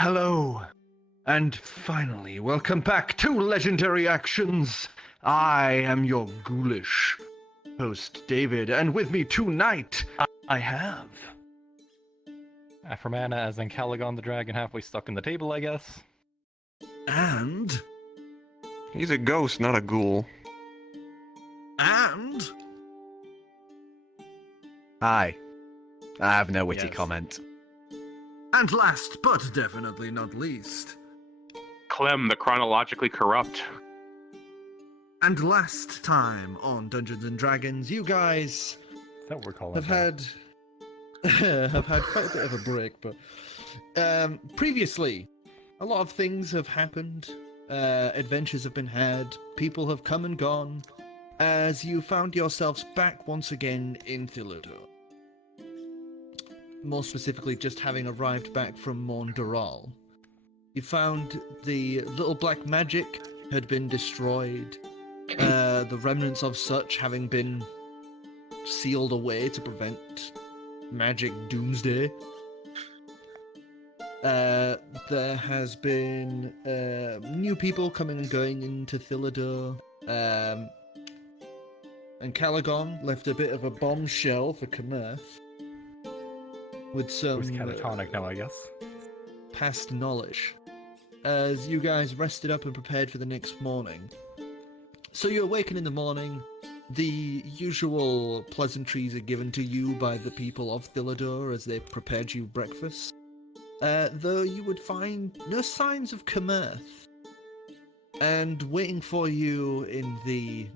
Hello, and finally, welcome back to Legendary Actions. I am your ghoulish host, David, and with me tonight, I have... Afromana as Ancalagon the dragon halfway stuck in the table, I guess. And... He's a ghost, not a ghoul. And... Hi. I have no witty Yes. comment. And last, but definitely not least... Clem, the chronologically corrupt. And last time on Dungeons & Dragons, you guys Is that what we're calling have had quite a bit of a break, but previously, a lot of things have happened. Adventures have been had. People have come and gone. As you found yourselves back once again in Thilidor. More specifically, just having arrived back from Morndoral. You found the little black magic had been destroyed. The remnants of such having been sealed away to prevent magic doomsday. There has been new people coming and going into Thilidor. Ancalagon left a bit of a bombshell for Kamerth. With some Who's catatonic now, I guess. past knowledge. As you guys rested up and prepared for the next morning. So you awaken in the morning. The usual pleasantries are given to you by the people of Thilidor as they prepared you breakfast. Though you would find no signs of Kamerth. And waiting for you in the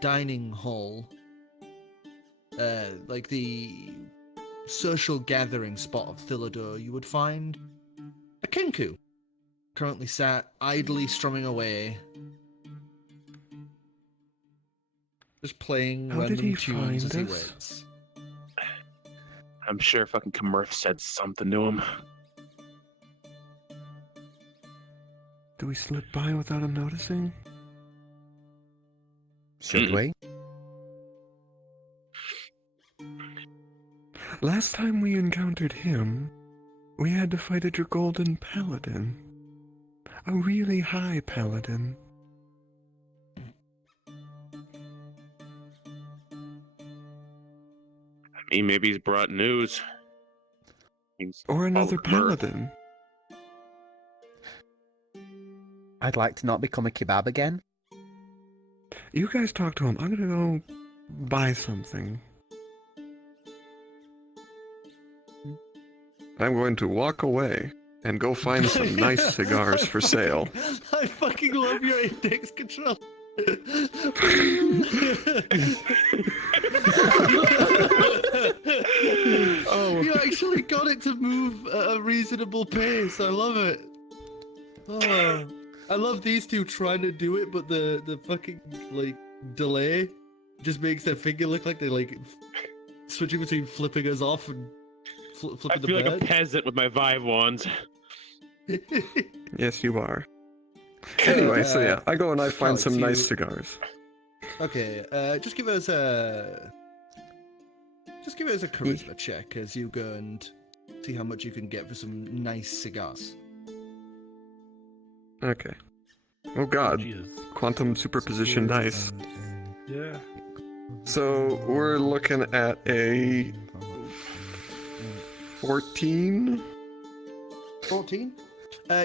dining hall, like the social gathering spot of Thilidor, you would find a Kinku, currently sat idly strumming away, just playing How did random he tunes as he find us? waits. I'm sure fucking Kamerth said something to him. Do we slip by without him noticing? Should we? Last time we encountered him, we had to fight a Dragonborn Paladin. A really high Paladin. I mean, maybe he's brought news. He's Or another Kamerth. Paladin. I'd like to not become a kebab again. You guys talk to him. I'm gonna go buy something. I'm going to walk away and go find some nice cigars for sale. I fucking love your index control. Oh. You actually got it to move at a reasonable pace. I love it. Oh, I love these two trying to do it, but the fucking like delay just makes their finger look like they're like switching between flipping us off and I flipping the feel like a bird. peasant with my vibe wands. Yes, you are. Anyway, so yeah, I go and I find Calix, some nice you- cigars. Okay, just give us a charisma check as you go and see how much you can get for some nice cigars. Okay. Oh god, Jesus. quantum superposition dice. Yeah. So we're looking at a 14. 14.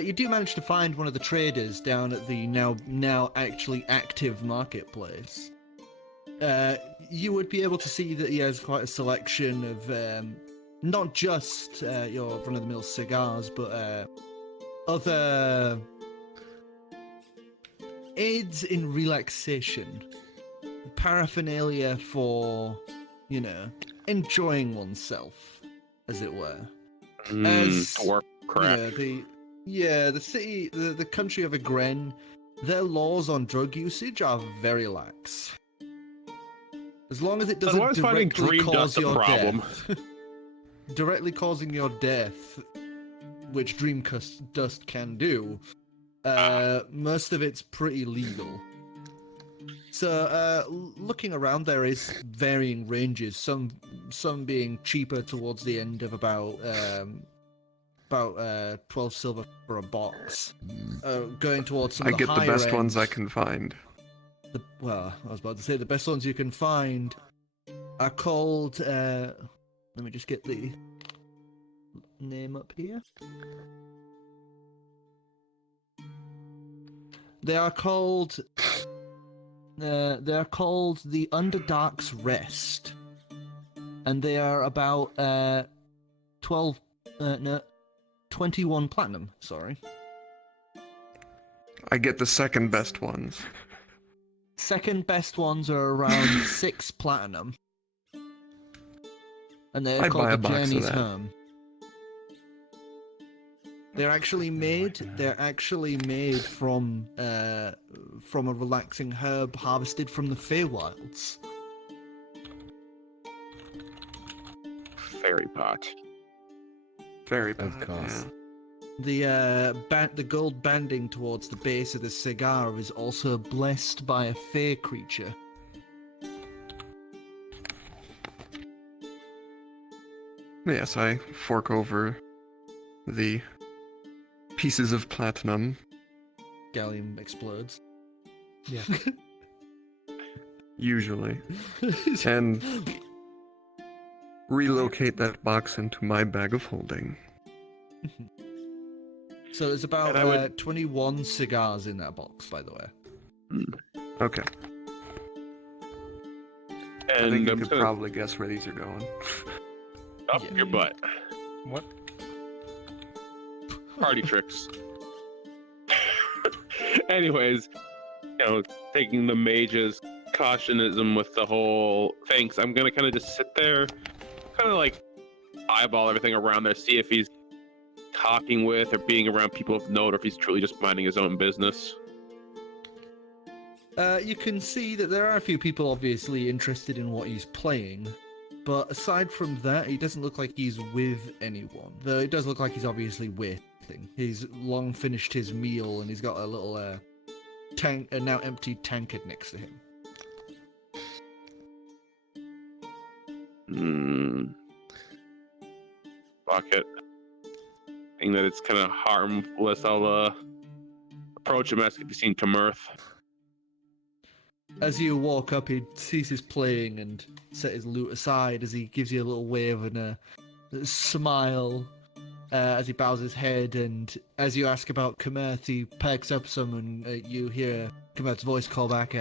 You do manage to find one of the traders down at the now actually active marketplace. You would be able to see that he has quite a selection of not just your run-of-the-mill cigars, but other aids in relaxation, paraphernalia for, enjoying oneself, as it were. As, Dwarf crap. The city, the country of Agren, their laws on drug usage are very lax. As long as it doesn't Otherwise, finding directly dream cause dust a your problem. death, directly causing your death, which dream dust can do, most of it's pretty legal. So, looking around, there is varying ranges. Some being cheaper towards the end of about about 12 silver for a box. Going towards some I of the get the higher best ones I ends- can find. Well, I was about to say the best ones you can find are called. Let me just get the name up here. They are called. They are called the Underdark's Rest, and they are about 21 platinum. Sorry. I get the second best ones. Second best ones are around 6 platinum. And they're I'd called buy a the box of Journey's that. Home. They're actually made from a relaxing herb harvested from the Feywilds. Fairy pot. Very Of bad. course. The gold banding towards the base of the cigar is also blessed by a fey creature. Yes, I fork over the pieces of platinum. Gallium explodes. Usually. And relocate that box into my bag of holding. So there's about And I would- 21 cigars in that box, by the way. Okay. I And think you I'm could gonna probably guess where these are going. up Yeah. your butt. What? Party tricks. Anyways, taking the mage's cautionism with the whole thanks, I'm gonna kind of just sit there, kind of like eyeball everything around there, see if he's talking with or being around people of note, or if he's truly just minding his own business. You can see that there are a few people obviously interested in what he's playing, but aside from that, he doesn't look like he's with anyone. Though it does look like he's obviously waiting. He's long finished his meal and he's got a little a now empty tankard next to him. Fuck it. Being that it's kind of harmless, I'll approach him, ask if he's seen Kamerth. As you walk up, he ceases playing and set his lute aside as he gives you a little wave and a smile as he bows his head. And as you ask about Kamerth, he perks up some and you hear Kamerth's voice call back,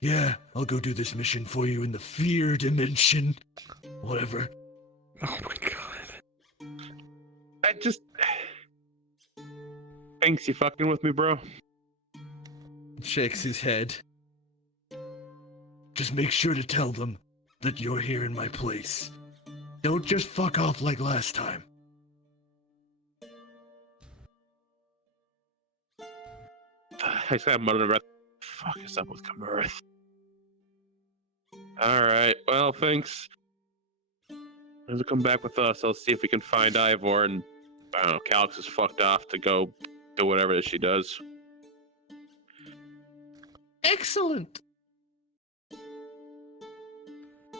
yeah, I'll go do this mission for you in the fear dimension. Whatever. Oh my god. I just... Thanks, you fucking with me, bro? Shakes his head. Just make sure to tell them that you're here in my place. Don't just fuck off like last time. I said I'm under breath. Fuck is up with Kamerth? Alright, well, thanks. As we come back with us, I'll see if we can find Ivor, and I don't know, Calix is fucked off to go do whatever it is she does. Excellent!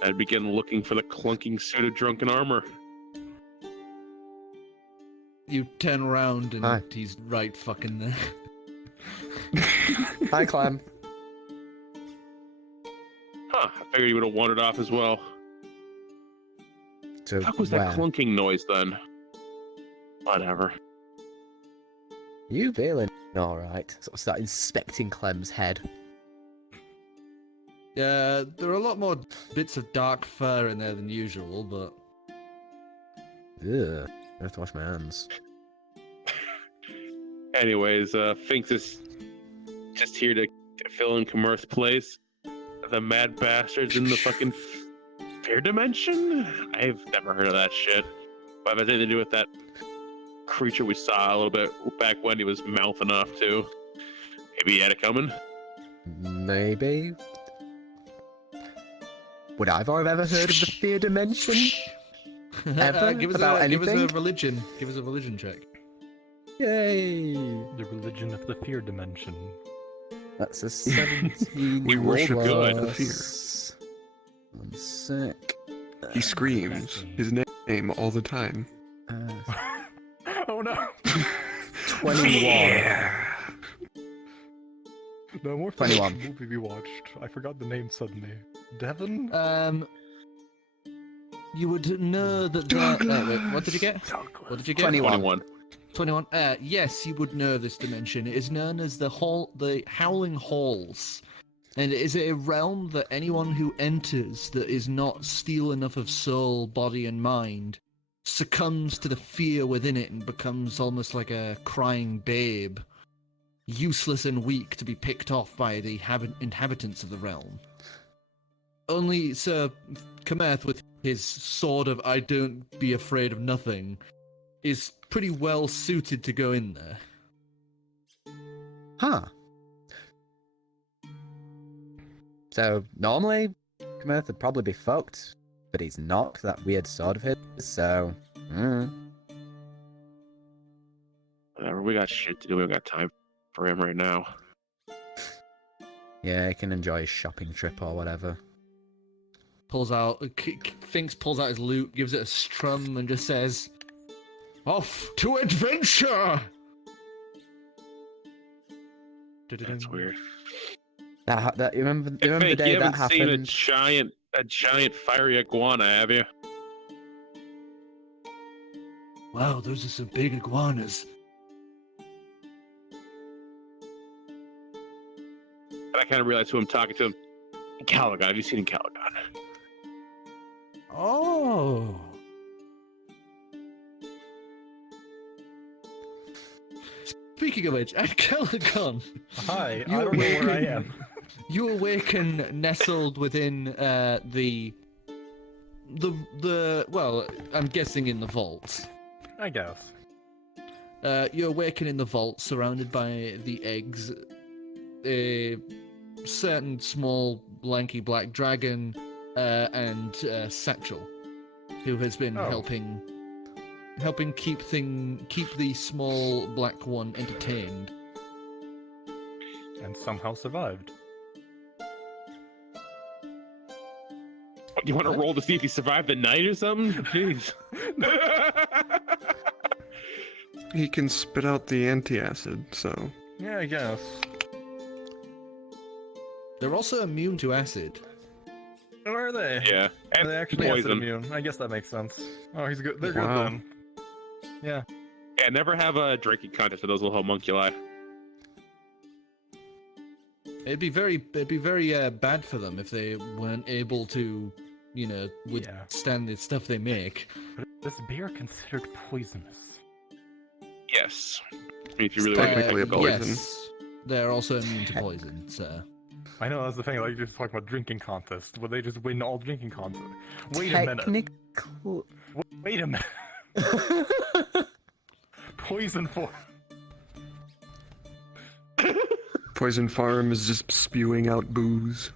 I'd begin looking for the clunking suit of drunken armor. You turn around and Hi. he's right fucking there. Hi, Clam. Huh, I figured he would have wandered off as well. To What the fuck was that where? clunking noise then? Whatever. You feeling alright? Sort of start inspecting Clem's head. Yeah, there are a lot more bits of dark fur in there than usual, but Ugh. I have to wash my hands. Anyways, Finks is just here to fill in Kamerth's place. The mad bastards in the fucking fear dimension? I've never heard of that shit. But if it has anything to do with that creature we saw a little bit back when he was mouthing off to, maybe he had it coming. Maybe. Would Ivor have ever heard of the fear dimension? Ever? give us About a anything? religion. Give us a religion check. Yay! The religion of the fear dimension. That's a 17. We worship God the fear. plus- 1 sec. He screams his name all the time. Oh no! 21. No more 21. movie we watched. I forgot the name suddenly. Devon? You would know that wait, what did you get? What did you get? 21. 21. Yes, you would know this dimension. It is known as the Howling Halls. And it is a realm that anyone who enters that is not steel enough of soul, body, and mind succumbs to the fear within it and becomes almost like a crying babe, useless and weak to be picked off by the inhabitants of the realm. Only Sir Kamerth, with his sword of I don't be afraid of nothing, is pretty well suited to go in there. Huh. So, normally, Kamerth would probably be fucked, but he's not, 'cause that weird sword of his, so... Whatever, we got shit to do. We don't got time for him right now. Yeah, he can enjoy his shopping trip or whatever. Pulls out his lute, gives it a strum, and just says, "Off to adventure!" That's weird. You remember the Fake, day you that haven't seen happened? a giant fiery iguana, have you? Wow, those are some big iguanas. And I kind of realized who I'm talking to. Ancalagon. Have you seen Ancalagon? Oh. Speaking of which, Ancalagon. Hi, I don't know where I am. You awaken nestled within the well, I'm guessing in the vault. I guess. You awaken in the vault, surrounded by the eggs. A certain small, lanky black dragon, and Satchel, who has been helping keep the small black one entertained. And somehow survived. You want to roll to see if he survived the night or something? Jeez. He can spit out the anti-acid, so... Yeah, I guess. They're also immune to acid. Where are they? Yeah. Are And they actually acid poison. immune? I guess that makes sense. Oh, he's good. They're Wow. good then. Yeah. Yeah, never have a drinking contest with those little homunculi. It'd be very bad for them if they weren't able to, withstand the stuff they make. Is beer considered poisonous? Yes. I mean, if you really want to Technically a poison. Yes, they're also immune to poison. So I know, that's the thing, like, you're just talking about drinking contests. Would they just win all drinking contests? Wait a minute. Wait a minute. Poison for... Poison Farm is just spewing out booze.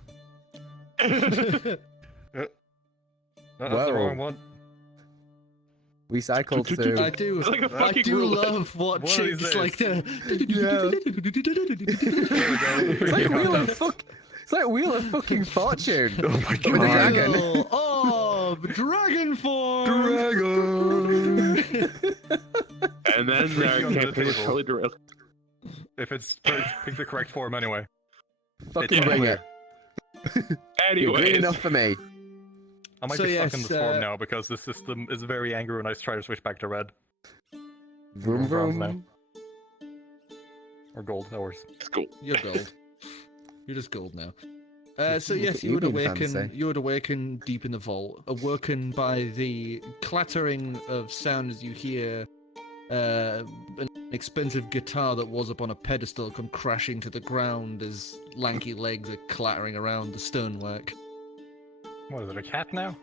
That's the wrong one. We cycled through... I do. It's like a I fucking do roulette. love What is watching this? like the. It's like Wheel of Fuck... It's like Wheel of fucking Fortune. Oh my With a god. dragon. Oh, dragon form. Dragon! And then Drinking on the campaign was table. totally derailed. If it's pick the correct form anyway. Fucking It's bring clear. it. You're green Anyways. enough for me. I might So be stuck yes, in this form now because the system is very angry when I try to switch back to red. Vroom Bronze now. vroom. Or gold, that works. It's cool. You're gold. You're just gold now. So Look yes, at you you would being awaken. fancy. You would awaken deep in the vault, awoken by the clattering of sound as you hear an expensive guitar that was up on a pedestal come crashing to the ground as lanky legs are clattering around the stonework. What is it, a cat now?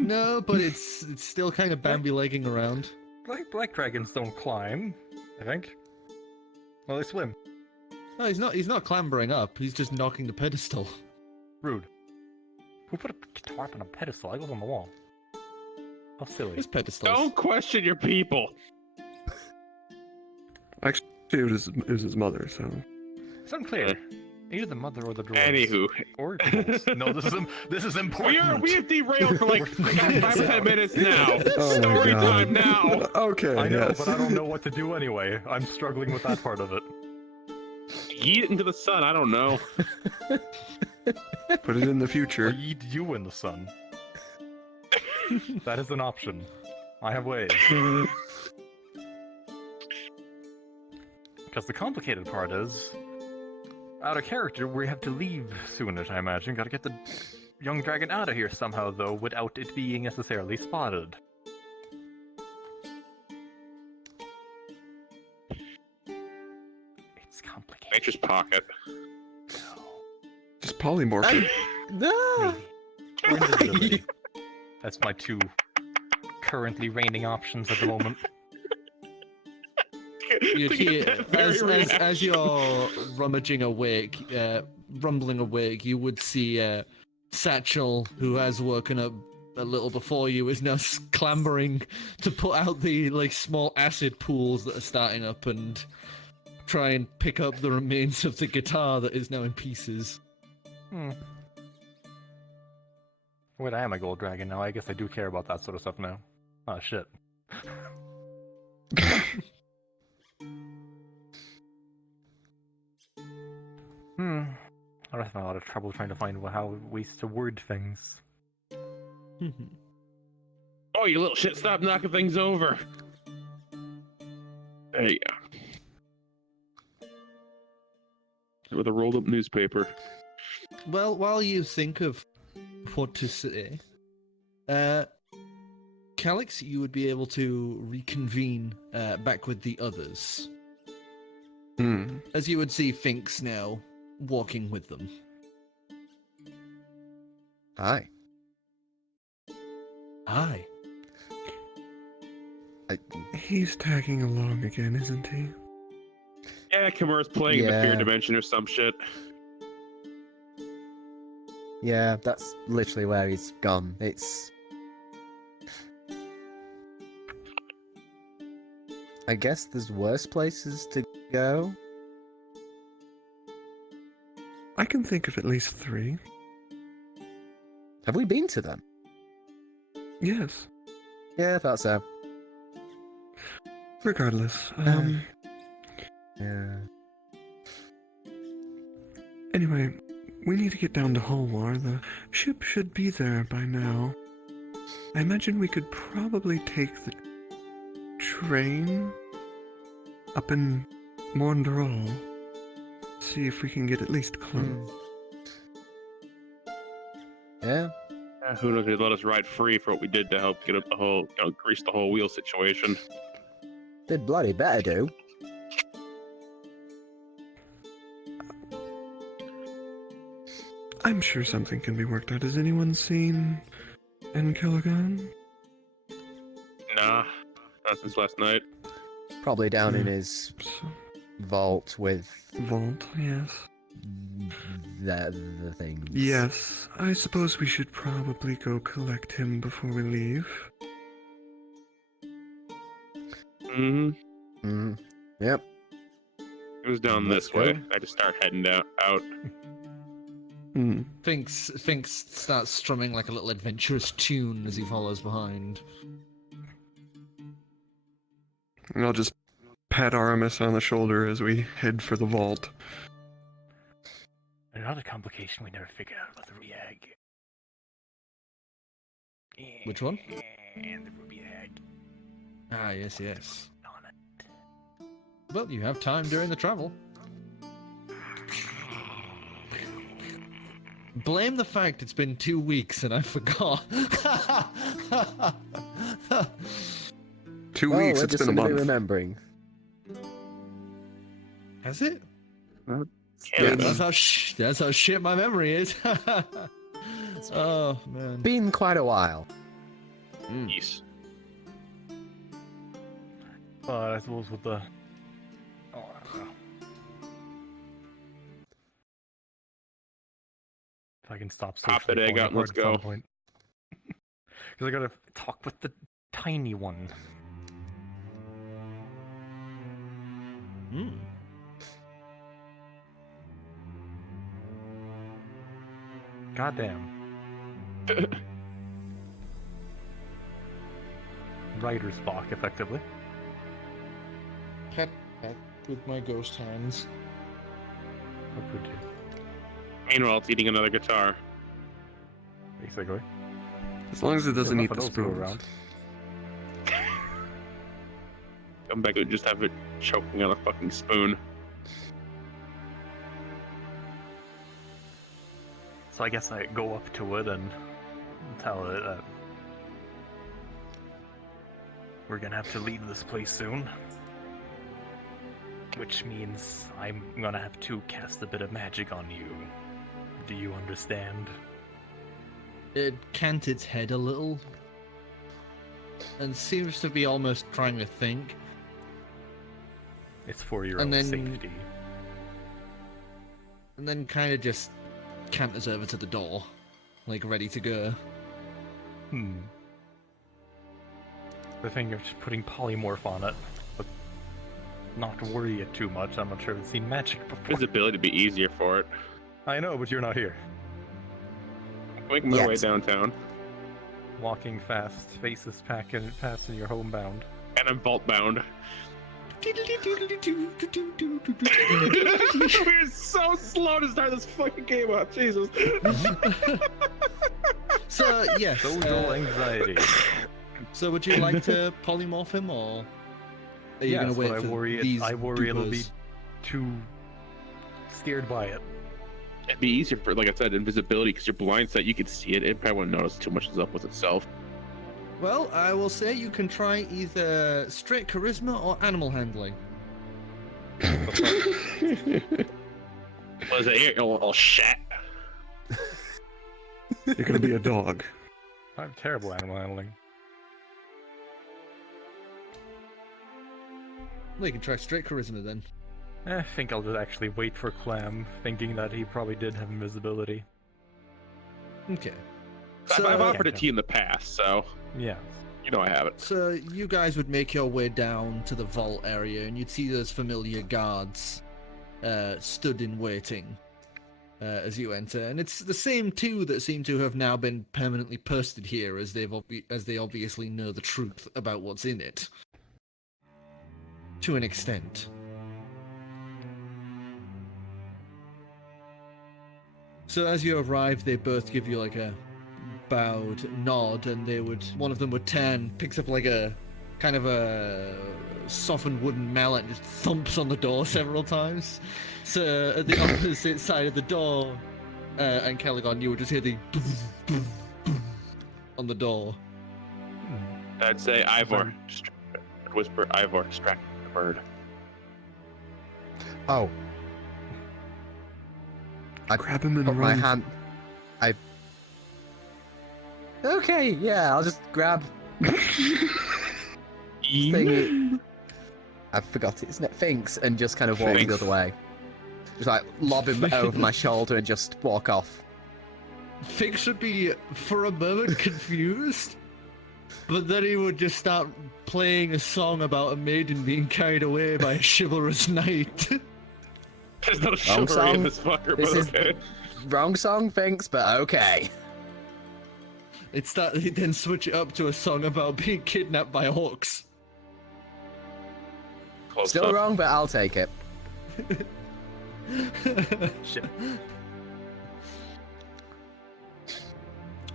No, but it's still kind of Bambi-legging around. Black dragons don't climb, I think. Well, they swim. No, he's not clambering up. He's just knocking the pedestal. Rude. Who put a guitar up on a pedestal? I goes on the wall. How silly. There's pedestals. Don't question your people. Actually, it was his mother, so... It's unclear. Either the mother or the dwarves. Anywho, Or ghouls. No, this is important. we have derailed for like 5-10 minutes now. Oh my Story God. time now. Okay, I know, yes. but I don't know what to do anyway. I'm struggling with that part of it. Yeet it into the sun. I don't know. Put it in the Or future. eat you in the sun. That is an option. I have ways. Because the complicated part is, out of character, we have to leave soonish, I imagine. Gotta get the young dragon out of here somehow, though, without it being necessarily spotted. It's complicated. Nature's pocket. Just polymorph it. No! Maybe. Or invisibility. That's my two currently reigning options at the moment. You To hear, get that very as you're rummaging awake, rumbling awake, you would see Satchel, who has woken up a little before you, is now clambering to put out the small acid pools that are starting up and try and pick up the remains of the guitar that is now in pieces. Wait, I am a gold dragon now. I guess I do care about that sort of stuff now. Oh, shit. I'm having a lot of trouble trying to find ways to word things. Oh, you little shit! Stop knocking things over. There you go. With a rolled-up newspaper. Well, while you think of what to say, Calix, you would be able to reconvene back with the others. As you would see Finks now walking with them. Hi. Hi. He's tagging along again, isn't he? Yeah, Kamerth playing in the fear Yeah. dimension or some shit. Yeah, that's literally where he's gone. I guess there's worse places to go. I can think of at least 3. Have we been to them? Yes. Yeah, I thought so. Regardless, Yeah. anyway, we need to get down to Holwar. The ship should be there by now. I imagine we could probably take the train up in Morndral. See if we can get at least close. Yeah. Who knows? They let us ride free for what we did to help get up the whole, grease the whole wheel situation. They'd bloody better do. I'm sure something can be worked out. Has anyone seen Ancalagon? Nah, not since last night. Probably down in his vault with Vault, yes. the things. Yes, I suppose we should probably go collect him before we leave. Mm-hmm. Yep. It was down Let's this way. go. I just start heading out. Finks starts strumming like a little adventurous tune as he follows behind. And I'll just pat Aramis on the shoulder as we head for the vault. Another complication we never figured out about the ruby egg. Which one? And the ruby egg Ah, yes. on it. Well, you have time during the travel. Blame the fact it's been 2 weeks and I forgot. 2 Oh, weeks, we're it's just been a gonna be month. remembering. Has it? Yeah, That's how shit my memory is. Oh man. Been quite a while. Peace. But I suppose with the... Oh, I don't know. If I can stop Pop socially that egg falling out and let's apart at some go. point. Because I gotta talk with the tiny one. Goddamn. Writer's block, effectively. Pet with my ghost hands. How could you? Meanwhile, it's eating another guitar. Basically. As long as it doesn't eat the Enough of those go spoons. around. Come back and just have it choking on a fucking spoon. So I guess I go up to it and tell it that we're gonna have to leave this place soon. Which means I'm gonna have to cast a bit of magic on you. Do you understand? It cant its head a little and seems to be almost trying to think. It's for your And own then- safety. And then kind of just canters over to the door, like ready to go. The thing of just putting polymorph on it, but not to worry it too much. I'm not sure I've seen magic before. Visibility would be easier for it. I know, but you're not here. Making my Yet. way downtown. Walking fast, faces passing your homebound. And I'm vault bound. We're so slow to start this fucking game up, Jesus. So yes. Social anxiety. So would you like to polymorph him, or are you gonna Yes, wait but for I worry these? I worry it'll be doopers? too steered by it. It'd be easier for, like I said, invisibility, because you're blind set, you could see it. It probably wouldn't notice too much is up with itself. Well, I will say you can try either straight charisma or animal handling. Was it all shit? You're gonna be a dog. I'm terrible at animal handling. Well, you can try straight charisma then. I think I'll just actually wait for Clam, thinking that he probably did have invisibility. Okay. I've offered yeah. it to you in the past, so Yeah. you know I have it. So you guys would make your way down to the vault area, and you'd see those familiar guards stood in waiting as you enter, and it's the same two that seem to have now been permanently posted here, as they obviously know the truth about what's in it, to an extent. So as you arrive, they both give you like a bowed nod, and one of them would turn, picks up like a kind of a softened wooden mallet and just thumps on the door several times. So at the opposite side of the door, Ancalagon, you would just hear the on the door. I'd say Ivor. I'd whisper Ivor, distract the bird. Oh. I Grab him and put my run. hand. Okay, yeah, I'll just grab thing. I forgot its name. Finks, and just kind of walk the Finks. other way. Just like lob him over my shoulder and just walk off. Fix would be for a moment confused, but then he would just start playing a song about a maiden being carried away by a chivalrous knight. There's no Wrong chivalry in song. this fucker, This but is okay. wrong song, Finks, but okay. He'd then switch it up to a song about being kidnapped by orcs. Close Still up. wrong, but I'll take it. Shit.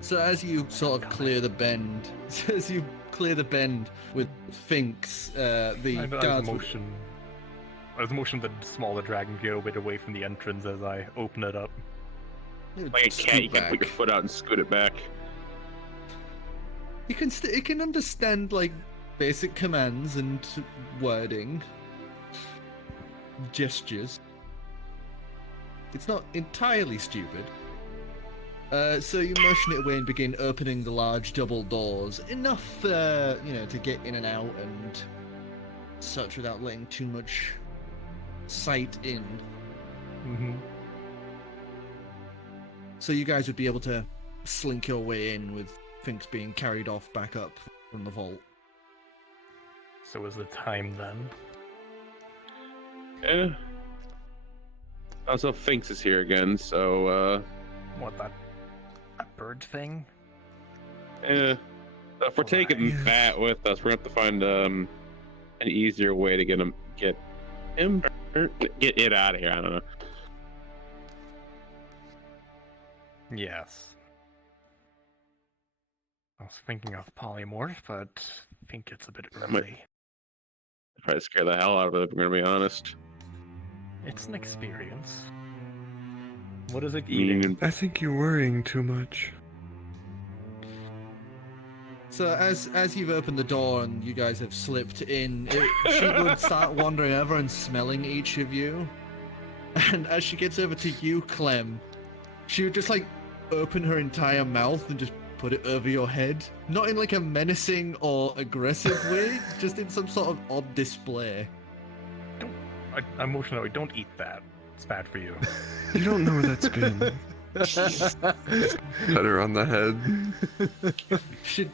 So as you sort of clear the bend, with Finks, the I guards would- was motion the smaller dragon to get a bit away from the entrance as I open it up. they would Like a cat, you scoot can put your back. foot out and scoot it back. It can understand like basic commands and wording, gestures. It's not entirely stupid. So you motion it away and begin opening the large double doors, enough to get in and out and such without letting too much sight in. Mm-hmm. So you guys would be able to slink your way in with Finks being carried off back up from the vault. So is the time then? Yeah. Also, Finks is here again, so, What that bird thing? So if we're taking Yeah. that with us, we're gonna have to find an easier way to get it out of here. I don't know. Yes. I was thinking of polymorph, but I think it's a bit early. Probably scare the hell out of it, if we're gonna be honest. It's an experience. What is it eating? I think you're worrying too much. So as you've opened the door and you guys have slipped in, she would start wandering over and smelling each of you. And as she gets over to you, Clem, she would just like open her entire mouth and just put it over your head. Not in like a menacing or aggressive way, just in some sort of odd display. Emotionally, don't eat that. It's bad for you. You don't know where that's been. Pat her on the head. She'd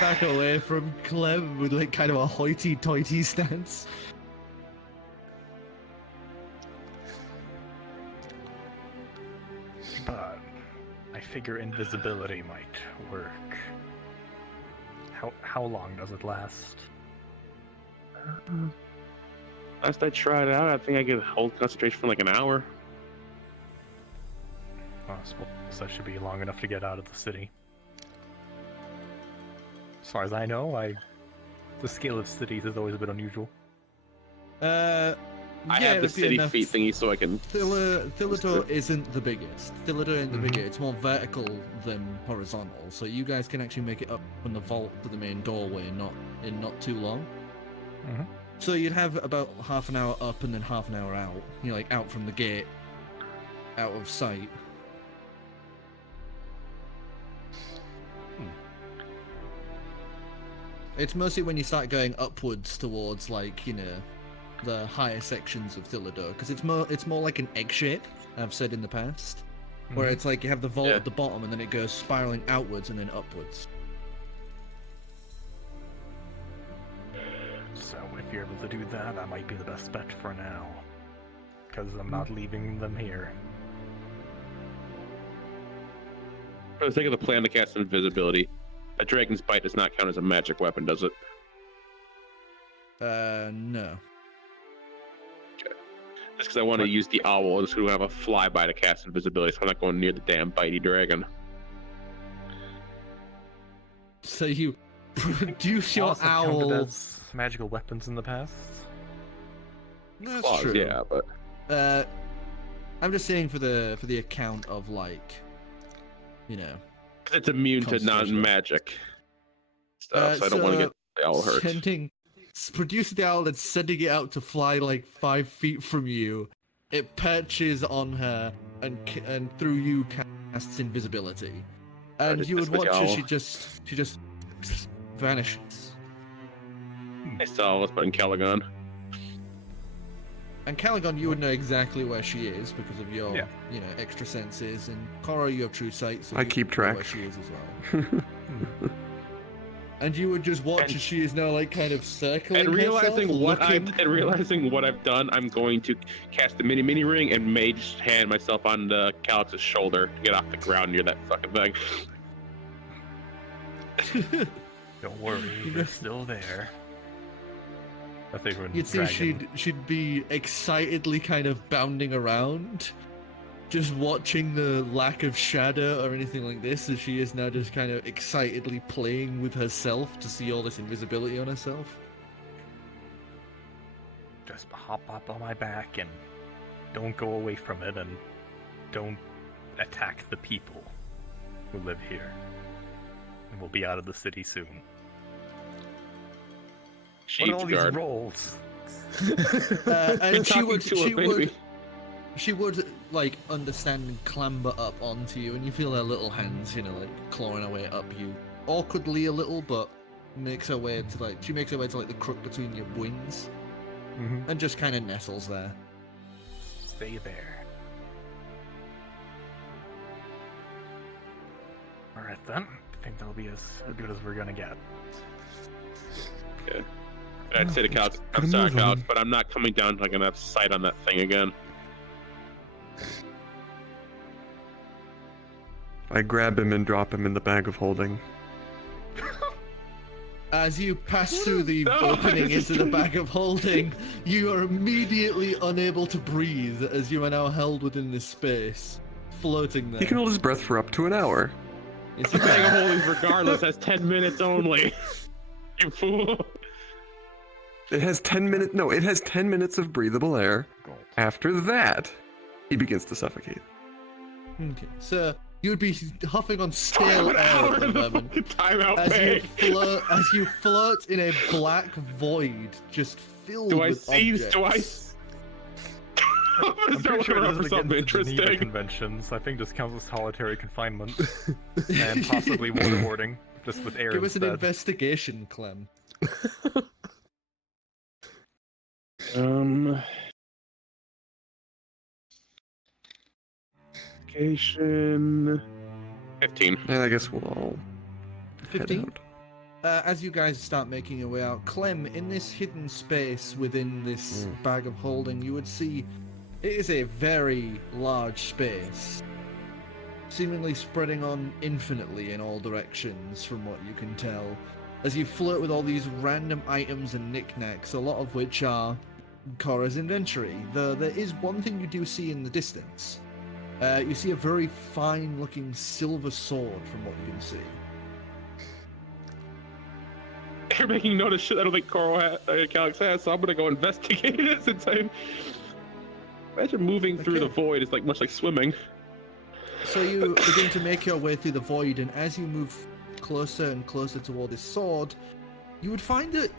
back away from Clem with like kind of a hoity-toity stance. But I figure invisibility might work. How long does it last? Last I tried it out, I think I could hold concentration for like an hour. Well, I suppose that should be long enough to get out of the city. As far as I know, the scale of cities is always a bit unusual. I have the it'd be city enough. feet thingy so I can. Thilidor isn't the biggest. Thilidor isn't the biggest. It's more vertical than horizontal, so you guys can actually make it up from the vault to the main doorway in not too long. Mhm. So you'd have about half an hour up and then half an hour out. You know, like out from the gate, out of sight. It's mostly when you start going upwards towards, like, you know, the higher sections of Thilidor, because it's more like an egg shape, I've said in the past, where it's like you have the vault Yeah. at the bottom and then it goes spiraling outwards and then upwards. So if you're able to do that, that might be the best bet for now. Because I'm not leaving them here. For the sake of the plan to cast invisibility, a dragon's bite does not count as a magic weapon, does it? No. Just because I want to use the owl, just to have a flyby to cast invisibility, so I'm not going near the damn bitey dragon. So you produce your Claws have counted owl. as magical weapons in the past. That's Claws, true. yeah, but I'm just saying for the account of, like, you know. it's immune to Concentration. non-magic stuff, so I don't want to get the owl hurt. Producing the owl and sending it out to fly like 5 feet from you. It perches on her and through you casts invisibility. And just you would miss the watch as owl. she just vanishes. I saw what's but Ancalagon. And Calagon, you would know exactly where she is because of your, Yeah. you know, extra senses. And Korro, you have true sight, so I you keep know track. where she is as well. And you would just watch And- as she is now, like, kind of circling And realizing herself, what I've done, I'm going to cast the mini ring and mage hand myself on the Calix's shoulder to get off the ground near that fucking thing. Don't worry, they're still there. I think when You'd see dragon... she'd be excitedly kind of bounding around, just watching the lack of shadow or anything like this, as she is now just kind of excitedly playing with herself to see all this invisibility on herself. just hop up on my back and don't go away from it and don't attack the people who live here. And we'll be out of the city soon. What are all these Sheepguard. rolls? And Talking she would like understand and clamber up onto you, and you feel her little hands, you know, like clawing her way up you, awkwardly a little, but makes her way to like the crook between your wings, and just kind of nestles there. Stay there. Alright then. I think that'll be as good as we're gonna get. Okay. I'd say to Calix, Gotta I'm sorry, move on. Calix, but I'm not coming down till I can have sight on that thing again. I grab him and drop him in the bag of holding. As you pass through the opening into the bag of holding, you are immediately unable to breathe as you are now held within this space, floating there. He can hold his breath for up to an hour. It's The bag of holdings, regardless, has 10 minutes only. You fool. It has 10 minutes. No, it has 10 minutes of breathable air. After that, he begins to suffocate. Okay, so you would be huffing on stale air at the moment. Timeout As you float in a black void, just filled with objects. I'm pretty sure it doesn't against the Geneva Conventions. I think this counts as solitary confinement and possibly waterboarding, just with air Give us an instead. investigation, Clem. Investigation. 15. And I guess we'll all 15. As you guys start making your way out, Clem, in this hidden space within this bag of holding, you would see it is a very large space, seemingly spreading on infinitely in all directions from what you can tell, as you float with all these random items and knickknacks, a lot of which are Korro's inventory, though there is one thing you do see in the distance. You see a very fine-looking silver sword from what you can see. You're making note of shit I don't think Calix has, so I'm gonna go investigate it since imagine moving through the void is like much like swimming. So you begin to make your way through the void, and as you move closer and closer toward this sword, you would find that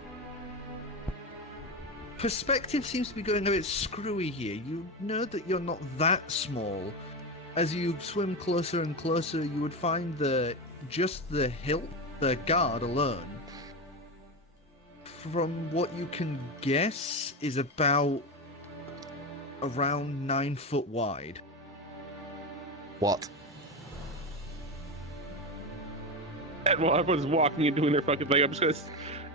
perspective seems to be going a bit screwy here. You know that you're not that small. As you swim closer and closer, you would find just the hilt, the guard alone, from what you can guess, is about around 9 foot wide. What? And while everyone's walking and doing their fucking thing, I'm just gonna,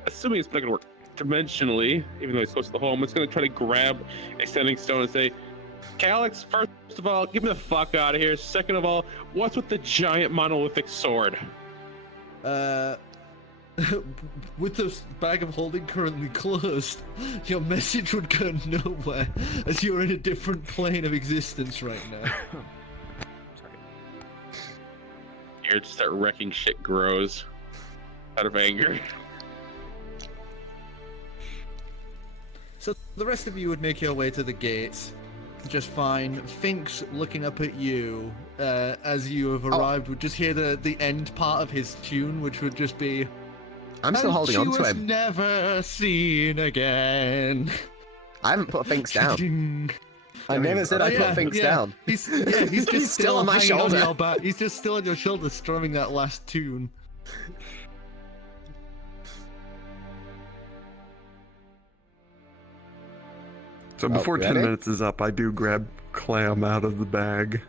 assuming it's not gonna work dimensionally, even though it's close to the hole, I'm just gonna try to grab a standing stone and say, Calix, first of all, get me the fuck out of here. Second of all, what's with the giant monolithic sword? With the bag of holding currently closed, your message would go nowhere, as you're in a different plane of existence right now. Here to start wrecking shit grows out of anger. So the rest of you would make your way to the gate just fine. Fink's looking up at you as you have arrived. Would just hear the end part of his tune, which would just be, I'm still holding on to him. Never seen again. I haven't put Finks down. I never said I put Finks down. He's just He's still on my hanging shoulder. On your back. He's just still on your shoulder, strumming that last tune. So before 10 ready? minutes is up, I do grab Clam out of the bag.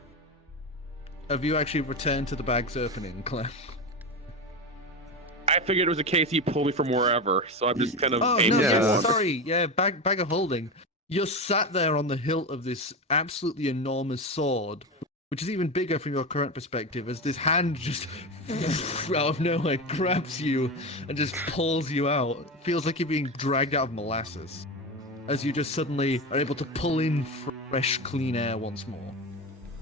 Have you actually returned to the bag's opening, Clem? I figured it was a case he pulled me from wherever, so I'm just kind of Oh, aiming no, Yeah. yes, towards. sorry. Yeah, bag of holding. You're sat there on the hilt of this absolutely enormous sword, which is even bigger from your current perspective, as this hand just out of nowhere grabs you and just pulls you out. It feels like you're being dragged out of molasses, as you just suddenly are able to pull in fresh, clean air once more.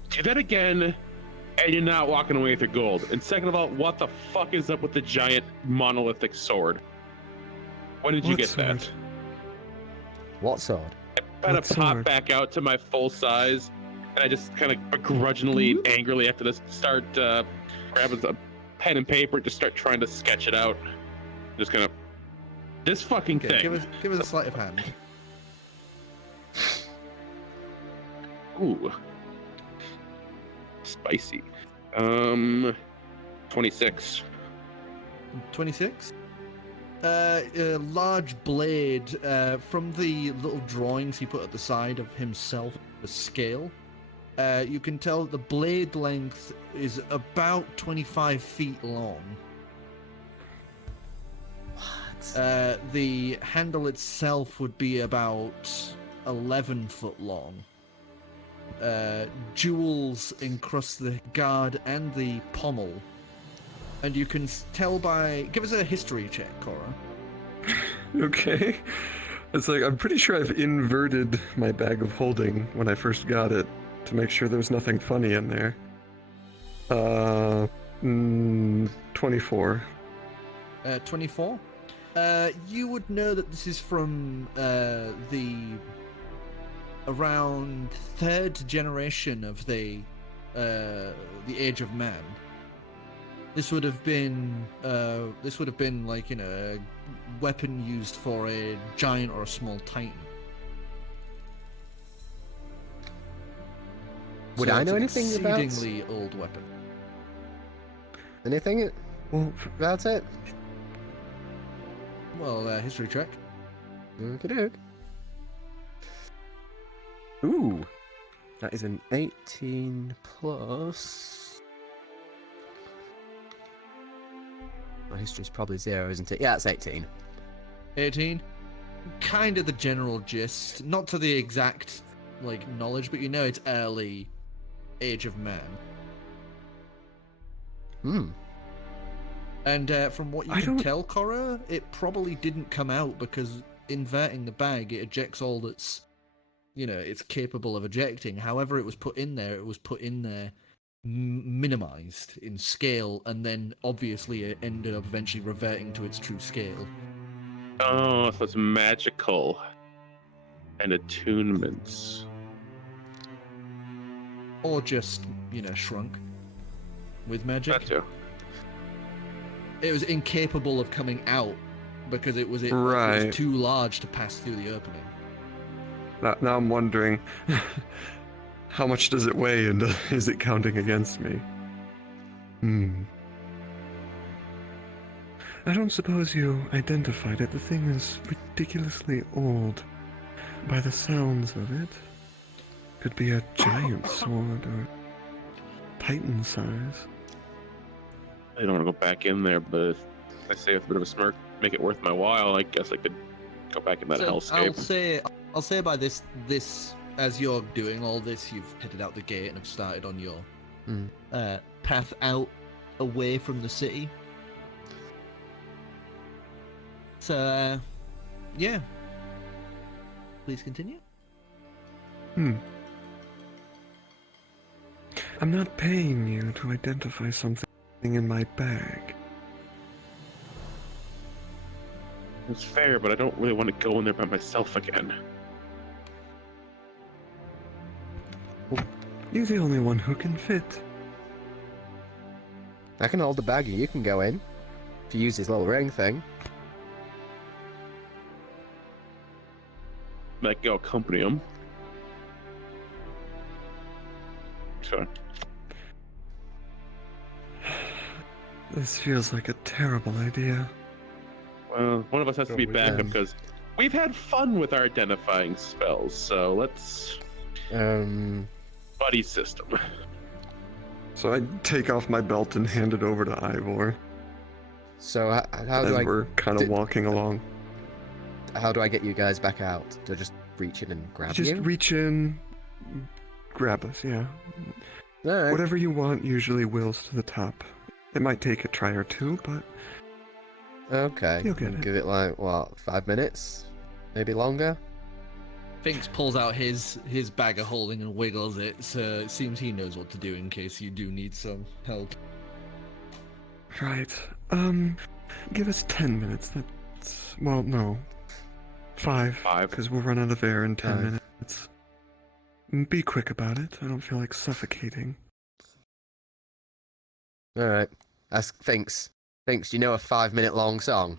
Do that again, and you're not walking away with your gold. And second of all, what the fuck is up with the giant monolithic sword? When did you What get sword? that? What sword? Kind What of pop sword? back out to my full size, and I just kind of begrudgingly, angrily after this, start grabbing a pen and paper, just start trying to sketch it out. Just kind of this fucking Okay, thing. give us a sleight of hand. Ooh, spicy. 26. 26? A large blade from the little drawings he put at the side of himself, a scale. You can tell that the blade length is about 25 feet long. What? The handle itself would be about 11 foot long. jewels encrust the guard and the pommel. And you can tell by... Give us a history check, Korro. Okay. It's like, I'm pretty sure I've inverted my bag of holding when I first got it to make sure there's nothing funny in there. 24. 24? You would know that this is from the around third generation of the Age of Man. This would have been like, you know, a weapon used for a giant or a small titan. Would I know anything about exceedingly old weapon? anything Well, about it? Well, history check. Okey-doke. Ooh, that is an 18 plus. My history's probably 0, isn't it? Yeah, it's 18. 18. Kind of the general gist, not to the exact like knowledge, but you know it's early Age of Man. Hmm. And from what you can tell, Korro, it probably didn't come out because inverting the bag, it ejects all that's, you know, it's capable of ejecting. However, it was put in there minimized in scale, and then obviously it ended up eventually reverting to its true scale. Oh, so it's magical. And attunements. Or just, you know, shrunk with magic. That too. It was incapable of coming out because it was Right. too large to pass through the opening. now I'm wondering, how much does it weigh and is it counting against me? I don't suppose you identified it. The thing is ridiculously old. By the sounds of it, could be a giant sword or titan size. I don't want to go back in there, but if I say with a bit of a smirk, make it worth my while, I guess I could go back in that hellscape. I'll say by this as you're doing all this, you've headed out the gate and have started on your path out away from the city. So, yeah. Please continue. I'm not paying you to identify something in my bag. It's fair, but I don't really want to go in there by myself again. You're the only one who can fit. I can hold the bag and you can go in. If you use this little ring thing. Like, go accompany him. Sure. This feels like a terrible idea. Well, one of us has to be we backup can. because we've had fun with our identifying spells, so let's... Buddy system. So I take off my belt and hand it over to Ivor So how as do I we're kind of walking along. how do I get you guys back out? Do I just reach in and grab Just you? reach in, grab us, yeah. Alright. Whatever you want usually wheels to the top. It might take a try or two, but Okay. You'll get it. Give it like what, 5 minutes? Maybe longer? Finks pulls out his bag of holding and wiggles it, so it seems he knows what to do in case you do need some help. right. Give us 10 minutes. That's, well, no. 5. 5. Because we'll run out of air in 10 5. minutes. Be quick about it. I don't feel like suffocating. Alright. Ask Finks. Finks, do you know a 5-minute long song?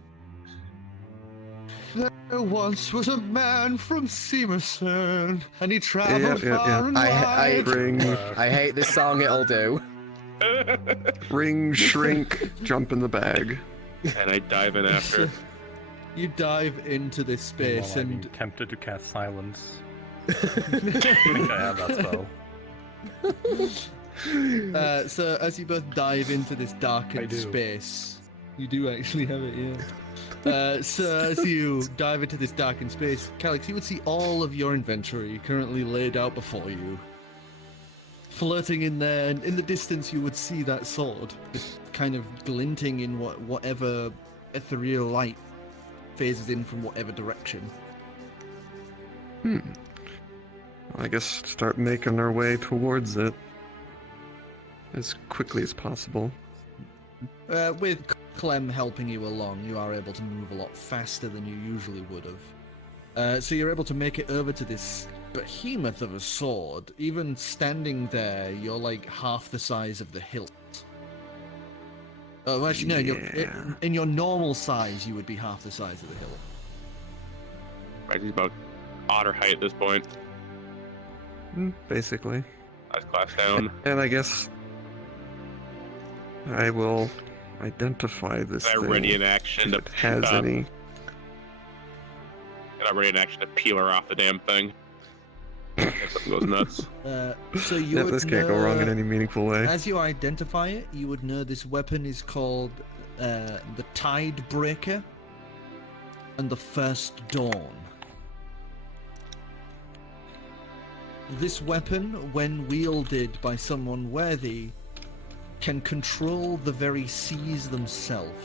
There once was a man from Seamerson, and he travelled Yeah. far and wide. Ring, I hate this song, it'll do. ring, shrink, jump in the bag. And I dive in after. You dive into this space, While I'm and tempted to cast silence. I think I have that spell. so as you both dive into this I darkened do. space, you do actually have it, yeah. So as you dive into this darkened space, Calix, you would see all of your inventory currently laid out before you. floating in there, and in the distance you would see that sword, just kind of glinting in whatever ethereal light phases in from whatever direction. Well, I guess start making our way towards it as quickly as possible. With Clem helping you along, you are able to move a lot faster than you usually would have. So you're able to make it over to this behemoth of a sword. Even standing there, you're like half the size of the hilt. Oh, actually, no, in your normal size, you would be half the size of the hilt. Right, he's about otter height at this point. Basically. Nice class down. And I guess I will identify this Is that thing. ready in action if to it has any. And I'm ready in action to peel her off the damn thing. If something goes nuts. So you Yeah, would this can't go wrong in know- any meaningful way. As you identify it, you would know this weapon is called the Tide Breaker and the First Dawn. This weapon, when wielded by someone worthy, can control the very seas themselves.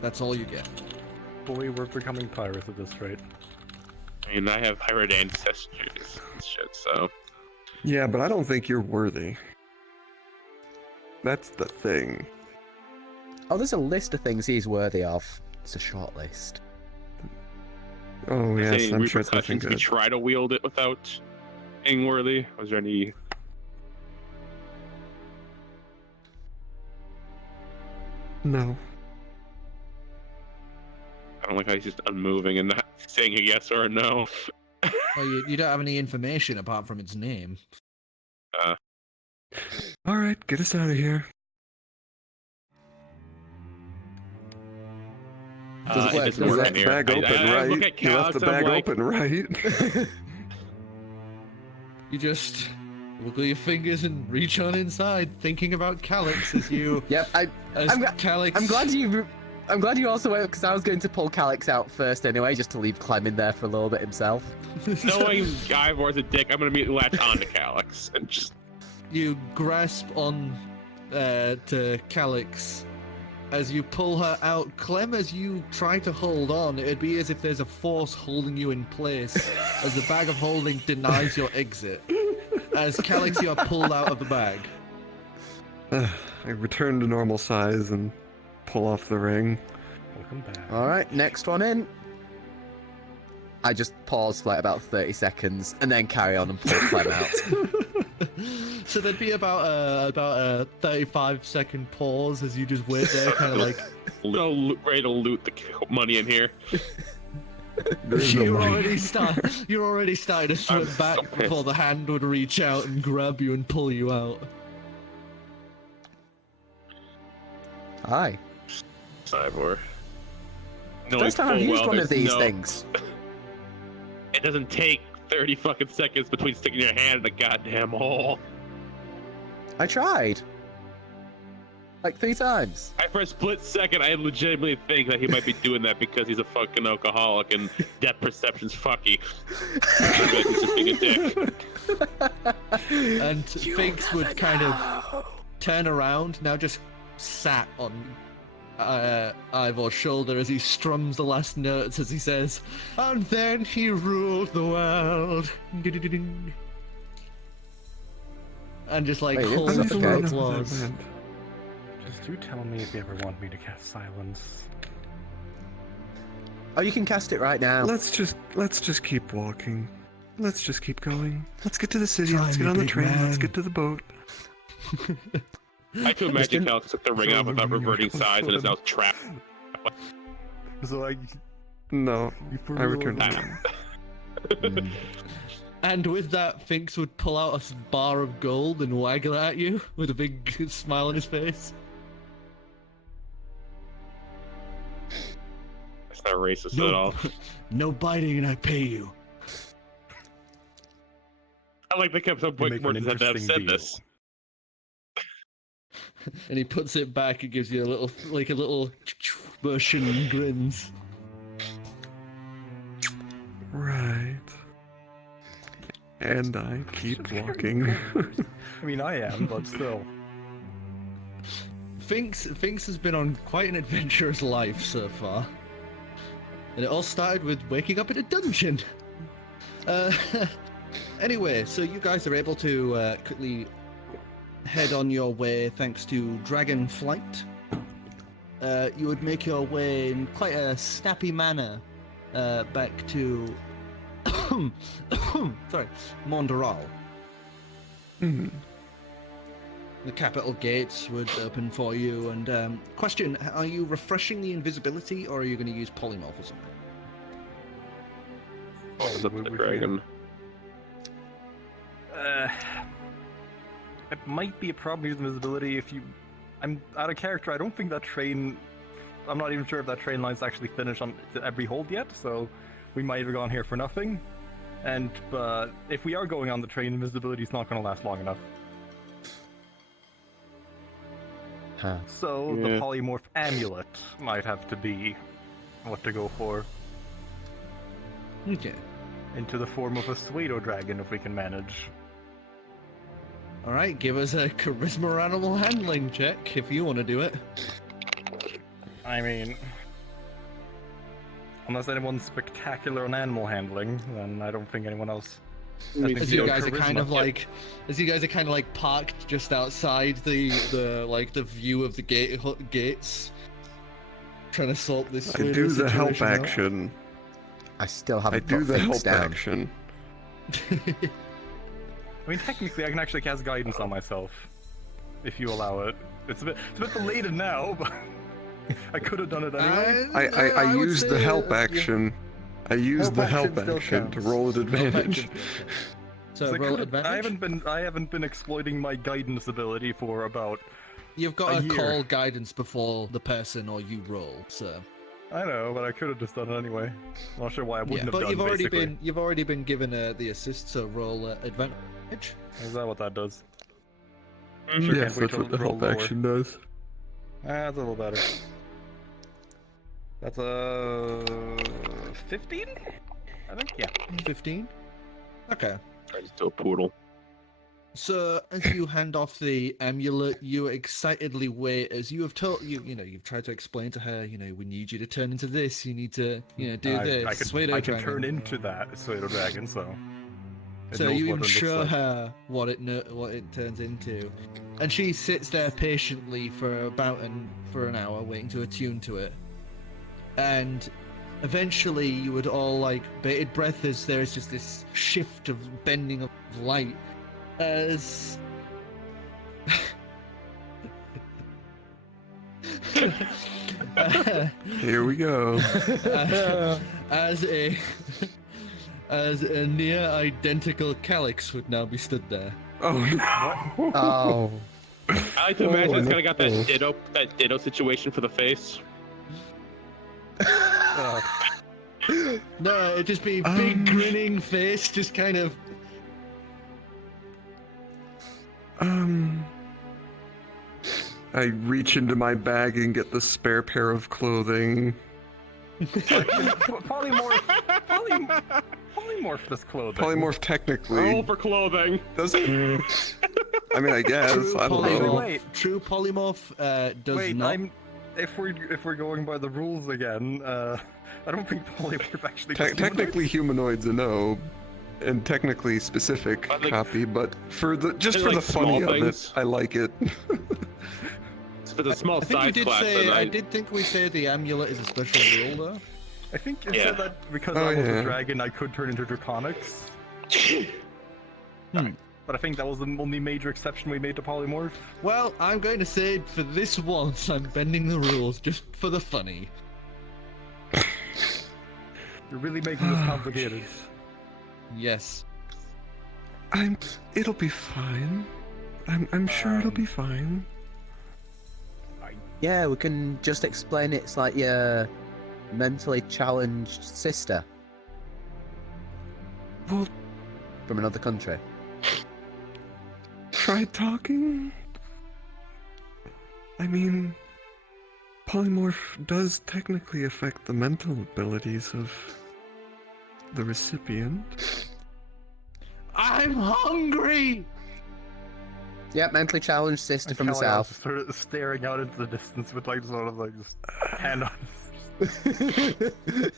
That's all you get. Boy, we're becoming pirates at this rate. I mean, I have pirate ancestors and shit, so. Yeah, but I don't think you're worthy. That's the thing. Oh, there's a list of things he's worthy of. It's a short list. Oh, Is there yes, any I'm sure it's nothing repercussions if you good. try to wield it without being worthy? Was there any? No. I don't like how he's just unmoving and not saying a yes or a no. Well, you don't have any information apart from its name. Alright, get us out of here. Does it work? doesn't You work left in the here. bag open, I look right? at You left Calix, the I'm bag like, open, right? You just wiggle your fingers and reach on inside, thinking about Calix as you. Yep, As I'm gra- Calix. I'm glad you also went, because I was going to pull Calix out first anyway, just to leave Clem in there for a little bit himself. Knowing Ivor's a dick, I'm gonna immediately latch on to Calix and just. You grasp on to Calix as you pull her out. Clem, as you try to hold on, it'd be as if there's a force holding you in place as the bag of holding denies your exit. As Calix, you are pulled out of the bag. I return to normal size and pull off the ring. Welcome back. Alright, Next one in. I just pause for like about 30 seconds and then carry on and pull Clem out. So there'd be about a 35-second pause as you just wait there, kind of like. Ready to loot the money in here. There's no You're money. already starting to swim I'm back so pissed. before the hand would reach out and grab you and pull you out. Hi. Ivor. First time I've used one of these things. It doesn't take 30 fucking seconds between sticking your hand in the goddamn hole. I tried. Like 3 times. For a split second, I legitimately think that he might be doing that because he's a fucking alcoholic and depth perception's fucky. He's just being a dick. And Finks would kind of turn around, now just sat on Ivor's shoulder as he strums the last notes as he says, "And then he ruled the world." And just like Wait, holds that's the okay. applause. Just do tell me if you ever want me to cast silence. Oh, you can cast it right now. Let's just keep walking. Let's just keep going. Let's get to the city. Try Let's me, get on the big train. man. Let's get to the boat. I can imagine Calix took the ring out without reverting size and is now trapped. So I... No, I returned to Ah. And with that, Finks would pull out a bar of gold and waggle it at you with a big smile on his face. That's not racist at all. No biting and I pay you. I like the kept some point make more an than have interesting said deal. this. And he puts it back and gives you a little motion and grins. Right. And I keep walking. I mean, I am, but still. Finks has been on quite an adventurous life so far. And it all started with waking up in a dungeon. Anyway, so you guys are able to quickly head on your way thanks to Dragon Flight. You would make your way in quite a snappy manner back to sorry, Monderal. Mhm. The capital gates would open for you. And question: are you refreshing the invisibility, or are you going to use polymorphism? It's up to the dragon. It might be a problem with invisibility if you... I'm out of character. I don't think that train... I'm not even sure if that train line's actually finished on every hold yet, so we might have gone here for nothing. But if we are going on the train, invisibility's not going to last long enough. Huh. So the polymorph amulet might have to be what to go for. Okay. Into the form of a pseudo dragon if we can manage. All right, give us a charisma or animal handling check if you want to do it. I mean, unless anyone's spectacular on animal handling, then I don't think anyone else. As you guys are kind of like, parked just outside the view of the gates, trying to sort this. I do the help situation out. action. I still I haven't do got the things help down. action. I mean, technically, I can actually cast guidance on myself, if you allow it. It's a bit belated now, but I could have done it anyway. I would used the say, help yeah. action. I used the help action still action to counts. roll an advantage. So I roll could've- advantage. I haven't been exploiting my guidance ability for about. You've got a to year. call guidance before the person or you roll. So I know, but I could have just done it anyway. I'm not sure why I wouldn't yeah, have but done. you've already been given the assist. So roll advantage. Is that what that does? Yes, can't wait that's till what the roll help lower. action does. That's a little better. That's a 15, I think. Yeah. 15. Okay. Turns into a poodle. So as you hand off the amulet, you excitedly wait as you have told you've tried to explain to her, we need you to turn into this, you need to, do this. I can pseudo-dragon. turn into that pseudo dragon, so. it So knows you what even it looks show like. her what it turns into, and she sits there patiently for an hour waiting to attune to it, and eventually you would all like bated breath as there is just this shift of bending of light as Here we go. as a near identical Calix would now be stood there. Oh no. Oh. I like to imagine Oh, it's kind of got no. that ditto situation for the face. No, it'd just be big grinning face, just kind of. I reach into my bag and get the spare pair of clothing. Polymorph this clothing. Polymorph technically. Roll for clothing. Does it? I mean, I guess. True I don't know. Wait. True polymorph does Wait, not. if we're going by the rules again, I don't think polymorph actually. does Technically, humanoids a no, and technically specific I think- copy, but for the They're for the like funny small of things. it, I like it. For the small I think you side did class, say. then I did think we said the amulet is a special rule, though. I think it Yeah. said that because Oh, I was yeah. a dragon, I could turn into draconics. Hmm. But I think that was the only major exception we made to polymorph. Well, I'm going to say for this once, I'm bending the rules just for the funny. You're really making this complicated. Yes. It'll be fine. I'm sure it'll be fine. Yeah, we can just explain it's like your mentally challenged sister Well, from another country. try talking. I mean, polymorph does technically affect the mental abilities of the recipient. I'm hungry! Yep, mentally challenged sister from the Calagon's south. just sort of staring out into the distance with like sort of like just hand on his.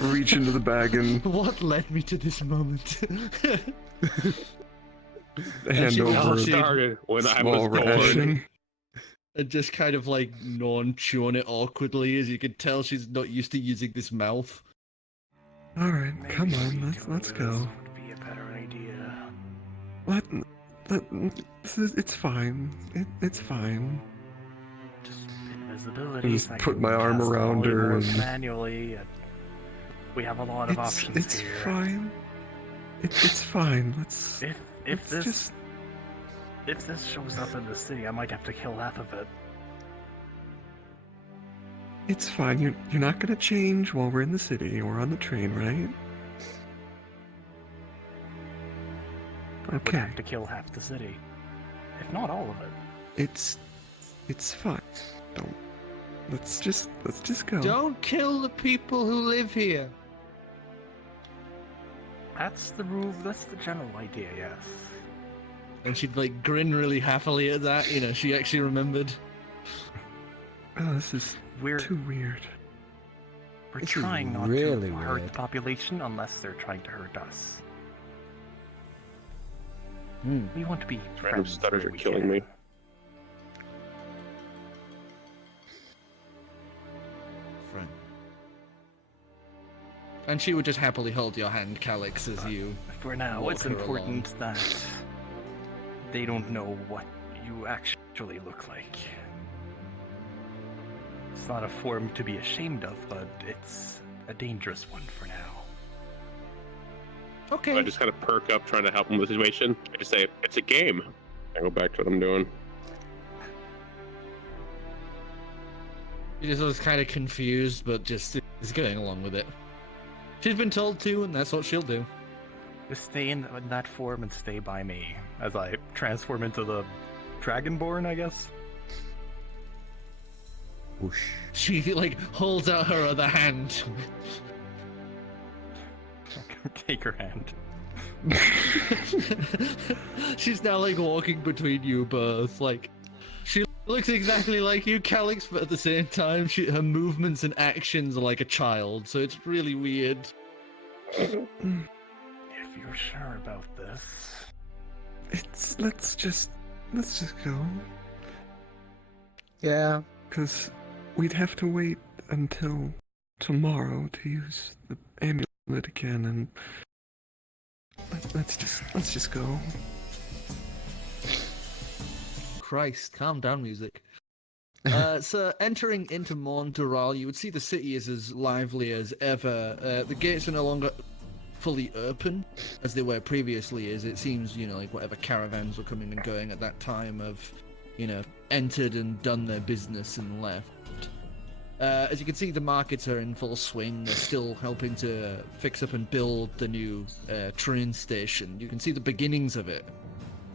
Reach into the bag and What led me to this moment? hand she was over all a Started when I small was born. ration. And just kind of like chewing it awkwardly, as you can tell she's not used to using this mouth. All right, come on, let's go. Would be a better idea. What? It's fine. It's fine. Just invisibility. Just I put can my arm cast around her polymorph and- manually. And we have a lot of options It's here. fine. It's fine. If let's this just if this shows up in the city, I might have to kill half of it. It's fine. You're not gonna change while we're in the city or on the train, right? Would Okay. have to kill half the city, if not all of it. It's fine. Don't. Let's just go. Don't kill the people who live here. That's the rule. That's the general idea. Yes. And she'd like grin really happily at that. She actually remembered. Oh, this is We're too weird. We're This is trying not really to hurt weird. the population unless they're trying to hurt us. Hmm. We want to be Random friends stutters where are we killing can. me. Friend. And she would just happily hold your hand, Calix, as you. For now, walk it's her important that they don't know what you actually look like. It's not a form to be ashamed of, but it's a dangerous one for now. Okay. I just kind of perk up trying to help him with the situation. I just say, it's a game. I go back to what I'm doing. She just was kind of confused, but just is going along with it. She's been told to, and that's what she'll do. Just stay in that form and stay by me as I transform into the Dragonborn, I guess. Whoosh. She like holds out her other hand. Take her hand. She's now like walking between you both. Like she looks exactly like you, Calix, but at the same time, her movements and actions are like a child. So it's really weird. If you're sure about this. Let's just go. Yeah. Because we'd have to wait until tomorrow to use the amulet again, and let's just go. Christ, calm down, music. So entering into Mondoral, you would see the city is as lively as ever. The gates are no longer fully open as they were previously, as it seems, like whatever caravans were coming and going at that time have, entered and done their business and left. As you can see, the markets are in full swing. They're still helping to fix up and build the new train station. You can see the beginnings of it.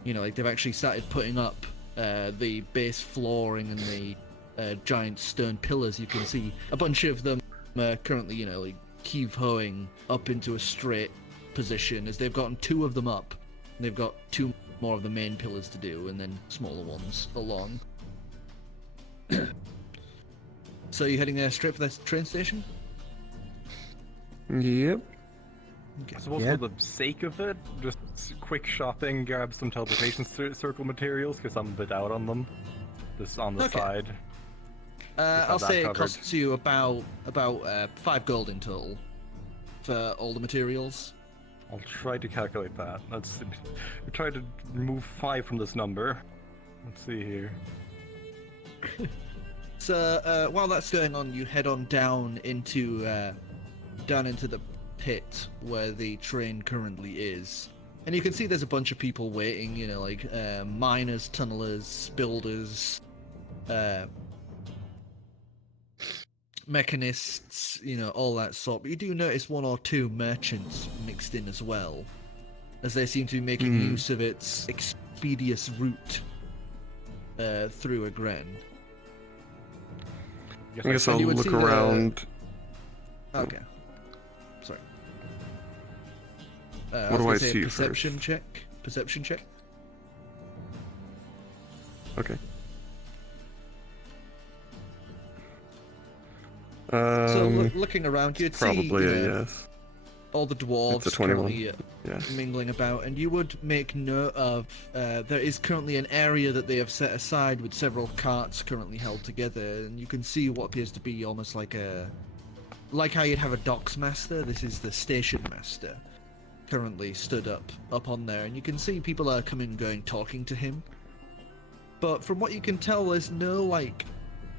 They've actually started putting up the base flooring and the giant stone pillars. You can see a bunch of them currently, heave-hoing up into a straight position, as they've gotten 2 of them up. They've got 2 more of the main pillars to do, and then smaller ones along. So you're heading straight for the train station? Yep. I suppose Yeah. for the sake of it, just quick shopping, grab some teleportation circle materials, because I'm a bit out on them. Just on the Okay. side. I'll that say it covered. costs you about 5 gold in total for all the materials. I'll try to calculate that. We try to remove 5 from this number. Let's see here. So while that's going on, you head on down into the pit where the train currently is, and you can see there's a bunch of people waiting. Miners, tunnelers, builders, mechanists, all that sort. But you do notice 1 or 2 merchants mixed in as well, as they seem to be making use of its expeditious route through a gren. I guess And I'll you would look see the- around. Okay. Sorry. What do I say see perception first? check. Perception check. Okay. So looking around, you'd see Probably a yes. all the It's a dwarves 21. currently Yes. mingling about, and you would make note of there is currently an area that they have set aside with several carts currently held together, and you can see what appears to be almost like how you'd have a docks master. This is the station master currently stood up on there, and you can see people are coming and going talking to him, but from what you can tell, there's no like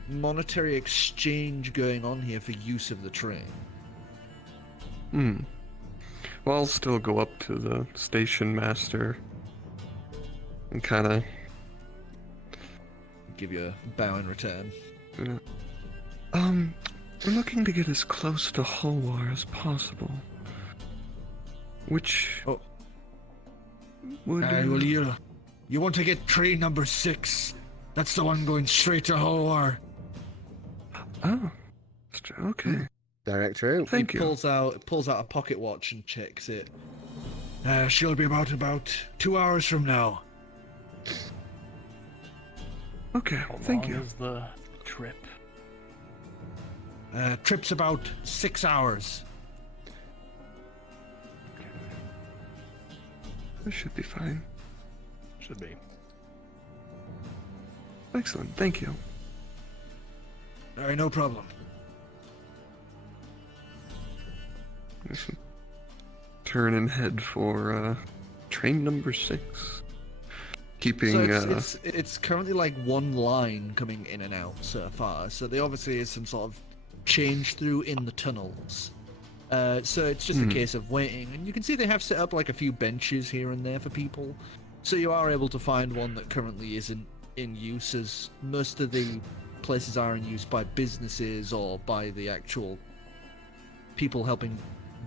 monetary exchange going on here for use of the train. Well, I'll still go up to the station master and kind of Give you a bow in return. we're looking to get as close to Holwar as possible. Which Oh. would Well, you want to get train number 6. That's the one going straight to Holwar. Oh, okay. Direct route. Thank He you. pulls out a pocket watch and checks it. She'll be about 2 hours from now. Okay, How thank long you. is the trip? Trip's about 6 hours. This should be fine. Should be. Excellent, thank you. Alright, no problem. Just turn and head for train number 6. Keeping So it's currently like one line coming in and out so far. So there obviously is some sort of change through in the tunnels. So it's just a case of waiting, and you can see they have set up like a few benches here and there for people. So you are able to find one that currently isn't in use, as most of the places are in use by businesses or by the actual people helping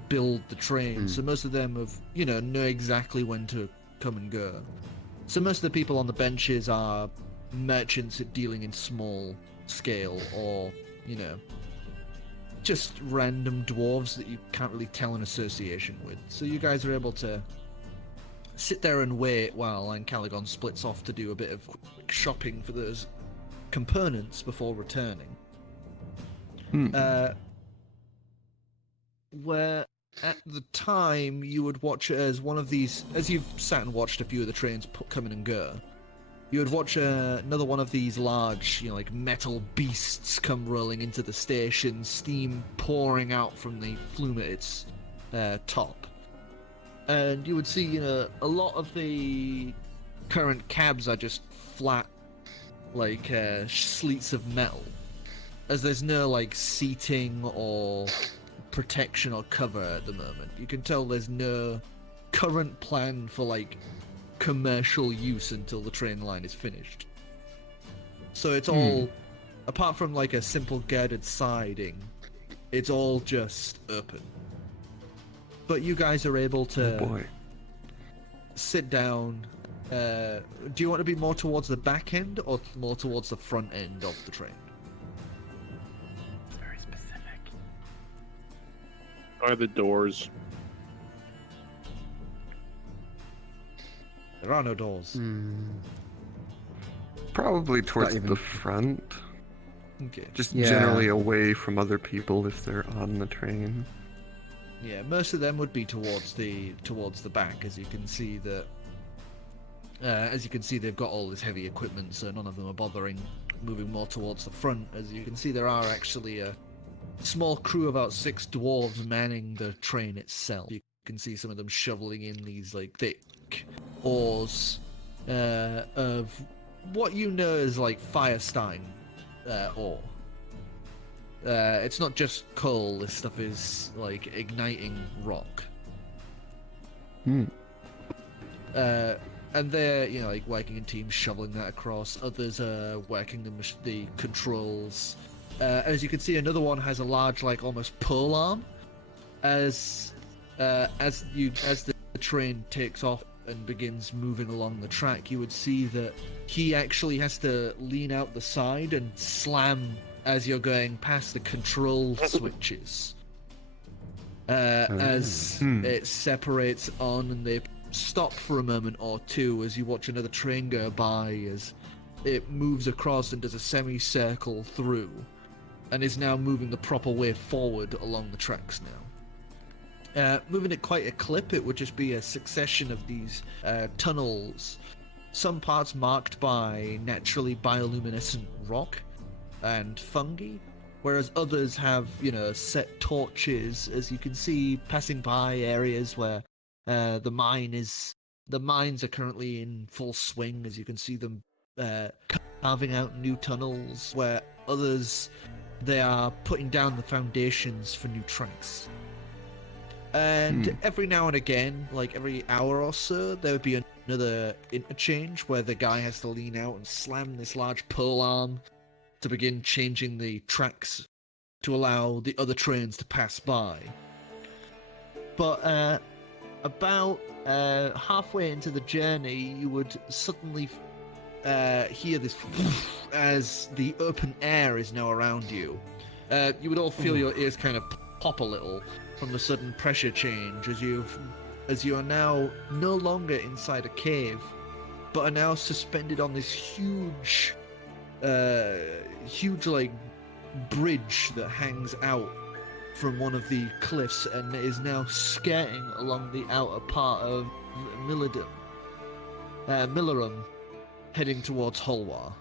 build the train. So most of them have, know exactly when to come and go. So most of the people on the benches are merchants dealing in small scale, or, just random dwarves that you can't really tell an association with. So you guys are able to sit there and wait while Ancalagon splits off to do a bit of quick shopping for those components before returning. Where at the time you would watch as one of these, as you've sat and watched a few of the trains come in and go, you would watch another one of these large, like metal beasts come rolling into the station, steam pouring out from the flume at its top. And you would see, a lot of the current cabs are just flat, like sleets of metal, as there's no like seating or protection or cover at the moment. You can tell there's no current plan for like commercial use until the train line is finished. So it's all, apart from like a simple girdered siding, it's all just open. But you guys are able to sit down. Do you want to be more towards the back end or more towards the front end of the train? Very specific. Are the doors? There are no doors. Probably towards even- the front. Okay. Just Yeah. generally away from other people if they're on the train. Yeah, most of them would be towards the back, as you can see that. As you can see, they've got all this heavy equipment, so none of them are bothering moving more towards the front. As you can see, there are actually a small crew of about 6 dwarves manning the train itself. You can see some of them shoveling in these like thick oars of what you know is like Firestein ore. It's not just coal. This stuff is like igniting rock. And they're, like working in teams, shoveling that across. Others are working the controls. As you can see, another one has a large, like almost pole arm. As the train takes off and begins moving along the track, you would see that he actually has to lean out the side and slam as you're going past the control switches. as it separates on, and they stop for a moment or two as you watch another train go by as it moves across and does a semicircle through, and is now moving the proper way forward along the tracks now. Moving at quite a clip, it would just be a succession of these tunnels, some parts marked by naturally bioluminescent rock and fungi, whereas others have, set torches, as you can see passing by areas where the mines are currently in full swing, as you can see them carving out new tunnels, where others, they are putting down the foundations for new tracks. And every now and again, like every hour or so, there would be another interchange where the guy has to lean out and slam this large pole arm to begin changing the tracks to allow the other trains to pass by. But about halfway into the journey, you would suddenly hear this as the open air is now around you. You would all feel your ears kind of pop a little from the sudden pressure change as you are now no longer inside a cave, but are now suspended on this huge like bridge that hangs out from one of the cliffs and is now skirting along the outer part of Millerum, heading towards Holwar.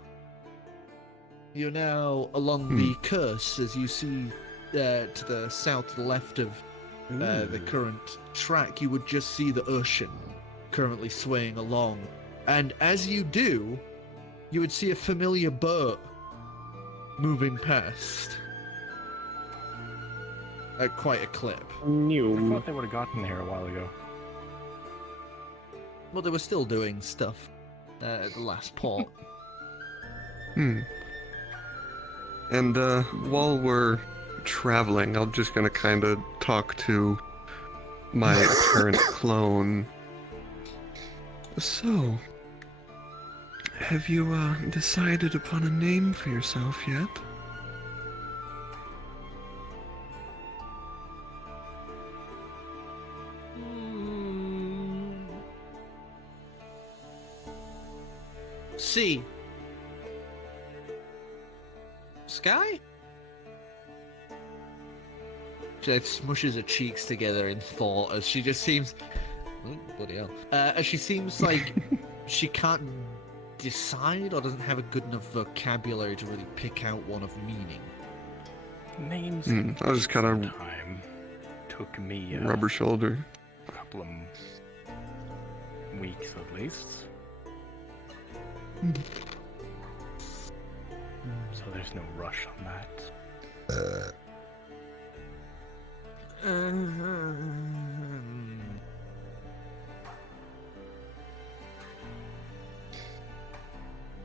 You're now along the coast, as you see to the south, to the left of the current track. You would just see the ocean currently swaying along, and as you do, you would see a familiar boat moving past at quite a clip. I thought they would have gotten here a while ago. Well, they were still doing stuff at the last port. And while we're traveling, I'm just gonna kind of talk to my current clone. So, have you decided upon a name for yourself yet? C. Sky? She smushes her cheeks together in thought as she just seems... Oh, bloody hell. As she seems like she can't decide or doesn't have a good enough vocabulary to really pick out one of meaning. Names I was just kind of time took me rubber shoulder. a couple of weeks at least. So there's no rush on that.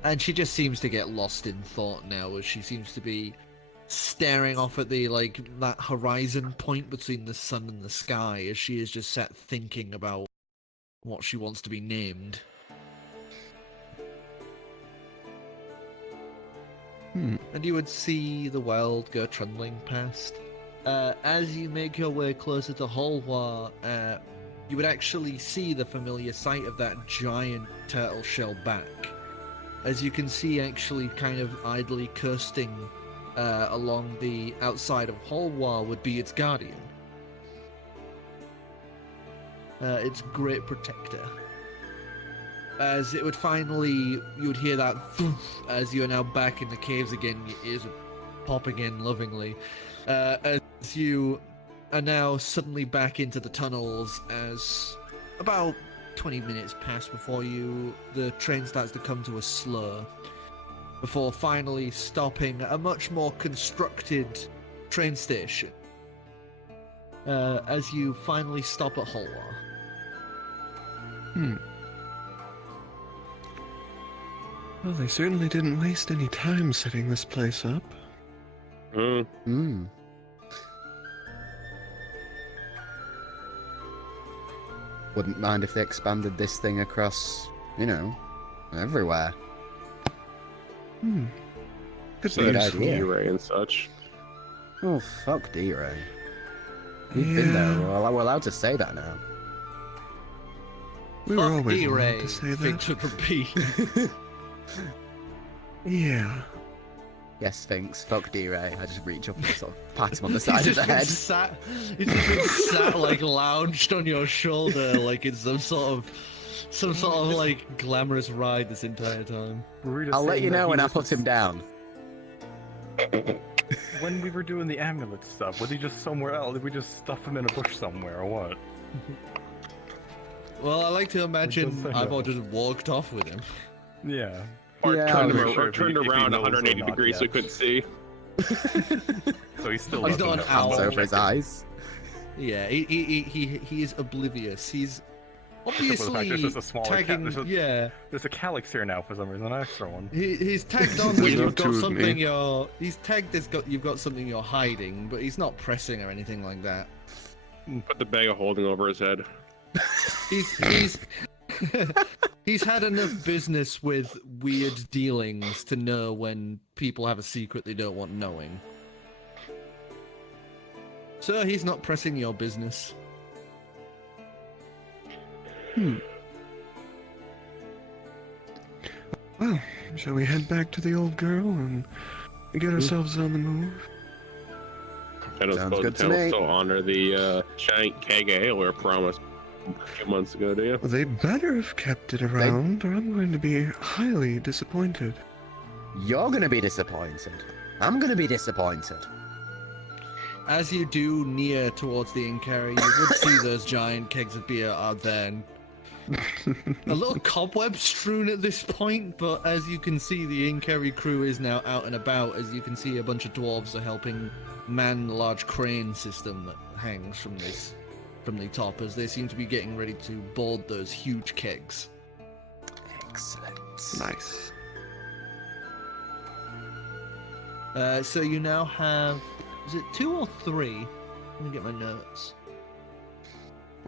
And she just seems to get lost in thought now, as she seems to be staring off at the that horizon point between the sun and the sky, as she is just sat thinking about what she wants to be named. And you would see the world go trundling past. As you make your way closer to Holwar, you would actually see the familiar sight of that giant turtle shell back. As you can see, actually kind of idly coasting along the outside of Holwar would be its guardian. Its great protector. As it would finally, you would hear that as you are now back in the caves again, your ears would pop again lovingly. As you are now suddenly back into the tunnels, as about 20 minutes pass before the train starts to come to a slur, before finally stopping at a much more constructed train station. As you finally stop at Holwar. Well, they certainly didn't waste any time setting this place up. Wouldn't mind if they expanded this thing across, everywhere. Could be Good Use idea. D-Ray and such. Oh, fuck D-Ray. We've been there. Yeah. We're allowed to say that now. We were Fuck always D-Ray, allowed to say Sphinx that. would repeat. Yeah. Yes, Sphinx. Fuck D-Ray. I just reach up and sort of pat him on the side He's of the just been head. he's just been sat like lounged on your shoulder like it's some sort of like glamorous ride this entire time. Were we just I'll let saying you that know he when I was put just- him down. When we were doing the amulet stuff, was he just somewhere else? Did we just stuff him in a bush somewhere, or what? Well, I like to imagine does say Ivor that. just walked off with him. Yeah. Or Yeah, turned, I'm him, not sure or if he- turned if he around knows or 180 not degrees so he yet. couldn't see. So he's still He's doesn't not know. an owl. Hands over his eyes. Yeah, he is oblivious. He's Except for the fact obviously there's just a smaller cat. tagging. There's There's a Calix here now for some reason, an extra one. He's tagged on There's when no you've got two of something me. He's tagged as you've got something you're hiding, but he's not pressing or anything like that. Put the bag of holding over his head. He's he's had enough business with weird dealings to know when people have a secret they don't want knowing. So he's not pressing your business. Well, shall we head back to the old girl and get ourselves on the move? I don't Sounds suppose good the to town will me. still honor the giant keg of ale we were promised a few months ago, do you? Well, they better have kept it around, or I'm going to be highly disappointed. You're gonna be disappointed. I'm gonna be disappointed. As you do near towards the Inkari, you would see those giant kegs of beer out there. And a little cobweb strewn at this point, but as you can see, the Inkari crew is now out and about. As you can see, a bunch of dwarves are helping man the large crane system that hangs from the top, as they seem to be getting ready to board those huge kegs. Excellent. Nice. So you now have, is it 2 or 3? Let me get my notes.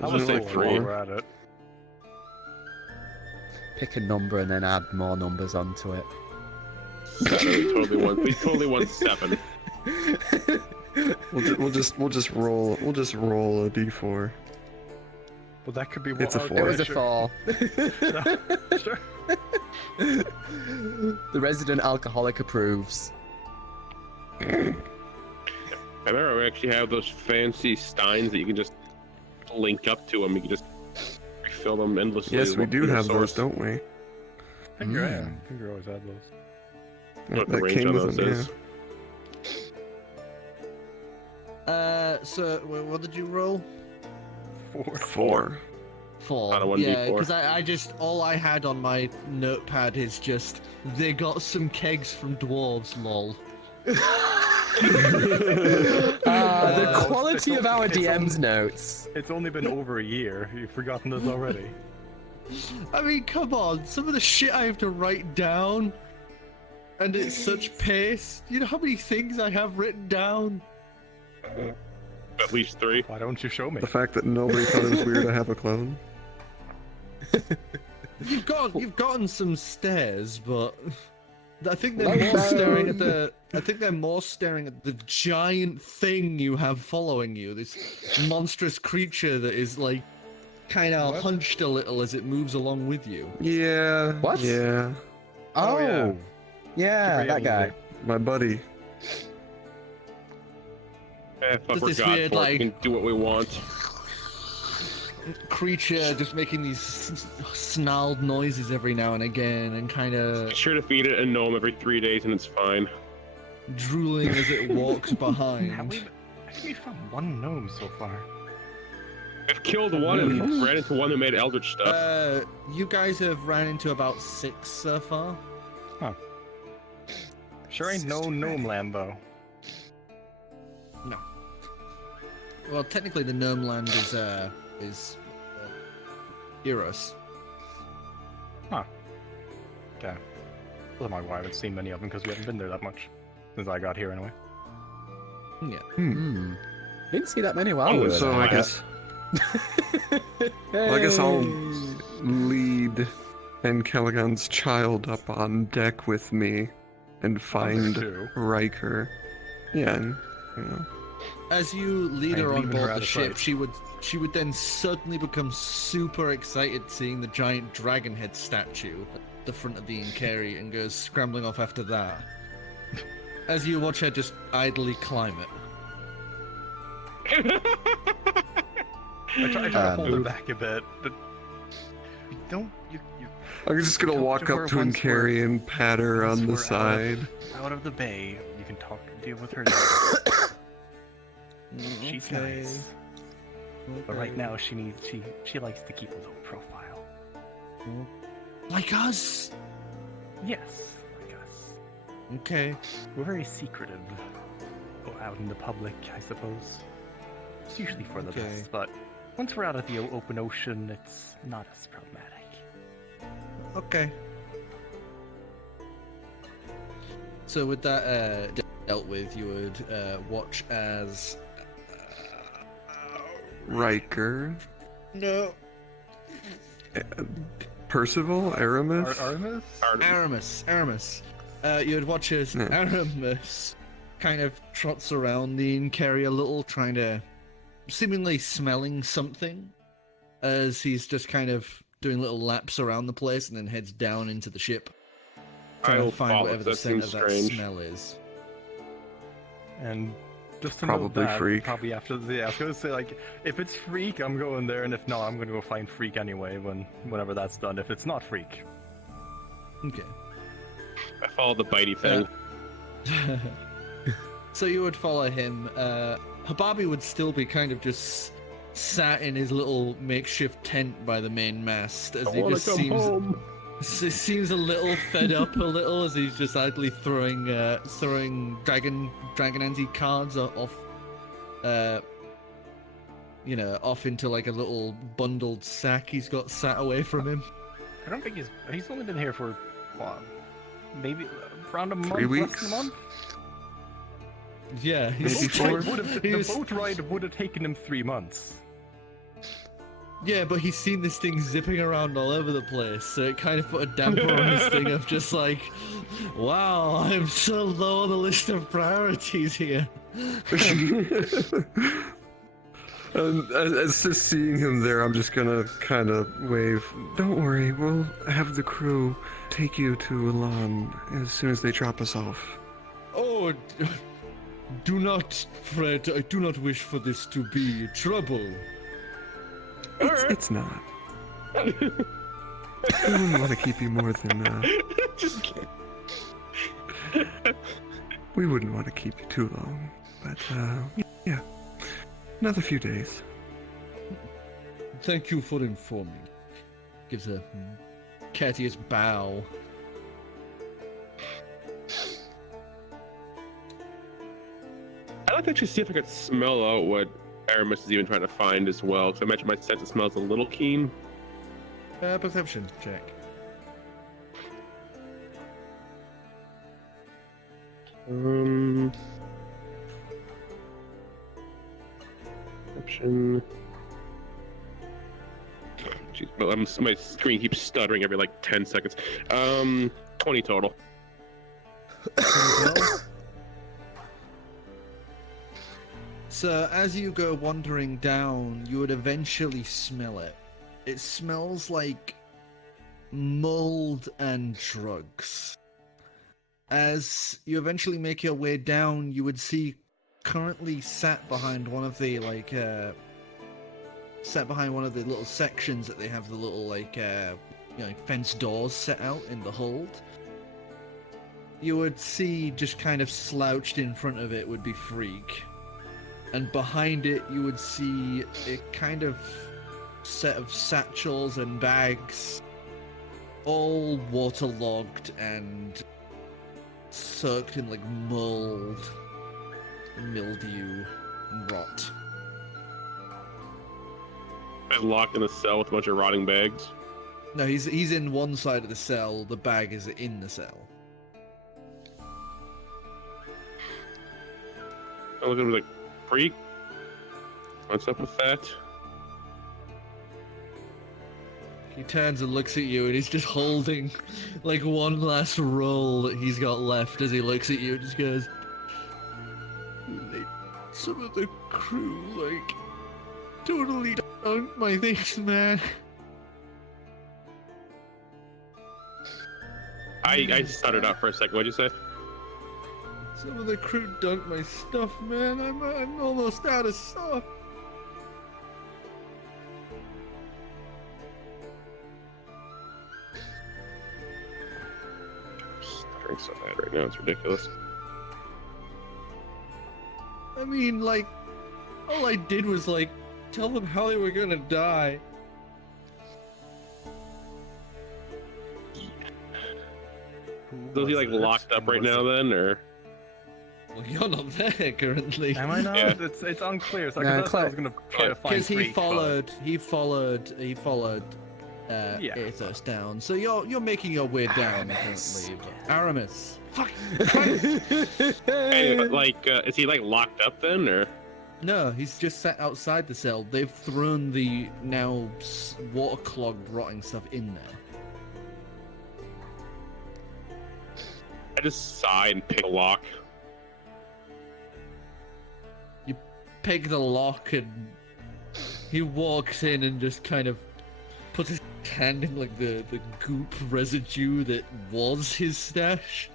I Was would it say like three. four? We're at it. Pick a number and then add more numbers onto it. 7. We totally won 7. We'll just roll a d4. But that could be It's a okay, four. It was a sure. 4. Sure. The resident alcoholic approves. I remember we actually have those fancy steins that you can just link up to them. You can just refill them endlessly. Yes, we do from the have those, source. don't we? Finger always had those. What the That range came on with those them, is. So what did you roll? 4. yeah. 4. 4. Out of 1d4. Yeah, because I just, all I had on my notepad is just, they got some kegs from dwarves, lol. The quality of our it's DM's on- notes. It's only been over a year. You've forgotten this already. I mean, come on, some of the shit I have to write down, and it's such pace. You know how many things I have written down? At least 3. Why don't you show me? The fact that nobody thought it was weird to have a clone. You've gotten some stares, but I think they're Like more that. staring at the. I think they're more staring at the giant thing you have following you. This monstrous creature that is like kind of What? hunched a little as it moves along with you. Yeah. What? Yeah. Oh, yeah. Yeah, that guy. My buddy. Fuck, There's we're this God weird, for it. like- We can do what we want. Creature just making these snarled noises every now and again, and kind of Be sure to feed it a gnome every 3 days and it's fine. drooling as it walks Have behind. I think we found one gnome so far. We've killed one and ran into one that made eldritch stuff. You guys have ran into about 6 so far. Sure ain't no gnome land though. No. Well, technically, the gnome land is Eros. Okay. Doesn't matter why I haven't seen many of them because we haven't been there that much since I got here anyway. Yeah. Hmm. Didn't see that many while Oh, we were So there. I guess I guess I'll lead Ancalagon's child up on deck with me and find Two. Riker. Yeah, and, As you lead I'm her on leaving her board out the of ship, sight. she would then suddenly become super excited seeing the giant dragon head statue at the front of the Inkeri and goes scrambling off after that. As you watch her just idly climb it. I try to hold her back a bit, but you don't. You I'm just gonna Talk walk to her up to once Inkeri and pat her once on the we're side. out of the bay. You can deal with her. She's nice, but right now she likes to keep a low profile. Like us? Yes, like us. Okay. We're very secretive. Go out in the public, I suppose. It's usually for the Okay. best, but once we're out of the open ocean, it's not as problematic. Okay. So with that dealt with, you would watch as... Riker. No. Percival? Aramis? Artemis? Aramis. You would watch as Yeah. Aramis kind of trots around the Inkeri a little, trying to... seemingly smelling something, as he's just kind of doing little laps around the place and then heads down into the ship, trying I'll to find follow. whatever the That scent seems of that strange. smell is. And just to Probably note that, Freak. Probably after the I was gonna say, like, if it's Freak, I'm going there, and if not, I'm gonna go find Freak anyway whenever that's done. If it's not Freak. Okay. I follow the bitey thing. So you would follow him. Hababi would still be kind of just sat in his little makeshift tent by the main mast, as I he wanna just come home. seems a little fed up a little, as he's just idly throwing dragon anti cards off, off into like a little bundled sack he's got sat away from him. I don't think he's only been here for what, maybe around a month, 3 less weeks? than a month. Yeah, Maybe The he's, four. boat ride would have taken him 3 months. yeah, but he's seen this thing zipping around all over the place, so it kind of put a damper on his thing of just like, wow, I'm so low on the list of priorities here. And as to seeing him there, I'm just gonna kind of wave. Don't worry, we'll have the crew take you to Elan as soon as they drop us off. Oh, do not fret. I do not wish for this to be trouble. It's not. We wouldn't want to keep you more than. Just kidding. We wouldn't want to keep you too long, but yeah, another few days. Thank you for informing. Gives a courteous bow. I'd like to actually see if I could smell out what Aramis is even trying to find as well, because I imagine my sense of smell is a little keen. Perception check. Perception. Jeez, well, my screen keeps stuttering every like 10 seconds. 20 total. So as you go wandering down, you would eventually smell it. It smells like mold and drugs. As you eventually make your way down, you would see currently sat behind one of the little sections that they have the little fence doors set out in the hold. You would see just kind of slouched in front of it would be Freak. And behind it, you would see a kind of set of satchels and bags, all waterlogged and soaked in like mold, mildew, and rot. I'm locked in a cell with a bunch of rotting bags. No, he's in one side of the cell. The bag is in the cell. I look at him like, Freak? What's up with that? He turns and looks at you, and he's just holding like one last roll that he's got left as he looks at you and just goes, Some of the crew, like, totally dunked my things, man. I stuttered out for a second. What'd you say? Some of the crew dunked my stuff, man. I'm almost out of stuff. Stuttering so bad right now, it's ridiculous. I mean, like, all I did was, like, tell them how they were gonna die. So is he like locked up right now then, or? Well, you're not there currently. Am I not? Yeah. It's unclear. So No, that's what I was gonna try to find. Because he Freak, but- followed Yeah. Aethos down. So you're making your way down currently. Aramis. Fuck. Hey, but, like, is he like locked up then, or? No, he's just sat outside the cell. They've thrown the now waterlogged, rotting stuff in there. I just sigh and pick a lock. You pick the lock and he walks in and just kind of puts his hand in like the goop residue that was his stash.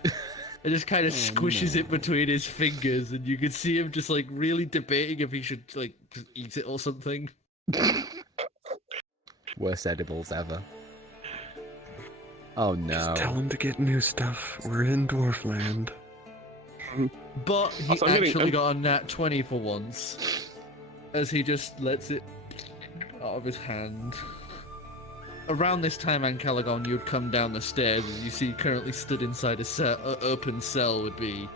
And just kind of squishes it between his fingers, and you can see him just like really debating if he should like just eat it or something. Worst edibles ever. Oh no. Just tell him to get new stuff. We're in Dwarfland. But he Also, I'm actually getting- got a nat 20 for once, as he just lets it out of his hand. Around this time, Ancalagon, you'd come down the stairs, and you see currently stood inside a open cell would be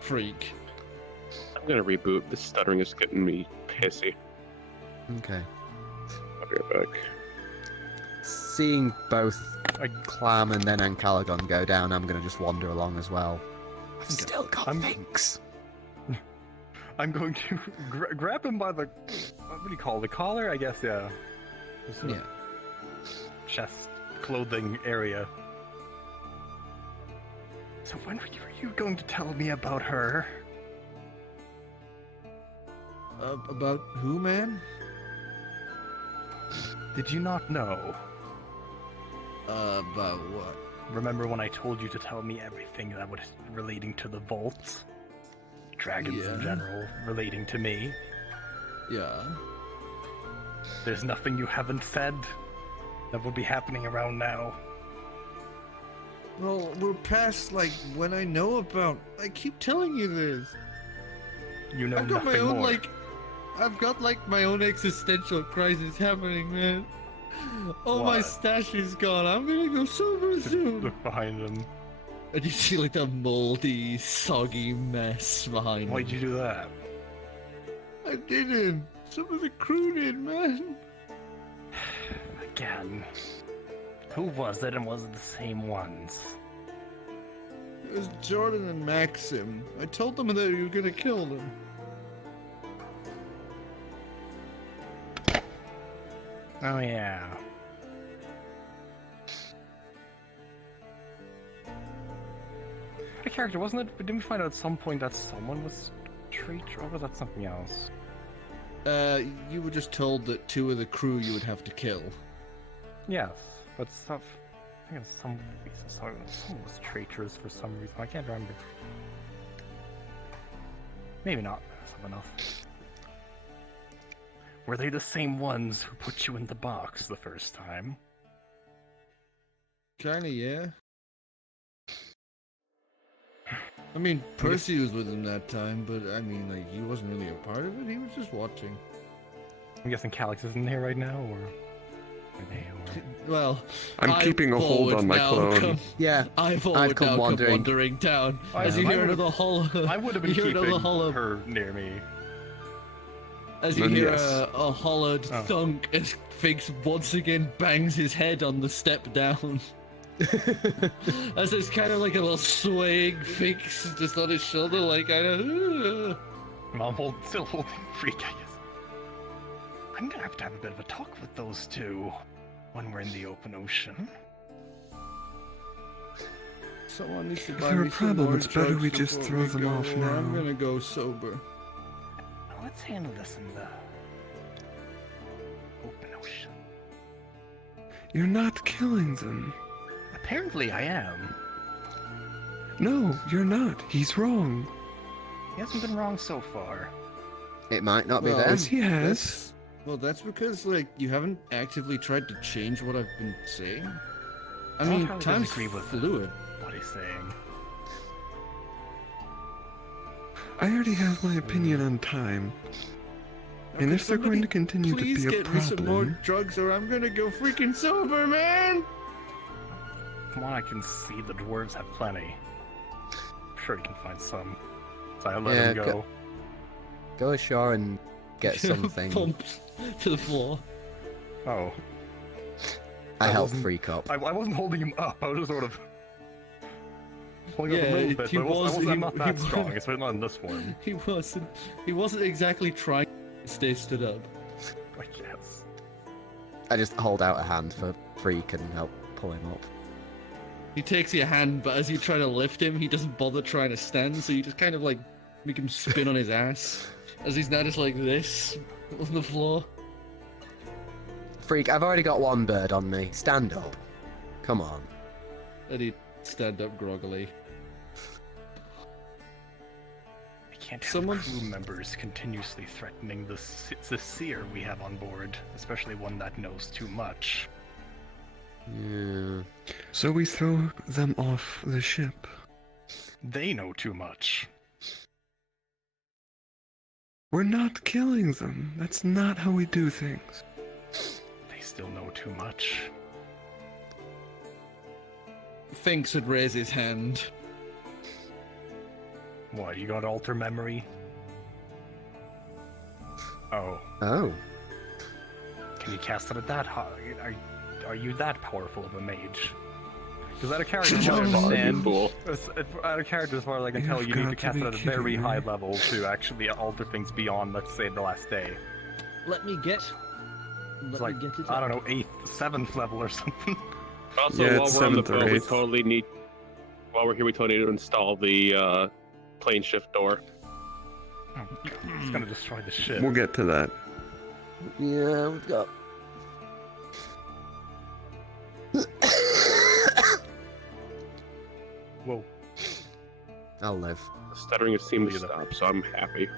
Freak. I'm gonna reboot. This stuttering is getting me pissy. Okay. I'll be right back. Seeing both Clam and then Ancalagon go down, I'm gonna just wander along as well. I've still got things. I'm going to grab him by the what do you call it? The collar? I guess, yeah. The sort of Yeah. chest clothing area. So when were you going to tell me about her? About who, man? Did you not know? About what? Remember when I told you to tell me everything that was relating to the vaults? Dragons in Yeah. general, relating to me? Yeah. There's nothing you haven't said that would be happening around now. Well, we're past, like, when I know about... I keep telling you this. You know I've got my nothing own, more. like... I've got, like, my own existential crisis happening, man. All my What? stash is gone. I'm gonna go sober soon. Look behind him. And you see, like, the moldy, soggy mess behind Why'd him. you do that? I didn't. Some of the crew did, man. Again. Who was it, and was it the same ones? It was Jordan and Maxim. I told them that you were gonna kill them. Oh yeah. The character, wasn't it? Didn't we find out at some point that someone was traitor, or was that something else? You were just told that 2 of the crew you would have to kill. Yes, but stuff. I think some reason, someone was traitors for some reason. I can't remember. Maybe not. Someone else. Were they the same ones who put you in the box the first time? Kinda, yeah. I mean, Percy was with him that time, but I mean, like, he wasn't really a part of it. He was just watching. I'm guessing Calix isn't here right now, or are they? Or... Well, I'm keeping a hold would on my now clone. Come, Yeah, Ivor I'd would come now wandering. come wandering down I- as you I hear would've- another hollow. I would have been you hear keeping another hollow. her near me. As you Then hear yes. a hollowed Oh. thunk as Fix once again bangs his head on the step down. As there's kind of like a little swaying Fix just on his shoulder, like kind of. I'm still holding Freak, I guess. I'm gonna have to have a bit of a talk with those two when we're in the open ocean. Someone needs to If buy they're me a some problem, more it's better we drugs just before throw we them go, off or I'm now. gonna go sober. let's handle this in the open ocean. You're not killing them. Apparently I am. No, you're not. He's wrong. He hasn't been wrong so far. It might not be Well, them. Yes, he has. That's because, like, you haven't actively tried to change what I've been saying. I I mean, entirely time's disagree with fluid. what he's saying. I already have my opinion on time. And Okay, if they're going to continue to please be a get me some more problem, drugs or I'm gonna go freaking sober, man! Come on, I can see the dwarves have plenty. I'm sure you can find some. So I let him go. Go ashore and get something. Thumped to the floor. Oh. I I help wasn't- freak up. I wasn't holding him up, I was just sort of holding up a Yeah, little bit, he but was- I'm he- not he that was- strong, especially not in this form. He wasn't exactly trying to stay stood up. I guess. I just hold out a hand for Freak and help pull him up. He takes your hand, but as you try to lift him, he doesn't bother trying to stand, so you just kind of like make him spin on his ass. As he's now just like this on the floor. Freak, I've already got one bird on me. Stand up. Come on. And he'd stand up groggily. I can't have Someone's- crew members continuously threatening the seer we have on board, especially one that knows too much. Yeah. so we throw them off the ship. They know too much. We're not killing them. That's not how we do things. They still know too much. Finks would raise his hand. What, you got alter memory? Oh, Oh. can you cast it at that high? Are you that powerful of a mage? Because out of character, as far as I understand, out of character, as far as I can tell, You've you need got to to cast be it at a very kidding high me. level to actually alter things beyond, let's say, the last day. Let me get. It's Let like, me get it. I don't know, 8th, 7th level or something. Also, Yeah, while it's we're on the 7th or boat, we 8th. totally need. While we're here, we totally need to install the plane shift door. It's gonna destroy the ship. We'll get to that. Yeah, we've got. Whoa. I'll live. The stuttering has seemed to Look at stop, so I'm happy.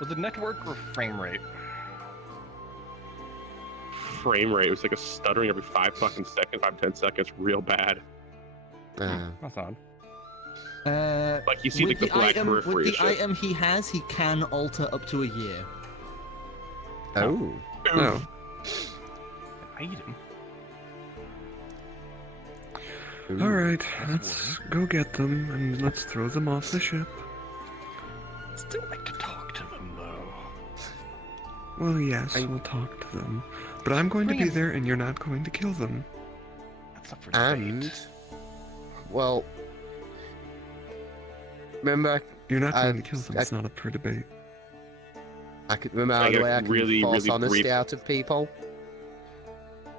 Was it network or frame rate? Frame rate was like a stuttering every 5 fucking seconds, 5-10 seconds, real bad. That's odd. Like you see like the black periphery with of the shit. item he has, he can alter up to a year. Oh. Oh. Item? Ooh. Alright, That's let's go get them and let's throw them off the ship. I'd still like to talk to them, though. Well, yes, I- we'll talk to them. But I'm going to Bring be 'em. there and you're not going to kill them. That's up for debate. And. Well. Remember, You're not I- going to kill them. It's not up for debate. I could remember I the get way I can really, force really honesty brief- out of people.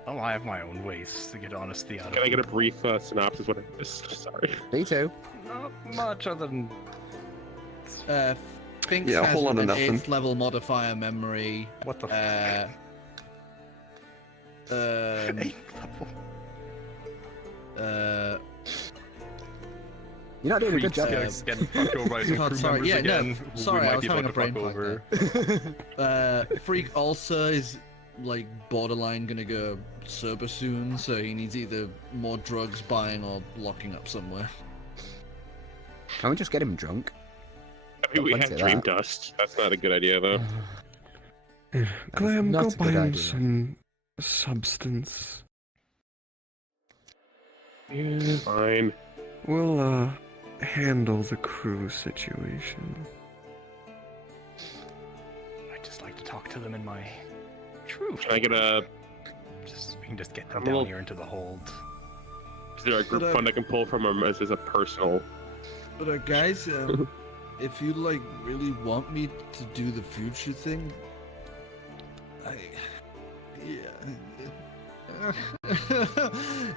Oh, I have my own ways to get honesty out of Can I get a people. brief synopsis of what I missed? Sorry. Me too. Not much other than... Finks Yeah, a has whole lot of an nothing. 8th level modifier memory. What the Uh, um, 8th level? You're not doing a good Freaks job. getting fucked over by some God, crew sorry, members yeah, no, again, who sorry, we I might was be having about a to fuck brain over. blank Freak also is like borderline gonna go sober soon, so he needs either more drugs buying or locking up somewhere. Can we just get him drunk? I mean, we Don't have say dream that. dust. That's not a good idea, though. Clem, not go a buy good him idea. some substance. Yeah, fine. We'll, handle the crew situation. I'd just like to talk to them in my truth. Can I get a? We can just get them I'm a down little- here into the hold. Is there a group But, fund I can pull from, or is this a personal? But guys, if you like really want me to do the future thing,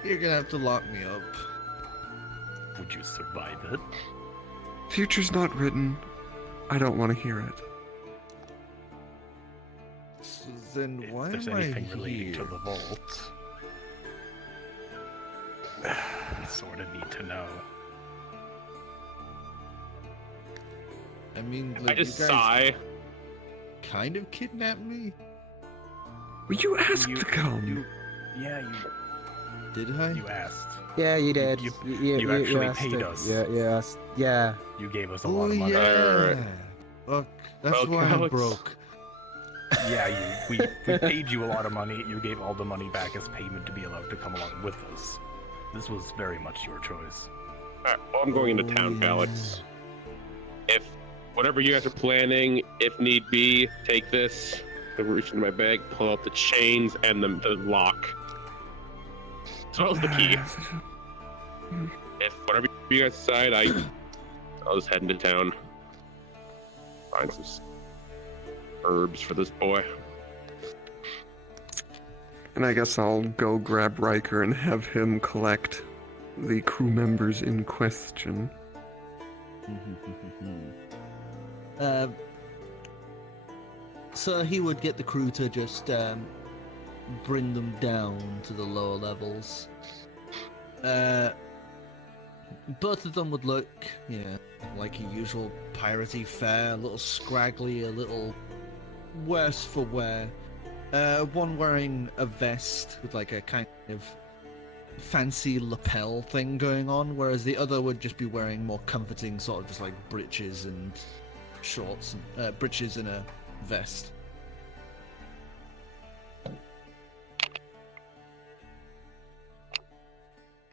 you're gonna have to lock me up. Would you survive it? Future's not written. I don't want to hear it. Then If why there's am I anything relating here? to the vault, we sort of need to know. I mean, I like, you just guys sigh. kind of kidnapped me. Well, you asked to come. You Did I? you asked. Yeah, you did. You actually asked paid it. us. Yeah. You gave us a Oh lot of money. yeah. Fuck, that's Well, why I'm Calix. broke. Yeah, we paid you a lot of money. You gave all the money back as payment to be allowed to come along with us. This was very much your choice. Alright, well, I'm going into Oh, town, yeah. Calix. If whatever you guys are planning, if need be, take this. I reach into my bag, pull out the chains and the lock. As well as the key. If whatever you guys decide, I'll just head into town. Find some herbs for this boy. And I guess I'll go grab Riker and have him collect the crew members in question. So he would get the crew to just bring them down to the lower levels. Both of them would look, like a usual piratey fare, a little scraggly, a little worse for wear. One wearing a vest with like a kind of fancy lapel thing going on, whereas the other would just be wearing more comforting sort of just like breeches and shorts, breeches and a vest.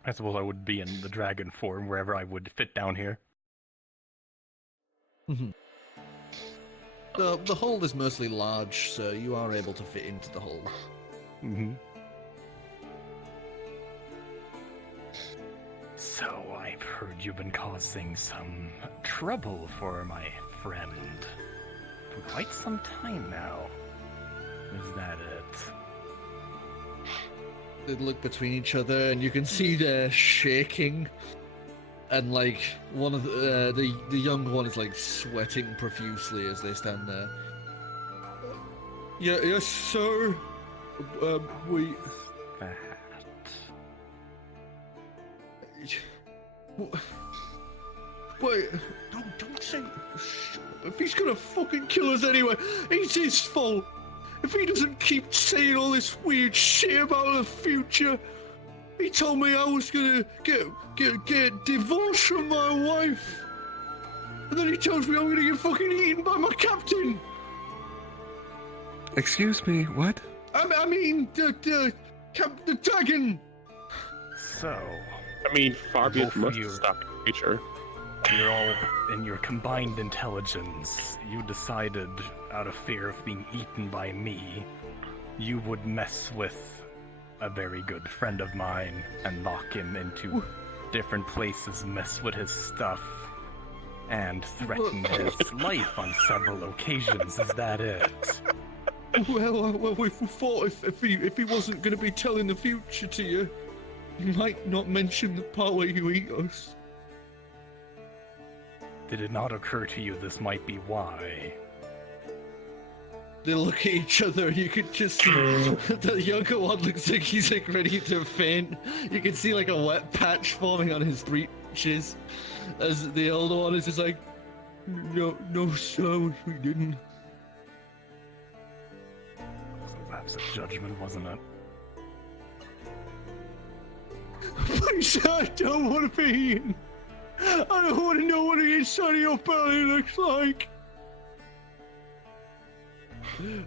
I suppose I would be in the dragon form wherever I would fit down here. The hold is mostly large, so you are able to fit into the hold. Mm-hmm. So I've heard you've been causing some trouble for my friend for quite some time now. Is that it? They look between each other, and you can see they're shaking. And like one of the young one is like sweating profusely as they stand there. Yeah, yes, sir. We. That. Wait, don't say. If he's gonna fucking kill us anyway, it's his fault. If he doesn't keep saying all this weird shit about the future. He told me I was gonna get divorced from my wife. And then he tells me I'm gonna get fucking eaten by my captain. Excuse me, what? I mean, the dragon. So, I mean, far be it Both from of us to you. stop the creature. you're all in your combined intelligence. You decided, out of fear of being eaten by me, you would mess with a very good friend of mine and lock him into different places, mess with his stuff, and threaten his life on several occasions. Is that it? Well, we thought if he wasn't going to be telling the future to you, you might not mention the part where you eat us. Did it not occur to you this might be why? They look at each other, and you can just see the younger one looks like he's like ready to faint. You can see like a wet patch forming on his breeches, as the older one is just like, no, sir, we didn't. That was a lapse of judgment, wasn't it? Please, I don't want to be eaten. I don't want to know what the inside of your belly looks like.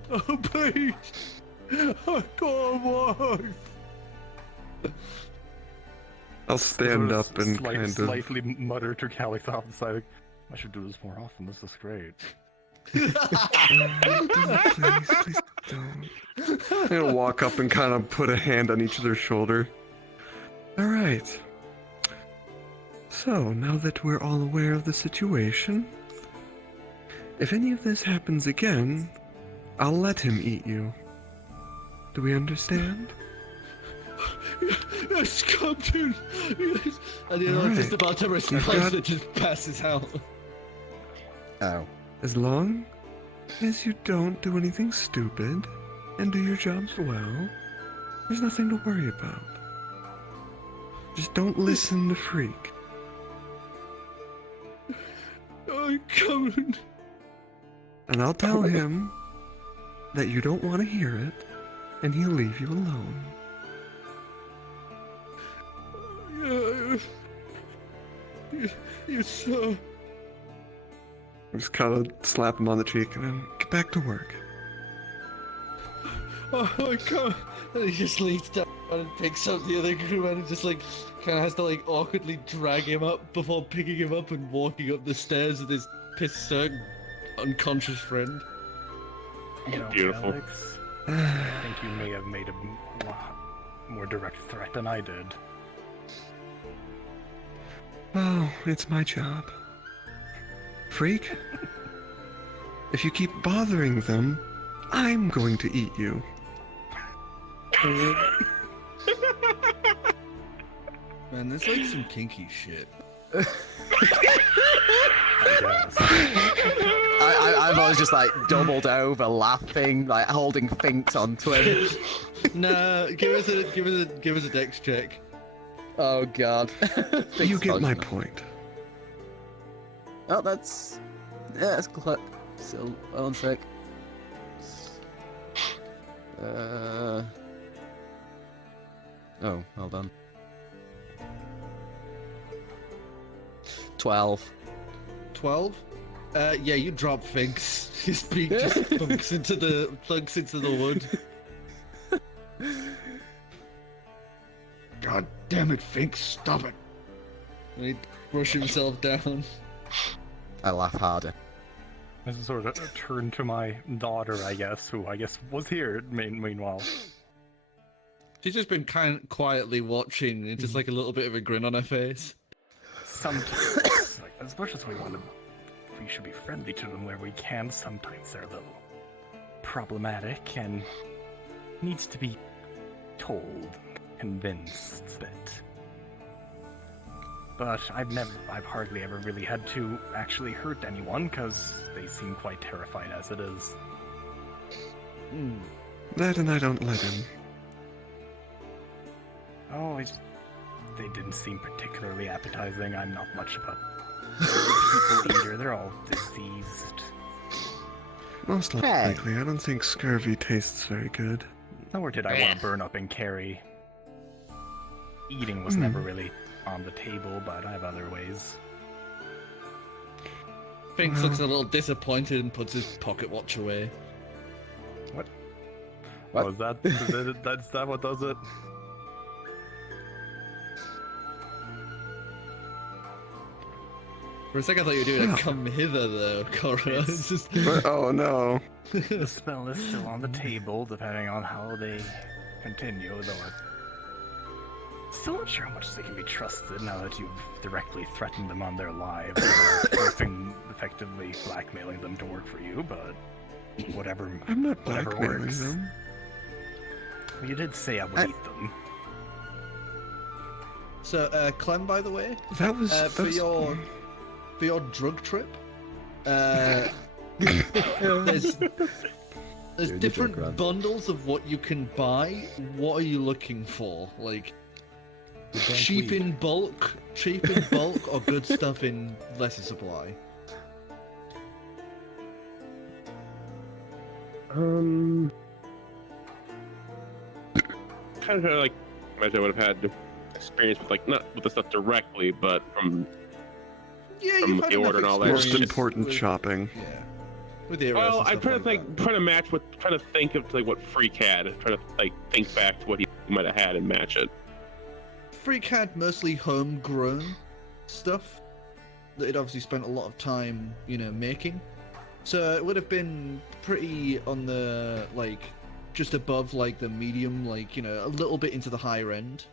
Oh, please. I got a wife. I'll stand Sort up and kind of... slightly mutter to Calix off the side. I should do this more often. This is great. Please don't. I'm gonna walk up and kind of put a hand on each of their shoulder. Alright. So, now that we're all aware of the situation, if any of this happens again, I'll let him eat you. Do we understand? Yes, Captain. Yes. And the other one's just about to respond and just passes out. Oh. As long as you don't do anything stupid, and do your jobs well, there's nothing to worry about. Just don't listen to Freak. I'm coming. And I'll tell him that you don't want to hear it, and he'll leave you alone. You're so... Just kind of slap him on the cheek and then get back to work. Oh my god! And he just leans down and picks up the other crewman and just like kind of has to like awkwardly drag him up before picking him up and walking up the stairs with his pissed unconscious friend. You know, Beautiful. Alex, I think you may have made a lot more direct threat than I did. Oh, it's my job. Freak, if you keep bothering them, I'm going to eat you. Man, that's like some kinky shit. I guess. I've always just like doubled over, laughing, like holding Finks onto him. Nah, give us a dex check. Oh god. You get my point. Oh, that's... Yeah, that's close. Still on sec. Oh, hold on. 12. 12? Yeah, you drop Finks. His beak just thunks into the wood. God damn it, Finks, stop it. And he'd brush himself down. I laugh harder. This is sort of a turn to my daughter, I guess, who I guess was here meanwhile. She's just been kind of quietly watching, and just like a little bit of a grin on her face. Sometimes, like, as much as we should be friendly to them where we can, sometimes they're a little problematic and needs to be told, convinced a bit. But I've hardly ever really had to actually hurt anyone, because they seem quite terrified as it is. That and I don't let him. Oh, they didn't seem particularly appetizing. I'm not much of a people eater. They're all diseased. Most likely, I don't think scurvy tastes very good. Nor did I want to burn up and carry. Eating was never really on the table, but I have other ways. Finks looks a little disappointed and puts his pocket watch away. What? What? Oh, is that what does it? For a second I thought you were doing a come hither though, Korro. It's just... Oh no. The spell is still on the table, depending on how they continue, though I'm still not sure how much they can be trusted now that you've directly threatened them on their lives, forcing, effectively blackmailing them to work for you, but whatever. I'm not whatever blackmailing works. them. Well, you did say I would eat them. So, Clem, by the way, That was... for your drug trip, there's different bundles of what you can buy. What are you looking for? Like, cheap in bulk, or good stuff in lesser supply? Kind of like, imagine I would have had experience with, like, not with the stuff directly, but from you've had the order and all that. Most shit. important shopping. Yeah. With the Well, arrows and I'm stuff trying like to match what, trying to think of like what Freak had, trying to like think back to what he might have had and match it. Freak had mostly homegrown stuff that he'd obviously spent a lot of time, making. So it would have been pretty on the, like, just above, like, the medium, like, a little bit into the higher end.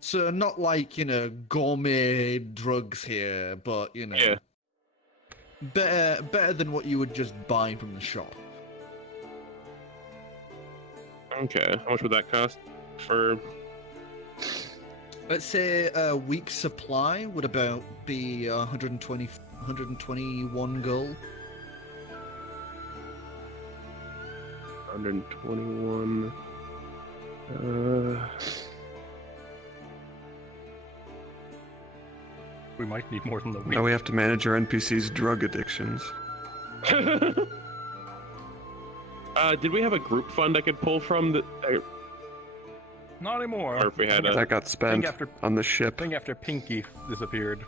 So not like, gourmet drugs here, but, Yeah. better than what you would just buy from the shop. Okay, how much would that cost for? Let's say a week's supply would about be 121 gold. 121. We might need more than the week. Now we have to manage our NPC's drug addictions. Did we have a group fund I could pull from? Not anymore. Or if we had That got spent on the ship. I think after Pinky disappeared.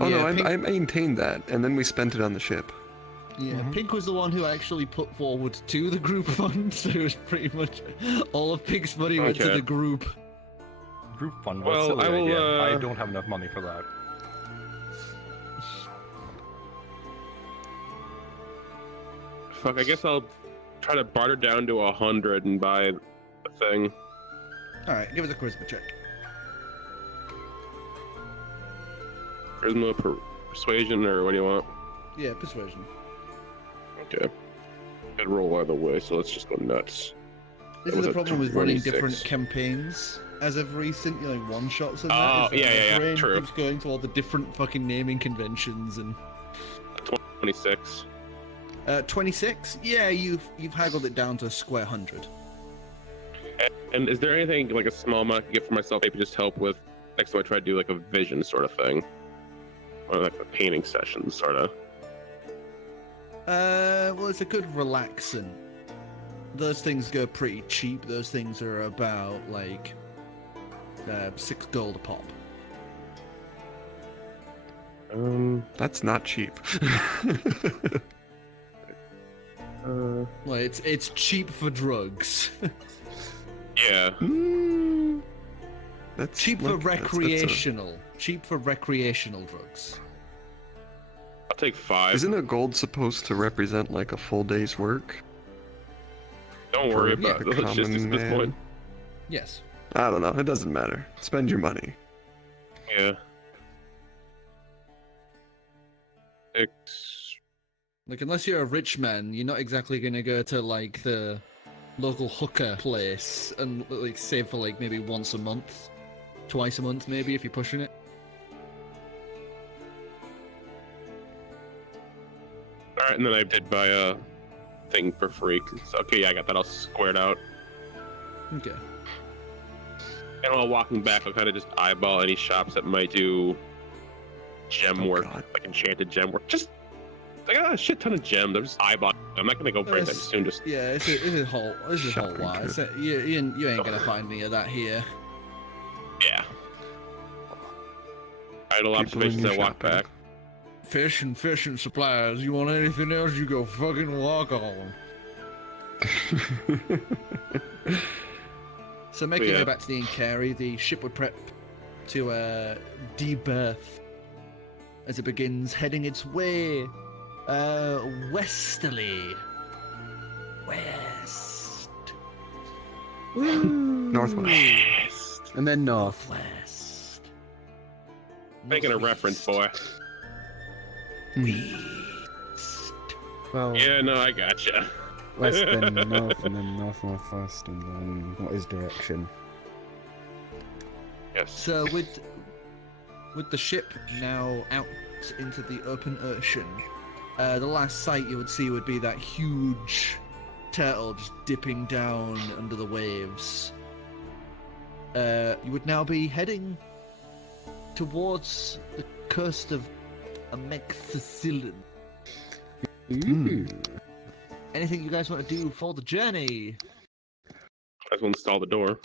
Oh Yeah, no, Pink- I maintained that, and then we spent it on the ship. Yeah, Pink was the one who actually put forward to the group fund, so it was pretty much all of Pink's money went to Okay. the group. Group fund. Well, Well, I will, I don't have enough money for that. Fuck, I guess I'll try to barter down to 100 and buy the thing. Alright, give us a charisma check. Charisma, persuasion, or what do you want? Yeah, persuasion. Okay. Good roll either way, so let's just go nuts. This That is the was a problem with running 26. different campaigns as of recent, you know, like one shots and Oh, that. is that yeah, my brain true. keeps going to all the different fucking naming conventions and 26. 26? Yeah, you've haggled it down to a square 100. And is there anything, like a small amount I can get for myself, maybe just help with next time I try to do like a vision sort of thing? Or like a painting session, sort of. Well, it's a good relaxant. Those things go pretty cheap. Those things are about like 6 gold a pop. That's not cheap. Well, it's cheap for drugs. Yeah. That's Cheap for like- that's a- recreational. Cheap for recreational drugs. I'll take 5. Isn't a gold supposed to represent like a full day's work? Don't for worry a about common logistics at this man? point. Yes. I don't know. It doesn't matter. Spend your money. Yeah. 6. Like, unless you're a rich man, you're not exactly gonna go to like the local hooker place and like save for like maybe once a month, twice a month maybe if you're pushing it. Alright, and then I did buy a thing for free. So, okay, yeah, I got that all squared out. Okay. And while walking back, I'll kind of just eyeball any shops that might do gem Oh, work, God. like enchanted gem work. Just, I got a shit ton of gems. I'm just eyeballing. I'm not gonna go for anything soon. Just Yeah, it's a whole Shocking, lot. kid. You ain't gonna find any of that here. yeah. Idle People in observations. your I walk shopping. back. Fish and supplies. You want anything else? You go fucking walk on. So making Yeah. it back to the Inkari, the ship would prep to debirth as it begins heading its way westerly. West. Northwest. Yes. And then north. West. Making a reference, boy. West. Well, Yeah, no, I gotcha. west, then north, and then north-northwest, and then what is direction? Yes. So with the ship now out into the open ocean, the last sight you would see would be that huge turtle just dipping down under the waves. You would now be heading towards the coast of Amexicillin. Anything you guys want to do for the journey? I just want to install the door.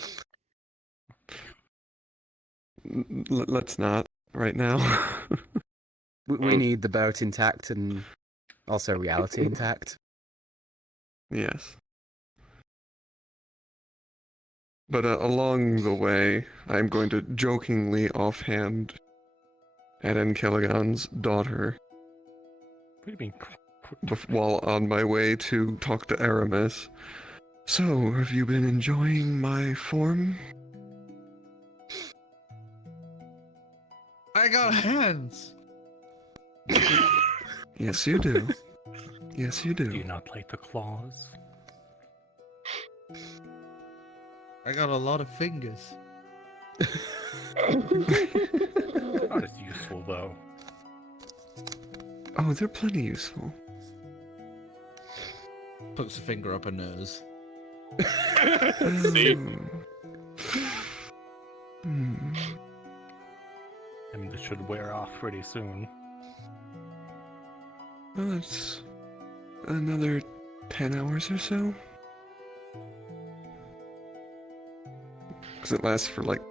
Let's not right now. We need the boat intact and also reality intact. Yes. But along the way, I'm going to jokingly offhand at Ancalagon's daughter What do you mean? while on my way to talk to Aramis. So, have you been enjoying my form? I got hands. Yes, you do. Yes, you Do you do. not like the claws? I got a lot of fingers. Not as useful though. Oh, they're plenty useful. puts a finger up her nose. See? I mean, this should wear off pretty soon. Well, it's another 10 hours or so. Because it lasts for like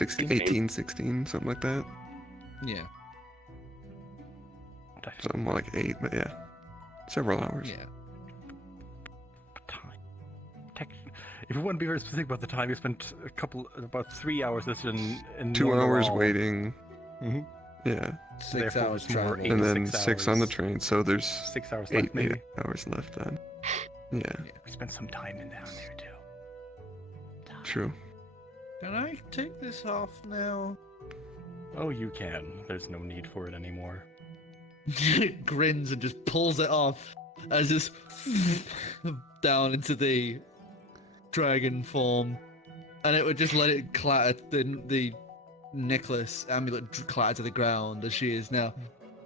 18, 16, something like that. Yeah. Something more like 8, but yeah. Several hours. Yeah. Time. If we want to be very specific about the time, we spent about 3 hours in 2 hours Norway. waiting. Mm-hmm. Yeah. 6 Therefore, hours it's more travel. 8 And then 6 6 on the hours. train, so there's 6 hours 8 left, maybe. hours left then. Yeah, We spent some time in down there too. true. Can I take this off now? Oh, you can. There's no need for it anymore. Grins and just pulls it off as just down into the dragon form, and it would just let it clatter. The necklace amulet clatter to the ground as she is now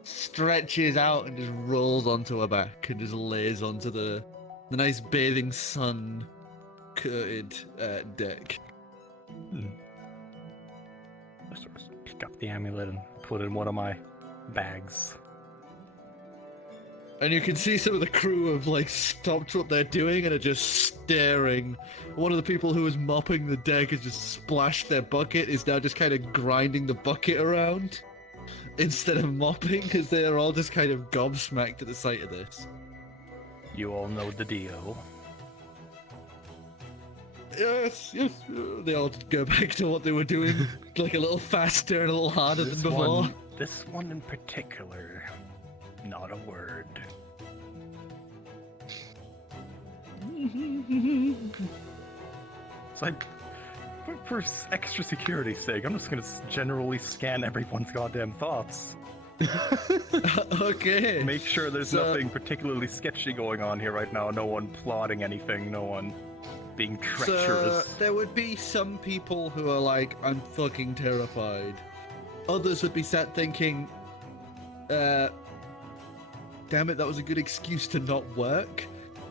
stretches out and just rolls onto her back and just lays onto the nice bathing sun coated deck. I sort of pick up the amulet and put it in one of my bags. And you can see some of the crew have like stopped what they're doing and are just staring. One of the people who was mopping the deck has just splashed their bucket, is now just kind of grinding the bucket around instead of mopping, because they are all just kind of gobsmacked at the sight of this. You all know the deal. Yes, yes. They all go back to what they were doing, like a little faster and a little harder than before. This one in particular, not a word. It's like, for extra security's sake, I'm just gonna generally scan everyone's goddamn thoughts. Okay. Make sure there's So- nothing particularly sketchy going on here right now. No one plotting anything. No one being treacherous. So, there would be some people who are like, I'm fucking terrified. Others would be sat thinking, damn it, that was a good excuse to not work.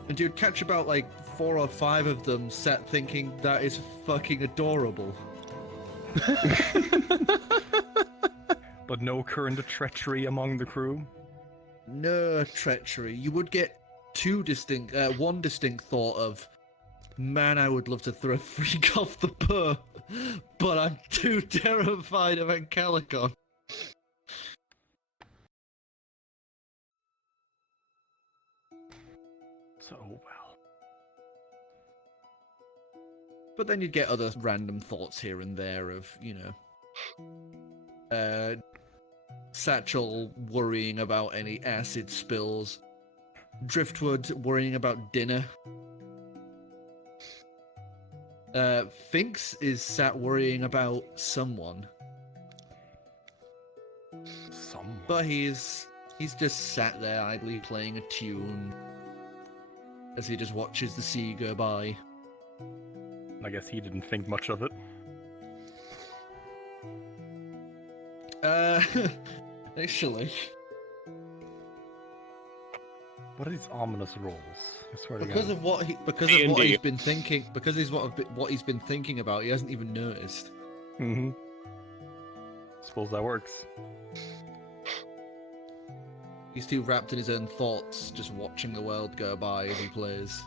And you'd catch about like 4 or 5 of them sat thinking, that is fucking adorable. But no current treachery among the crew. No treachery. You would get one distinct thought of, man, I would love to throw a freak off the boat, but I'm too terrified of Ancalagon. So, well. But then you'd get other random thoughts here and there of, Satchel worrying about any acid spills, Driftwood worrying about dinner. Finks is sat worrying about someone, but he's just sat there idly playing a tune as he just watches the sea go by. I guess he didn't think much of it. Actually, What are these ominous rolls? I swear to because God. of what he's been thinking, because he's what he's been thinking about, he hasn't even noticed. Mm-hmm. Suppose that works. He's too wrapped in his own thoughts, just watching the world go by as he plays.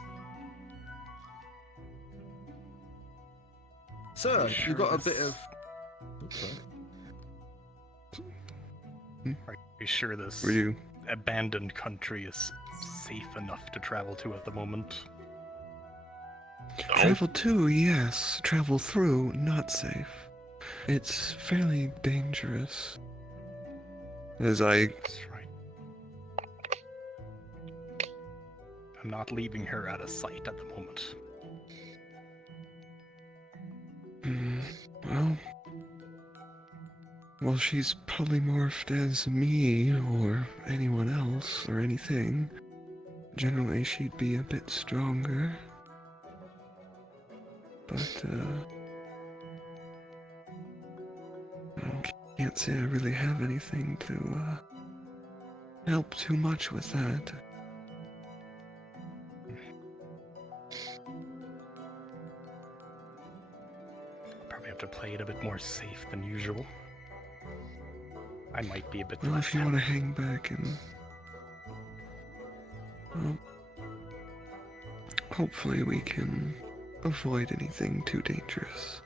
So, I'm sure you got a this- bit of. Oops, sorry. Are you sure this Were you? abandoned country is safe enough to travel to at the moment? Travel to, yes. Travel through, not safe. It's fairly dangerous. As I That's right. I'm not leaving her out of sight at the moment. Well, she's polymorphed as me, or anyone else, or anything. Generally, she'd be a bit stronger. But, I can't say I really have anything to, help too much with that. play it a bit more safe than usual. I might be a bit Well, less if you want to hang back and... Well, hopefully we can avoid anything too dangerous.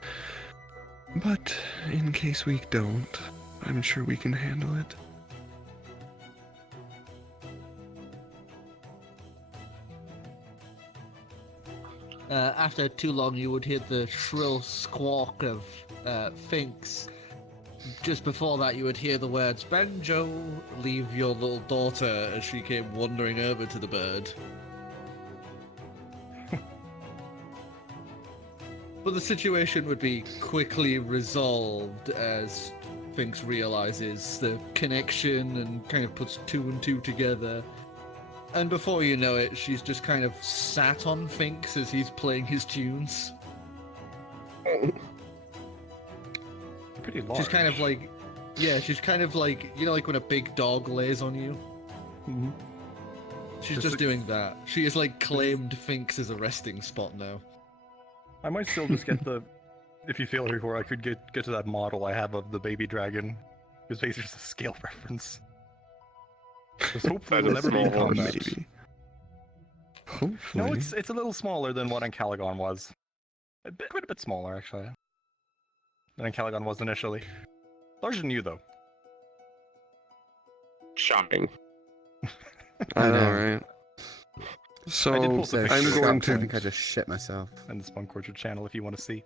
But in case we don't, I'm sure we can handle it. After too long, you would hear the shrill squawk of Finks. Just before that, you would hear the words, "Banjo, leave your little daughter," as she came wandering over to the bird. But the situation would be quickly resolved as Finks realizes the connection and kind of puts two and two together. And before you know it, she's just kind of sat on Finks as he's playing his tunes. pretty large. She's kind of like, yeah, she's kind of like, you know, like when a big dog lays on you? Mm-hmm. She's just doing that. She has like claimed Finks as a resting spot now. I might still just get the, if you feel like where I could get to that model I have of the baby dragon. It's basically just a scale reference. Because hopefully it'll never be in combat. Maybe. Hopefully. No, it's a little smaller than what Ancalagon was. Quite a bit smaller, actually. Than Ancalagon was initially. Larger than you, though. Shocking. I know, right? So, I did post a I'm picture going I to... think I just shit myself. And the Spunk Orchard channel if you want to see.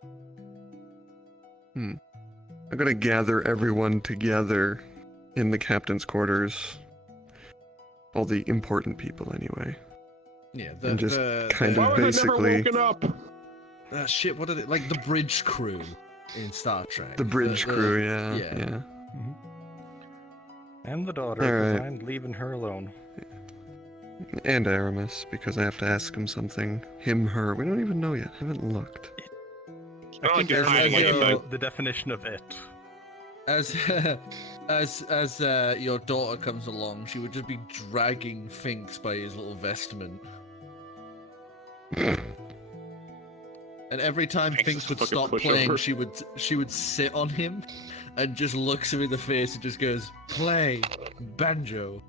I'm gonna gather everyone together in the captain's quarters. All the important people, anyway. Yeah, And just kind of Why was I never basically... woken up? shit, what are they, like the bridge crew in Star Trek. The bridge crew, yeah. Mm-hmm. And the daughter, All right. I'm leaving her alone. And Aramis, because I have to ask him something. Him, her, we don't even know yet. Haven't looked. I I think you're Aramis hiding might it, be the definition of it. As your daughter comes along, she would just be dragging Finks by his little vestment. And every time Finks Finks is would fucking stop pushover. playing, she would sit on him and just looks him in the face and just goes, "Play, banjo."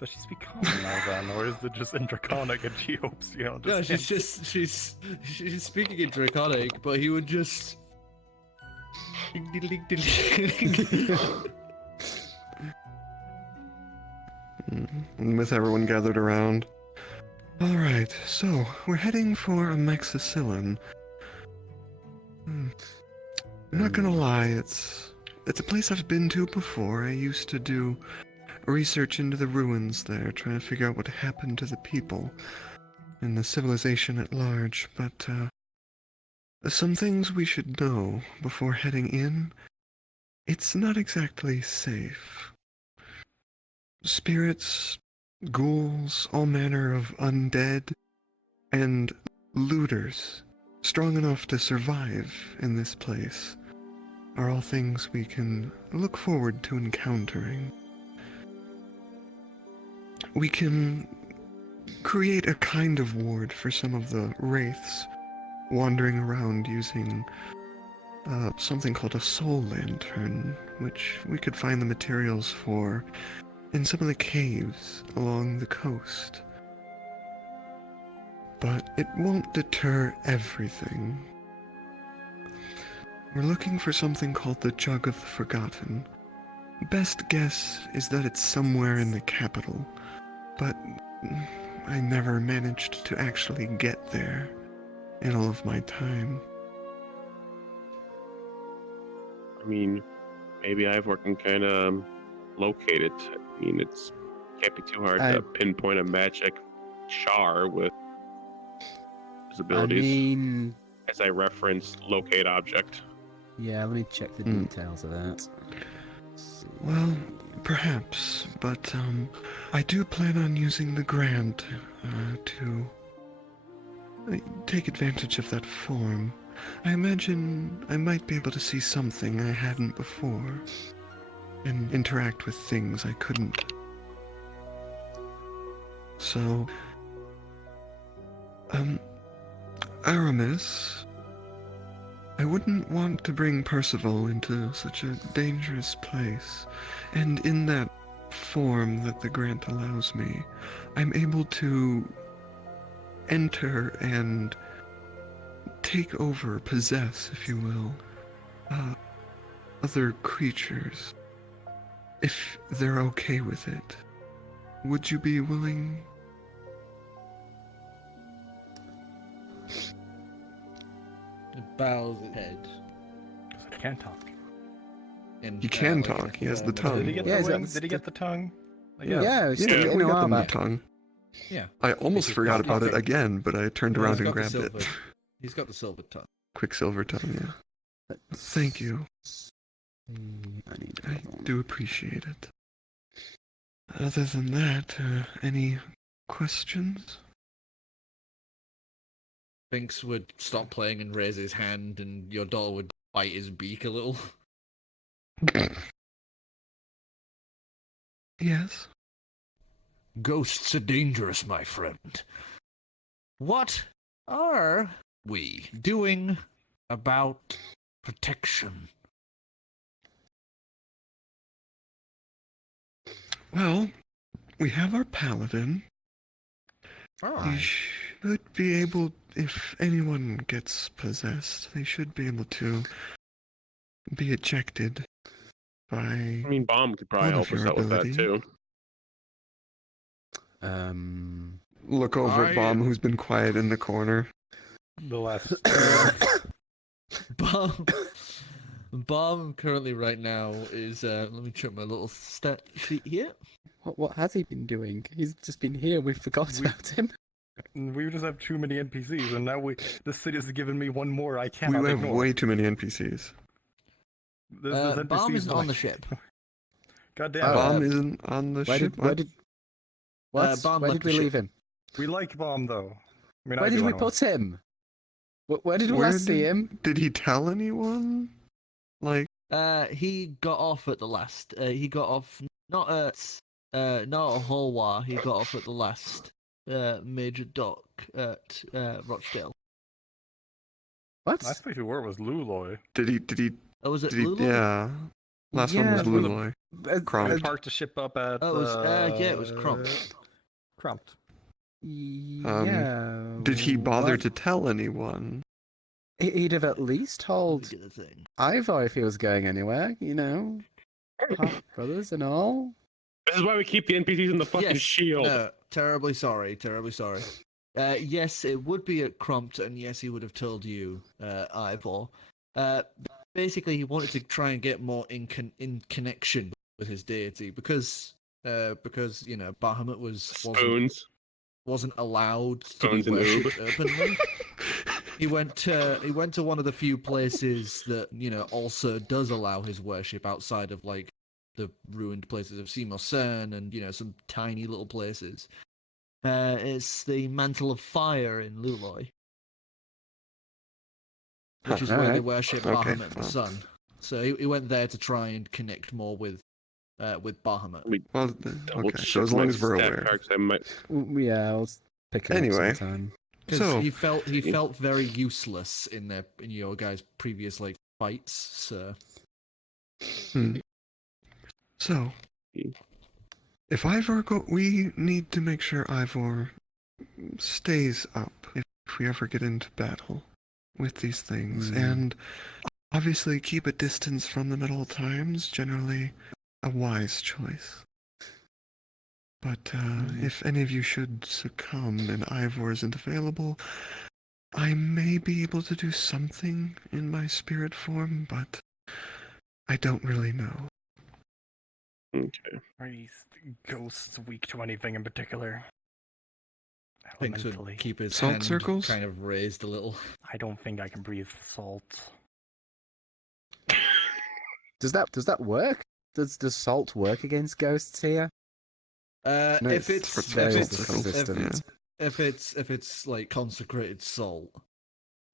Does she speak common now then, or is it just in Draconic and she hopes, you know, No, just she's speaking in Draconic, but he would just. And with everyone gathered around. Alright, so we're heading for a Mexicillin. I'm not gonna lie, it's a place I've been to before. I used to do research into the ruins there, trying to figure out what happened to the people and the civilization at large, but some things we should know before heading in. It's not exactly safe. Spirits, ghouls, all manner of undead, and looters, strong enough to survive in this place, are all things we can look forward to encountering. We can create a kind of ward for some of the wraiths wandering around using something called a soul lantern, which we could find the materials for in some of the caves along the coast. But it won't deter everything. We're looking for something called the Jug of the Forgotten. Best guess is that it's somewhere in the capital, but I never managed to actually get there in all of my time. I mean, maybe Ivor can kind of locate it. I mean, it's can't be too hard to pinpoint a magic char with his abilities. I mean... As I referenced, locate object. Yeah, let me check the details of that. Well, perhaps, but I do plan on using the grant to take advantage of that form. I imagine I might be able to see something I hadn't before, and interact with things I couldn't. So, Aramis, I wouldn't want to bring Percival into such a dangerous place, and in that form that the grant allows me, I'm able to enter and take over, possess, if you will, other creatures, if they're okay with it. Would you be willing? It bows its head. Because I can't talk. In, He can like talk, a he has the firm- tongue. Did he get Yeah, the he's got wing? the Did he get the tongue? Yeah, it's Yeah. in We got them armor. the tongue. Yeah. I almost He's forgot got about it the- again, but I turned Well, around he's and got the grabbed it. silver- He's got the silver tongue. Quicksilver tongue, yeah. Thank you. I need I another one. do appreciate it. Other than that, any questions? Sphinx would stop playing and raise his hand, and your doll would bite his beak a little. Yes? Ghosts are dangerous, my friend. What are we doing about protection? Well, we have our Paladin. He should be able, if anyone gets possessed, they should be able to be ejected by... I mean, Bomb could probably One of help us your out with that ability. too. Look over at Bomb, who's been quiet in the corner. The last. Bomb currently right now is, let me check my little stat sheet here. What has he been doing? He's just been here. We forgot about him. We just have too many NPCs, and now the city has given me one more I cannot We have ignore. way too many NPCs. This Bomb NPCs isn't on the ship. God damn it. Bomb isn't on the ship. Where did Bomb where left did we the leave ship. him? We like Bomb, though. I mean, Where I did do we anyway. put him? Where did we Where last see him? Did he tell anyone? Like, He got off at the last. He got off not at Holwar. He got off at the last major dock at Rochdale. What? Last place we were was Luloy. did he, Oh, was it did he, Lulu? yeah. Last one was That's where the- Luloy. We Crump. parked the ship up at. Oh, it was yeah, it was Crump. Crumped. Yeah. Did he bother what? to tell anyone? He'd have at least told Get the thing. Ivor if he was going anywhere, you know. Half brothers and all. This is why we keep the NPCs in the fucking Yes, shield. No, terribly sorry. Yes, it would be at Crumpt, and yes, he would have told you, Ivor. Basically, he wanted to try and get more in connection with his deity because you know Bahamut wasn't allowed to Spoons be and oob. worshipped openly. He went to one of the few places that you know also does allow his worship outside of like the ruined places of Seymour Cern and you know some tiny little places. It's the Mantle of Fire in Luloy, which is where they Alright. worship Okay, Bahamut the well. sun. So he went there to try and connect more with Bahamut. Well, Double okay. So check as long my as we're stat aware. card, 'cause I might... Yeah, I'll pick him Anyway. up sometime. Because So- he felt very useless in your guys' previous like fights. So So, if Ivor we need to make sure Ivor stays up if we ever get into battle with these things, and obviously keep a distance from them at all times. Generally, a wise choice. But if any of you should succumb and Ivor isn't available, I may be able to do something in my spirit form, but I don't really know. Okay. Are these ghosts weak to anything in particular? Sphinx would Elementally. keep his Salt hand circles? kind of raised a little. I don't think I can breathe salt. Does that work? Does salt work against ghosts here? No, If it's very if it's resistant. if it's like consecrated salt,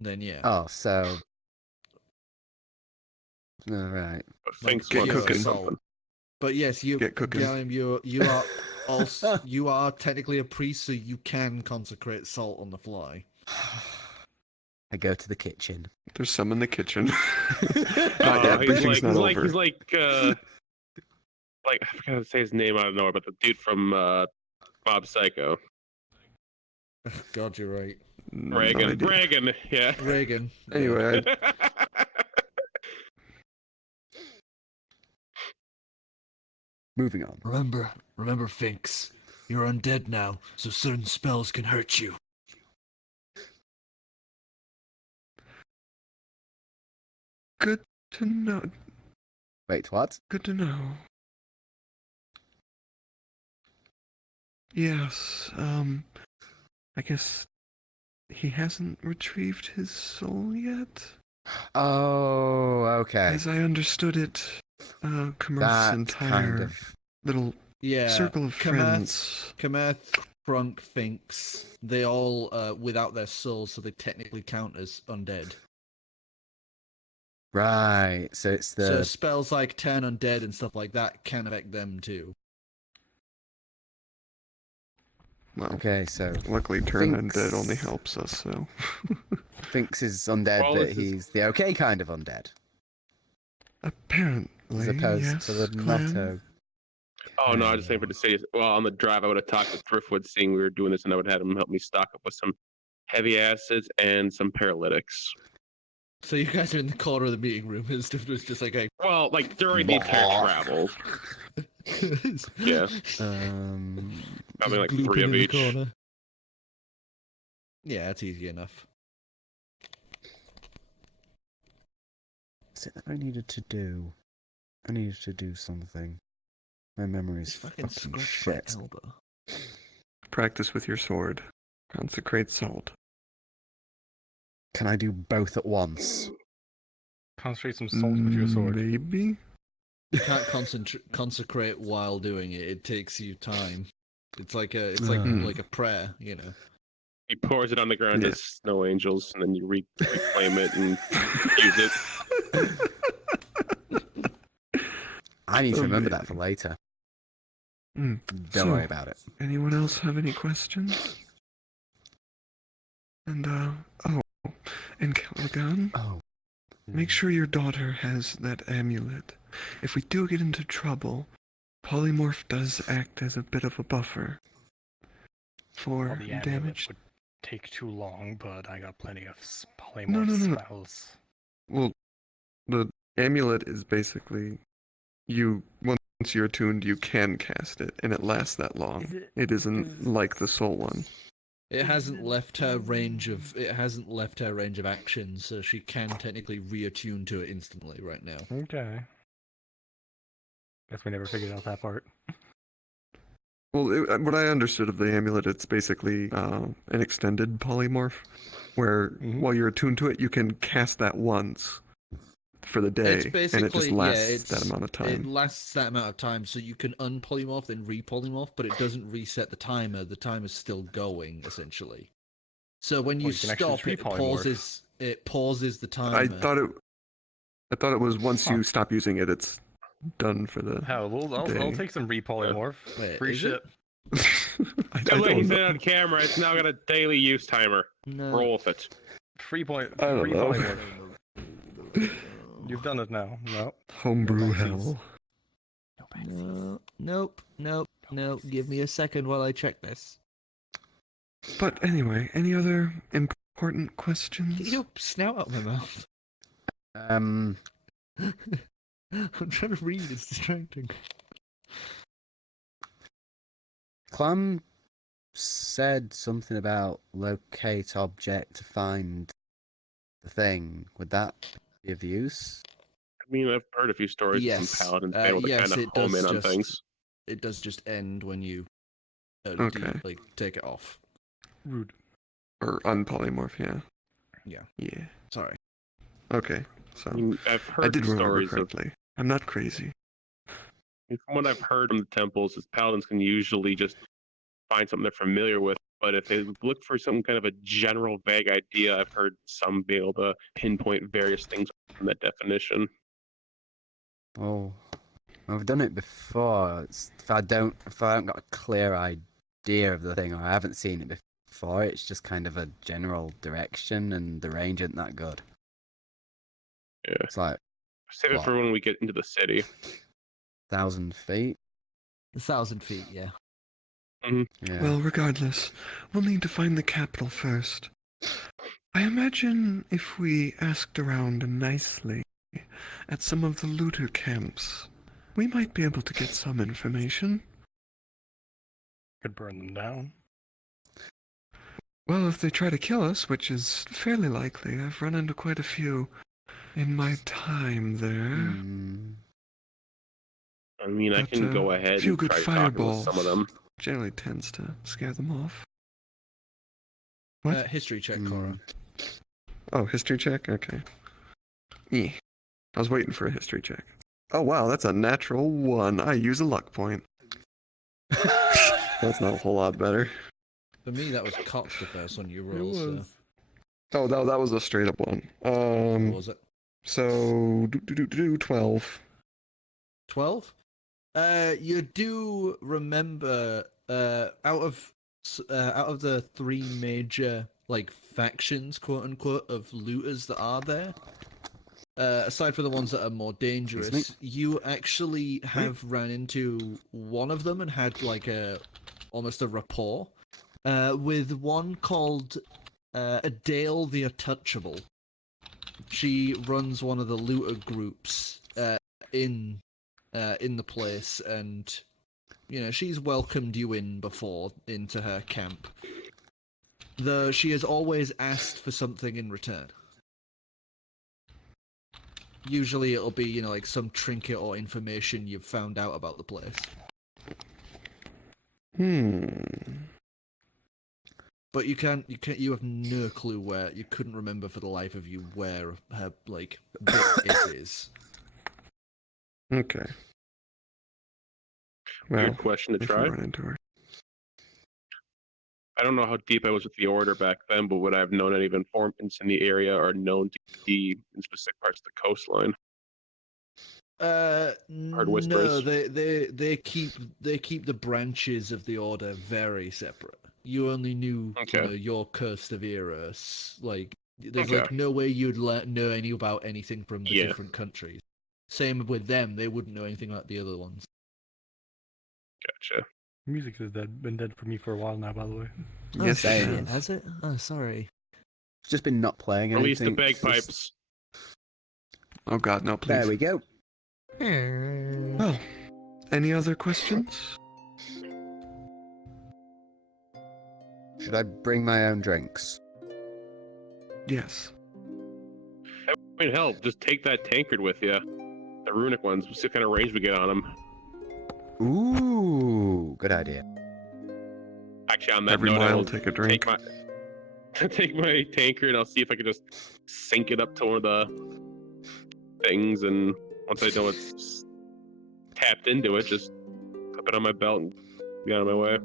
then yeah. Oh, so. All right. Thanks get for cooking. something. But yes, Get cooking. Gallium, you are also you are technically a priest, so you can consecrate salt on the fly. I go to the kitchen. There's some in the kitchen. Oh, Not yet. Briefing's not over. he's like I forgot to say his name out of nowhere, but the dude from Mob Psycho. God, you're right. Reagan. No idea. Reagan, yeah. Reagan. Anyway, Moving on. Remember, Finks. You're undead now, so certain spells can hurt you. good to know. Wait, what? Good to know. Yes, I guess he hasn't retrieved his soul yet? Oh, okay. As I understood it, Kamerth's That entire kind of. little Yeah. circle of friends. Kamerth, Trunk, Finks, they all, without their souls, so they technically count as undead. Right, so it's So the. spells like turn undead and stuff like that can affect them too. Well, Okay, so luckily turn Finks- undead only helps us, so. Finks is undead, Well, but this is- he's the okay kind of undead. Apparently, As opposed yes, to the Clem. not o- Oh no, I was just saying for the city. Well, on the drive, I would have talked with Driftwood, seeing we were doing this, and I would have had him help me stock up with some heavy acids and some paralytics. So you guys are in the corner of the meeting room, and stuff was just like, Well, like during the entire travel. Yeah, probably like glooping 3 of in the each. corner. Yeah, that's easy enough. What's it that I needed to do? I needed to do something. My memory's Fucking fucking scratch my shit. elbow. Practice with your sword. Consecrate salt. Can I do both at once? Concentrate some salt with your sword. Maybe? You can't consecrate while doing it. It takes you time. It's like a Hmm. like a prayer, you know. He pours it on the ground Yeah. as snow angels, and then you reclaim it and use it. I need to Oh, remember man. that for later. Mm. Don't So- worry about it. Anyone else have any questions? And, Ancalagon, Oh. make sure your daughter has that amulet. If we do get into trouble, polymorph does act as a bit of a buffer for Well, the amulet damage. would take too long, but I got plenty of polymorph No. spells. Well, the amulet is basically once you're attuned, you can cast it, and it lasts that long. Is it- It isn't like the soul one. It hasn't left her range of action, so she can technically reattune to it instantly right now. Okay. Guess we never figured out that part. Well, what I understood of the amulet, it's basically an extended polymorph, where while you're attuned to it, you can cast that once for the day, It's and basically it just lasts that amount of It time. lasts that amount of time, so you can unpolymorph then repolymorph, but it doesn't reset the timer. The timer's still going essentially. So when you you can actually stop, it repolymorph. pauses the timer. I thought it was once Huh. you stop using it, it's done for the. Hell, I'll Dang. take some repolymorph. Wait, Free is shit. I The way he don't said know. on camera, it's now got a daily use timer. No. Roll with it. Free point. I don't Free know. polymorph. You've done it now. No. Homebrew Thanks. hell. Nope. Give me a second while I check this. But anyway, any other important questions? Get your snout out of my mouth. Um, I'm trying to read. It's distracting. Clam said something about locate object to find the thing. Would that be of use? I mean, I've heard a few stories Yes. from Paladins being able to Yes, kind of it home does in on just- things. It does just end when you Okay. take it off. Rude. Or unpolymorph, yeah. Yeah. Yeah. Sorry. Okay, I so mean, I've I heard did remember stories of. correctly. I'm not crazy. From what I've heard from the temples, is Paladins can usually just find something they're familiar with. But if they look for some kind of a general vague idea, I've heard some be able to pinpoint various things from that definition. Oh, I've done it before. If I haven't got a clear idea of the thing, or I haven't seen it before. It's just kind of a general direction, and the range isn't that good. Yeah. It's like Save it What? for when we get into the city. 1,000 feet. 1,000 feet, yeah. Yeah. Well, regardless, we'll need to find the capital first. I imagine if we asked around nicely at some of the looter camps, we might be able to get some information. Could burn them down. Well, if they try to kill us, which is fairly likely, I've run into quite a few in my time there. Mm, I mean, I But, can go ahead few and good try talking with some of them. Generally tends to scare them off. What? History check, Korro. Oh, history check? Okay. I was waiting for a history check. Oh wow, that's a natural 1. I use a luck point. That's not a whole lot better. For me, that was cocked the first one you rolled, so... Oh, that was a straight up 1. What was it? So 12. 12? You do remember, out of the 3 major, like, factions, quote-unquote, of looters that are there, aside from the ones that are more dangerous, you actually have ran into one of them and had, like, almost a rapport, with one called, Adele the Untouchable. She runs one of the looter groups, in the place, and, you know, she's welcomed you in before into her camp. Though she has always asked for something in return. Usually it'll be, you know, like some trinket or information you've found out about the place. But you have no clue where, you couldn't remember for the life of you where her, like, bit it is. Okay. Well, Good question to if we try. run into her. I don't know how deep I was with the order back then, but would I have known any of informants in the area or known to be in specific parts of the coastline? Heard whispers. No, they keep the branches of the order very separate. You only knew, Okay. you know, your coast of Eros. Like, there's Okay. like no way you'd know any about anything from the Yeah. different countries. Same with them; they wouldn't know anything about the other ones. Gotcha. Music has been dead for me for a while now, by the way. Yes, it it has. Has it? Oh, sorry. It's just been not playing Release the anything. It's just- bagpipes. Oh god, no, please. There we go. Well, any other questions? Should I bring my own drinks? Yes. I mean, hell, just take that tankard with you. The runic ones. We'll see what kind of range we get on them. Ooh, good idea. Actually, on that Every note, I mile, will take a drink. take my tankard and I'll see if I can just sink it up to one of the things, and once I know it's tapped into it, just put it on my belt and be on my way.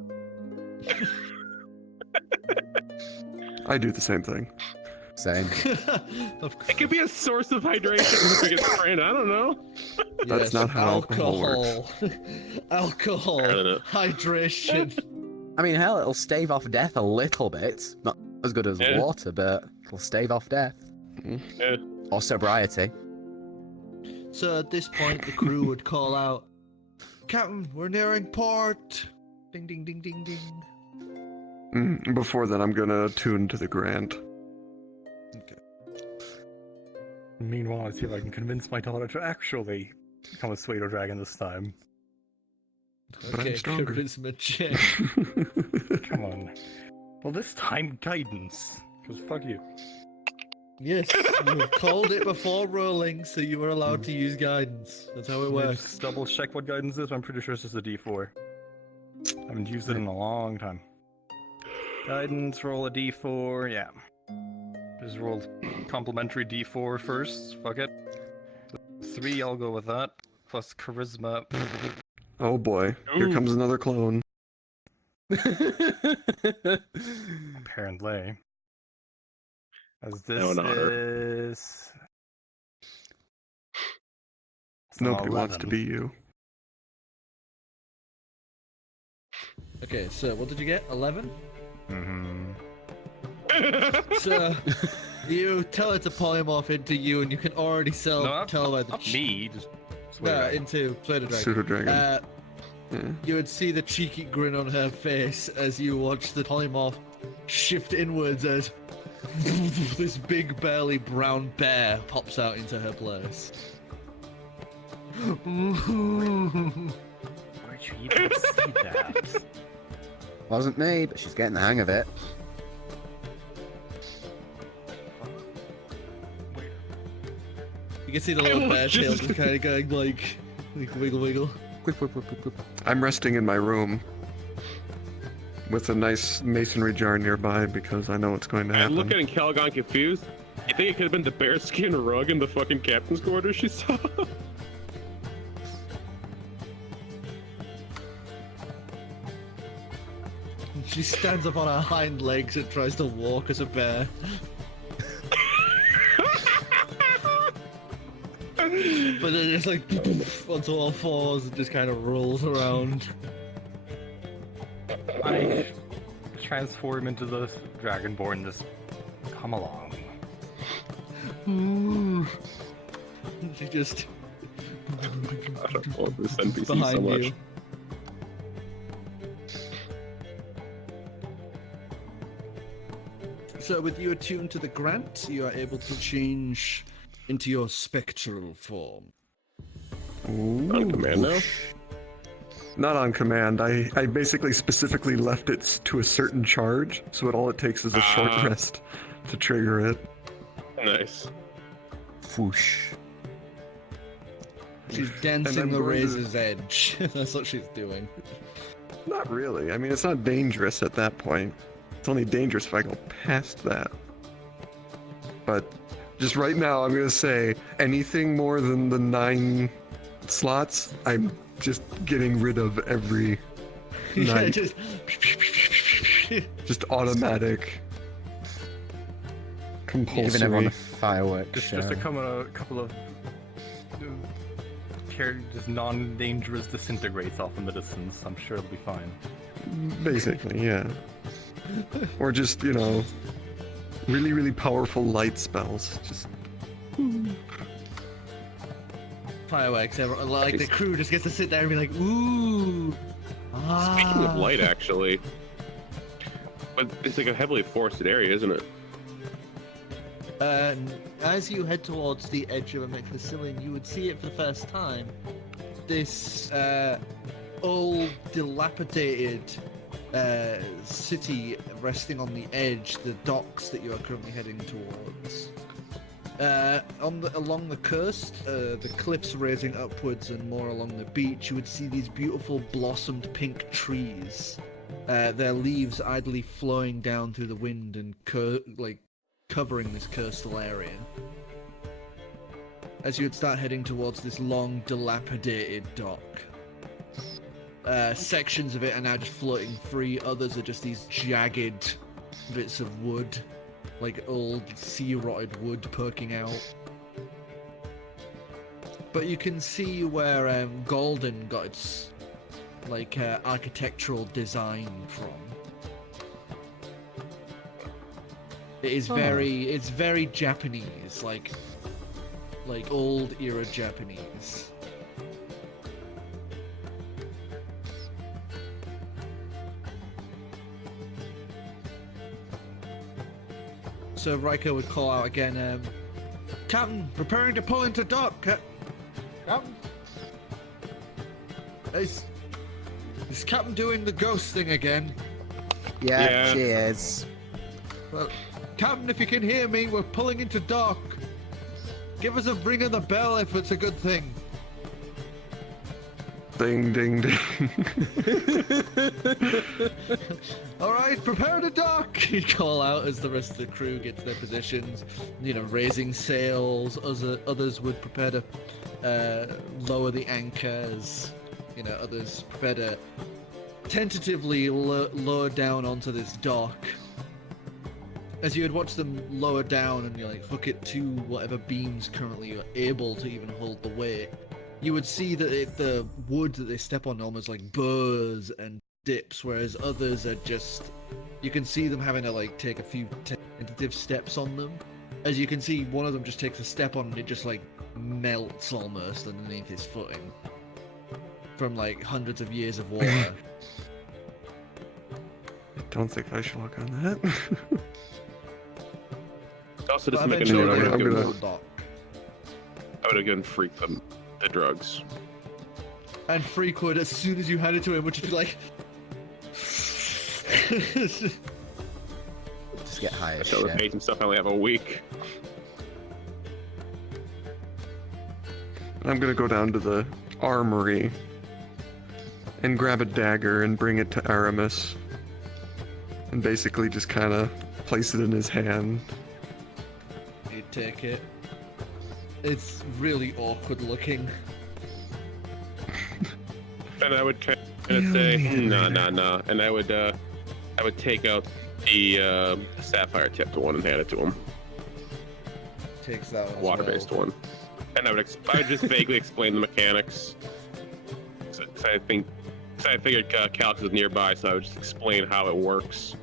I do the same thing. Same. Of course. It could be a source of hydration if we get sprained. I don't know. That's not how alcohol works. Alcohol. Fair enough. Hydration. I mean, hell, it'll stave off death a little bit. Not as good as Yeah. water, but it'll stave off death. Yeah. Or sobriety. So at this point, the crew would call out, "Captain, we're nearing port." Ding, ding, ding, ding, ding. Before that, I'm gonna tune to the Grant. Okay. Meanwhile, I see if I can convince my daughter to actually become a pseudo dragon this time. But I'm Okay, stronger. charisma check. Come on. Well, this time guidance. Because fuck you. Yes, you have called it before rolling, so you were allowed to use guidance. That's how it Let me works. just double check what guidance is. I'm pretty sure it's just a D4. I haven't used it in a long time. Guidance, roll a D4, yeah. Just roll complimentary D4 first. Fuck it. 3, I'll go with that. Plus charisma. Oh boy, here Ooh. comes another clone. Apparently. As this No, not is... It's an Nobody wants to 11. be you. Okay, so what did you get? 11? Mm-hmm. So you tell it to polymorph into you, and you can already tell by the Not me, just into Pseudo Dragon. Pseudo Dragon. Yeah. You would see the cheeky grin on her face as you watch the polymorph shift inwards as this big burly brown bear pops out into her place. Where'd you even see that? Wasn't me, but she's getting the hang of it. You can see the little bear tail just kind of going like wiggle wiggle. I'm resting in my room with a nice masonry jar nearby because I know what's going to I happen. look at Ancalagon confused. You think it could have been the bearskin rug in the fucking captain's quarters she saw? She stands up on her hind legs and tries to walk as a bear. But then it's like onto all fours and just kind of rolls around. I transform into the Dragonborn, just come along. She just I don't love this NPC behind so much. you. So with you attuned to the grant, you are able to change into your spectral form. On command now? Not on command. I basically specifically left it to a certain charge, so all it takes is a short rest to trigger it. Nice. Whoosh. She's And dancing I'm the going to- razor's edge. That's what she's doing. Not really. I mean, it's not dangerous at that point. It's only dangerous if I go past that. But just right now, I'm going to say anything more than the 9 slots, I'm just getting rid of every Yeah, night. just Just automatic. Giving everyone Compulsory. a fireworks show. Just a couple of just non-dangerous disintegrates off in the distance. I'm sure it'll be fine. Basically, yeah. Or just, you know, really, really powerful light spells. Just fireworks. Like the crew just gets to sit there and be like, ooh. Speaking of light, actually, but it's like a heavily forested area, isn't it? As you head towards the edge of a Mechlacillian, you would see it for the first time. This old, dilapidated city resting on the edge, the docks that you are currently heading towards. Along the coast, the cliffs raising upwards and more along the beach, you would see these beautiful blossomed pink trees. Their leaves idly flowing down through the wind and covering this coastal area. As you would start heading towards this long, dilapidated dock. Sections of it are now just floating free, others are just these jagged bits of wood, like old sea-rotted wood poking out. But you can see where Golden got its architectural design from. It is it's very Japanese, like old era Japanese. So Riker would call out again, Captain, preparing to pull into dock. Captain? Is Captain doing the ghost thing again? Yeah, Yeah. she is. Well, Captain, if you can hear me, we're pulling into dock. Give us a ring of the bell if it's a good thing. ding, ding, ding. Alright, prepare to dock! He'd call out as the rest of the crew get to their positions, raising sails. Others would prepare to lower the anchors. Others prepare to tentatively lower down onto this dock. As you would watch them lower down and hook it to whatever beams currently are able to even hold the weight, you would see that the wood that they step on almost burrs and dips, whereas others are just, you can see them having to like take a few tentative steps on them. As you can see, one of them just takes a step on and it just like melts almost underneath his footing from like hundreds of years of water. I don't think I should look on that. It also doesn't But make a note. eventually I'm they'll gonna- go to dock. I would have given Freak the drugs. And Freak would, as soon as you hand it to him, would just be like, Just get high I as showed the shit. pace and stuff. I only have a week. I'm gonna go down to the armory and grab a dagger and bring it to Aramis. And basically just kind of place it in his hand. you take it. It's really awkward looking. And I would kind of say, no. And I would take out the sapphire tipped one and hand it to him. Takes that one as Water-based well. one. And I would just vaguely explain the mechanics. So I figured Calix was nearby, so I would just explain how it works.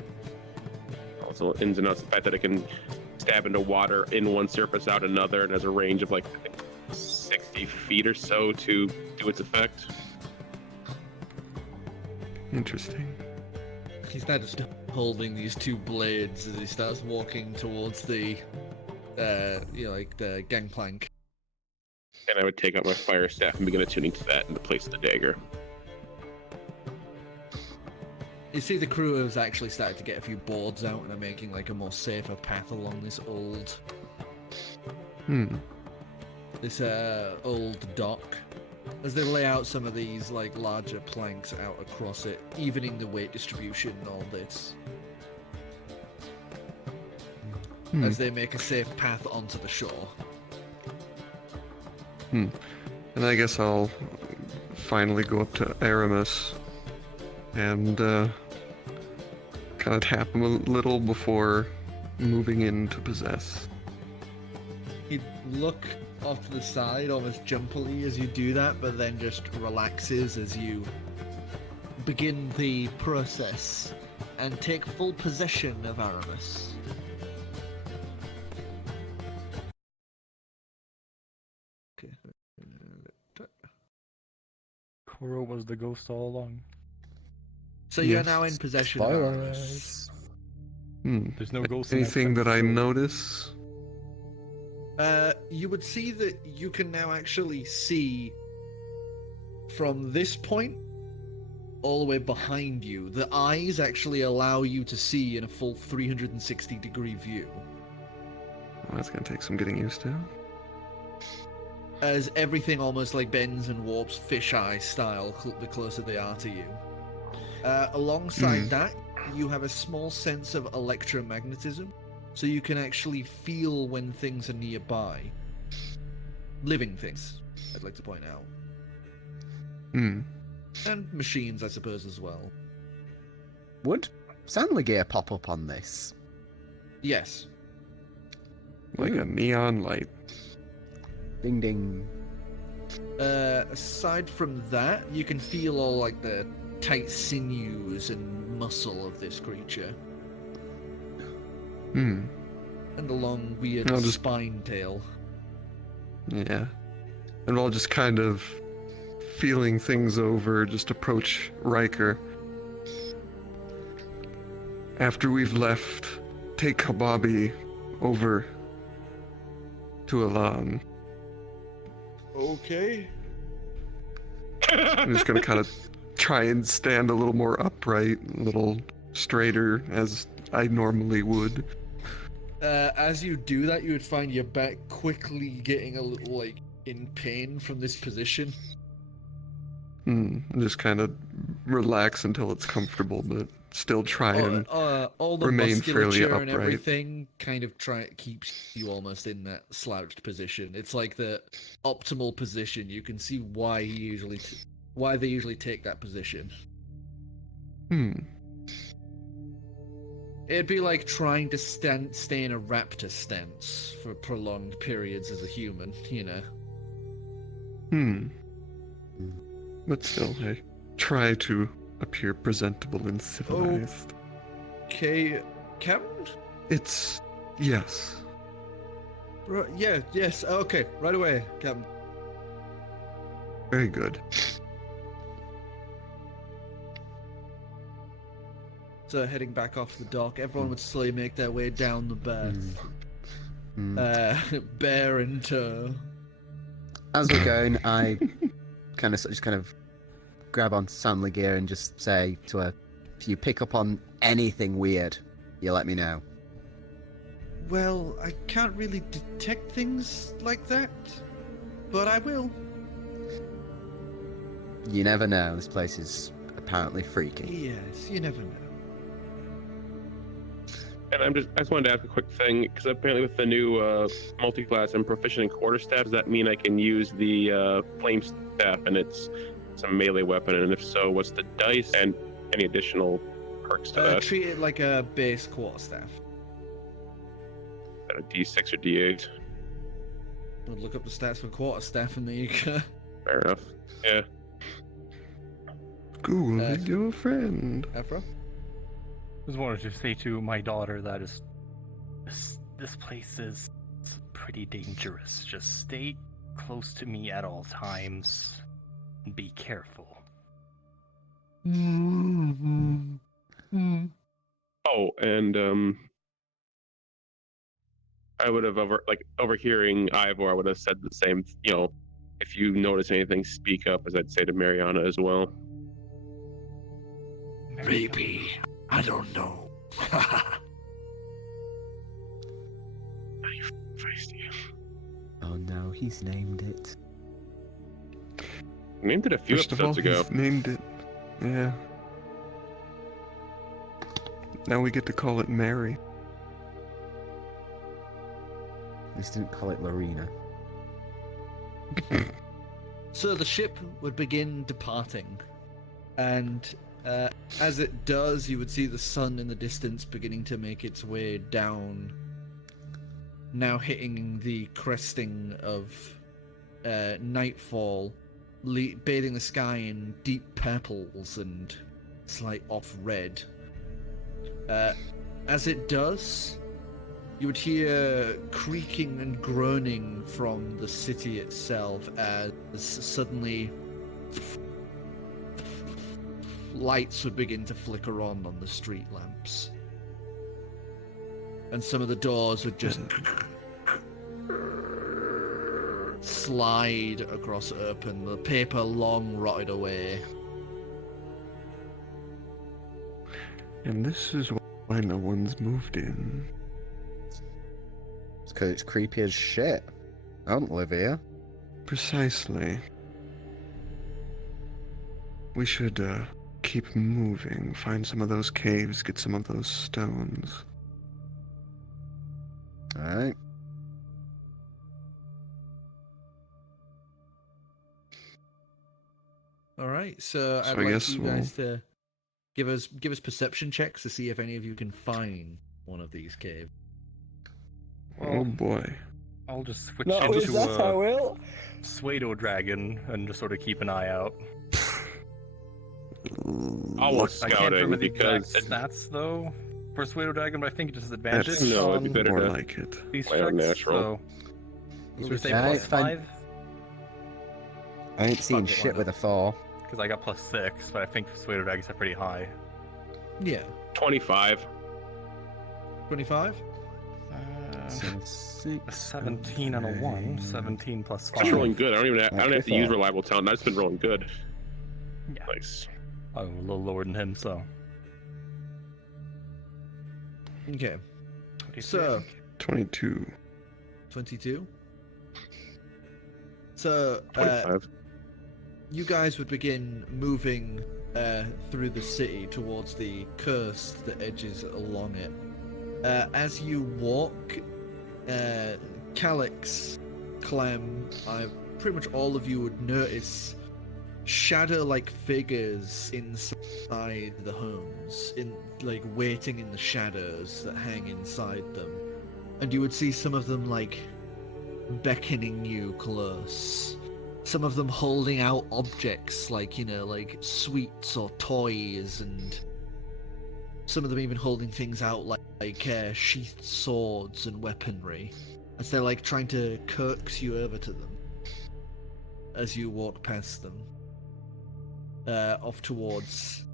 Also, ins and outs, the fact that it can stab into water in one surface, out another, and has a range of like 60 feet or so to do its effect. Interesting. He's now just holding these two blades as he starts walking towards the, like the gangplank. And I would take out my fire staff and begin attuning to that in the place of the dagger. You see the crew has actually started to get a few boards out and are making like a more safer path along this old dock. As they lay out some of these like larger planks out across it, evening the weight distribution and all this. As they make a safe path onto the shore. And I guess I'll finally go up to Aramis and kind of tap him a little before moving in to possess. He'd look off to the side almost jumpily as you do that, but then just relaxes as you begin the process and take full possession of Aramis. Okay. Korro was the ghost all along. So you're Yes. now in possession of Aramis. There's no ghost in Anything that I notice? You would see that you can now actually see from this point all the way behind you. The eyes actually allow you to see in a full 360-degree view. Well, that's gonna take some getting used to. As everything almost like bends and warps fisheye style the closer they are to you. Alongside that, you have a small sense of electromagnetism, so you can actually feel when things are nearby. Living things, I'd like to point out. And machines, I suppose, as well. Would Sandler gear pop up on this? Yes. Like a neon light. Ding ding. Aside from that, you can feel all like the tight sinews and muscle of this creature. And a long, weird I'll just- spine tail. Yeah. And while just kind of feeling things over, just approach Riker. After we've left, take Kababi over to Elan. Okay. I'm just gonna kind of try and stand a little more upright, a little straighter, as I normally would. As you do that, you would find your back quickly getting a little, like, in pain from this position. Just kind of relax until it's comfortable, but still try and All the remain fairly musculature and upright. everything kind of keeps you almost in that slouched position. It's like the optimal position. You can see why why they usually take that position. It'd be like trying to stay in a raptor stance for prolonged periods as a human, you know. But still, I try to appear presentable and civilized. Okay, Captain? Yes. Right, yeah, yes, okay, right away, Captain. Very good. So heading back off the dock, everyone would slowly make their way down the berth. Bear and tow. As we're going, I kind of grab onto Samly gear and just say to her, if you pick up on anything weird, you let me know. Well, I can't really detect things like that, but I will. You never know. This place is apparently freaky. Yes, you never know. And I just wanted to ask a quick thing, because apparently with the new multi-class, I'm proficient in quarterstaff. Does that mean I can use the flame staff and it's a melee weapon? And if so, what's the dice and any additional perks to that? Treat it like a base quarterstaff. A D6 or D8? I'll look up the stats for quarterstaff and there you go. Fair enough. Yeah. Schooling your friend. Afro? Just wanted to say to my daughter that this place is pretty dangerous. Just stay close to me at all times. And be careful. Oh, and I would have overhearing Ivor, I would have said the same. You know, if you notice anything, speak up, as I'd say to Mariana as well. Maybe. I don't know. Oh no, he's named it. Named it a few First of all, episodes ago. he's named it. Yeah. Now we get to call it Mary. At least didn't call it Lorena. So the ship would begin departing, and as it does, you would see the sun in the distance beginning to make its way down, now hitting the cresting of nightfall, bathing the sky in deep purples and slight off red. As it does, you would hear creaking and groaning from the city itself as suddenly lights would begin to flicker on the street lamps. And some of the doors would just slide across open, the paper long rotted away. And this is why no one's moved in. It's because it's creepy as shit. I don't live here. Precisely. We should, keep moving, find some of those caves, get some of those stones. Alright. Alright, so I'd I like guess you guys to give us perception checks to see if any of you can find one of these caves. Oh boy. I'll just switch No, is into that I will? Pseudo Dragon and just sort of keep an eye out. Almost I can't scouting remember the because exact stats though for Pseudo Dragon, but I think it just has advantage. That's No, it'd be better more to like it. These play on checks, natural. So we say Yeah, plus it's fine. 5 I ain't seen Fuck it, why shit not? with a 4. because I got plus 6, but I think Pseudo Dragons are pretty high. Yeah. 25. 25? So 6, A 17 and a 1. 17 plus 5. That's rolling good. I don't have to use far. reliable talent. I've just been rolling good. Yeah. Nice. I'm a little lower than him, so. Okay. 23, So- I think. 22. 22? So, 25. you guys would begin moving through the city towards the coast that edges along it. As you walk, Calix, Clem, pretty much all of you would notice shadow-like figures inside the homes, waiting in the shadows that hang inside them. And you would see some of them, beckoning you close. some of them holding out objects like, like sweets or toys, and some of them even holding things out like sheathed swords and weaponry, as they're like trying to coax you over to them as you walk past them, off towards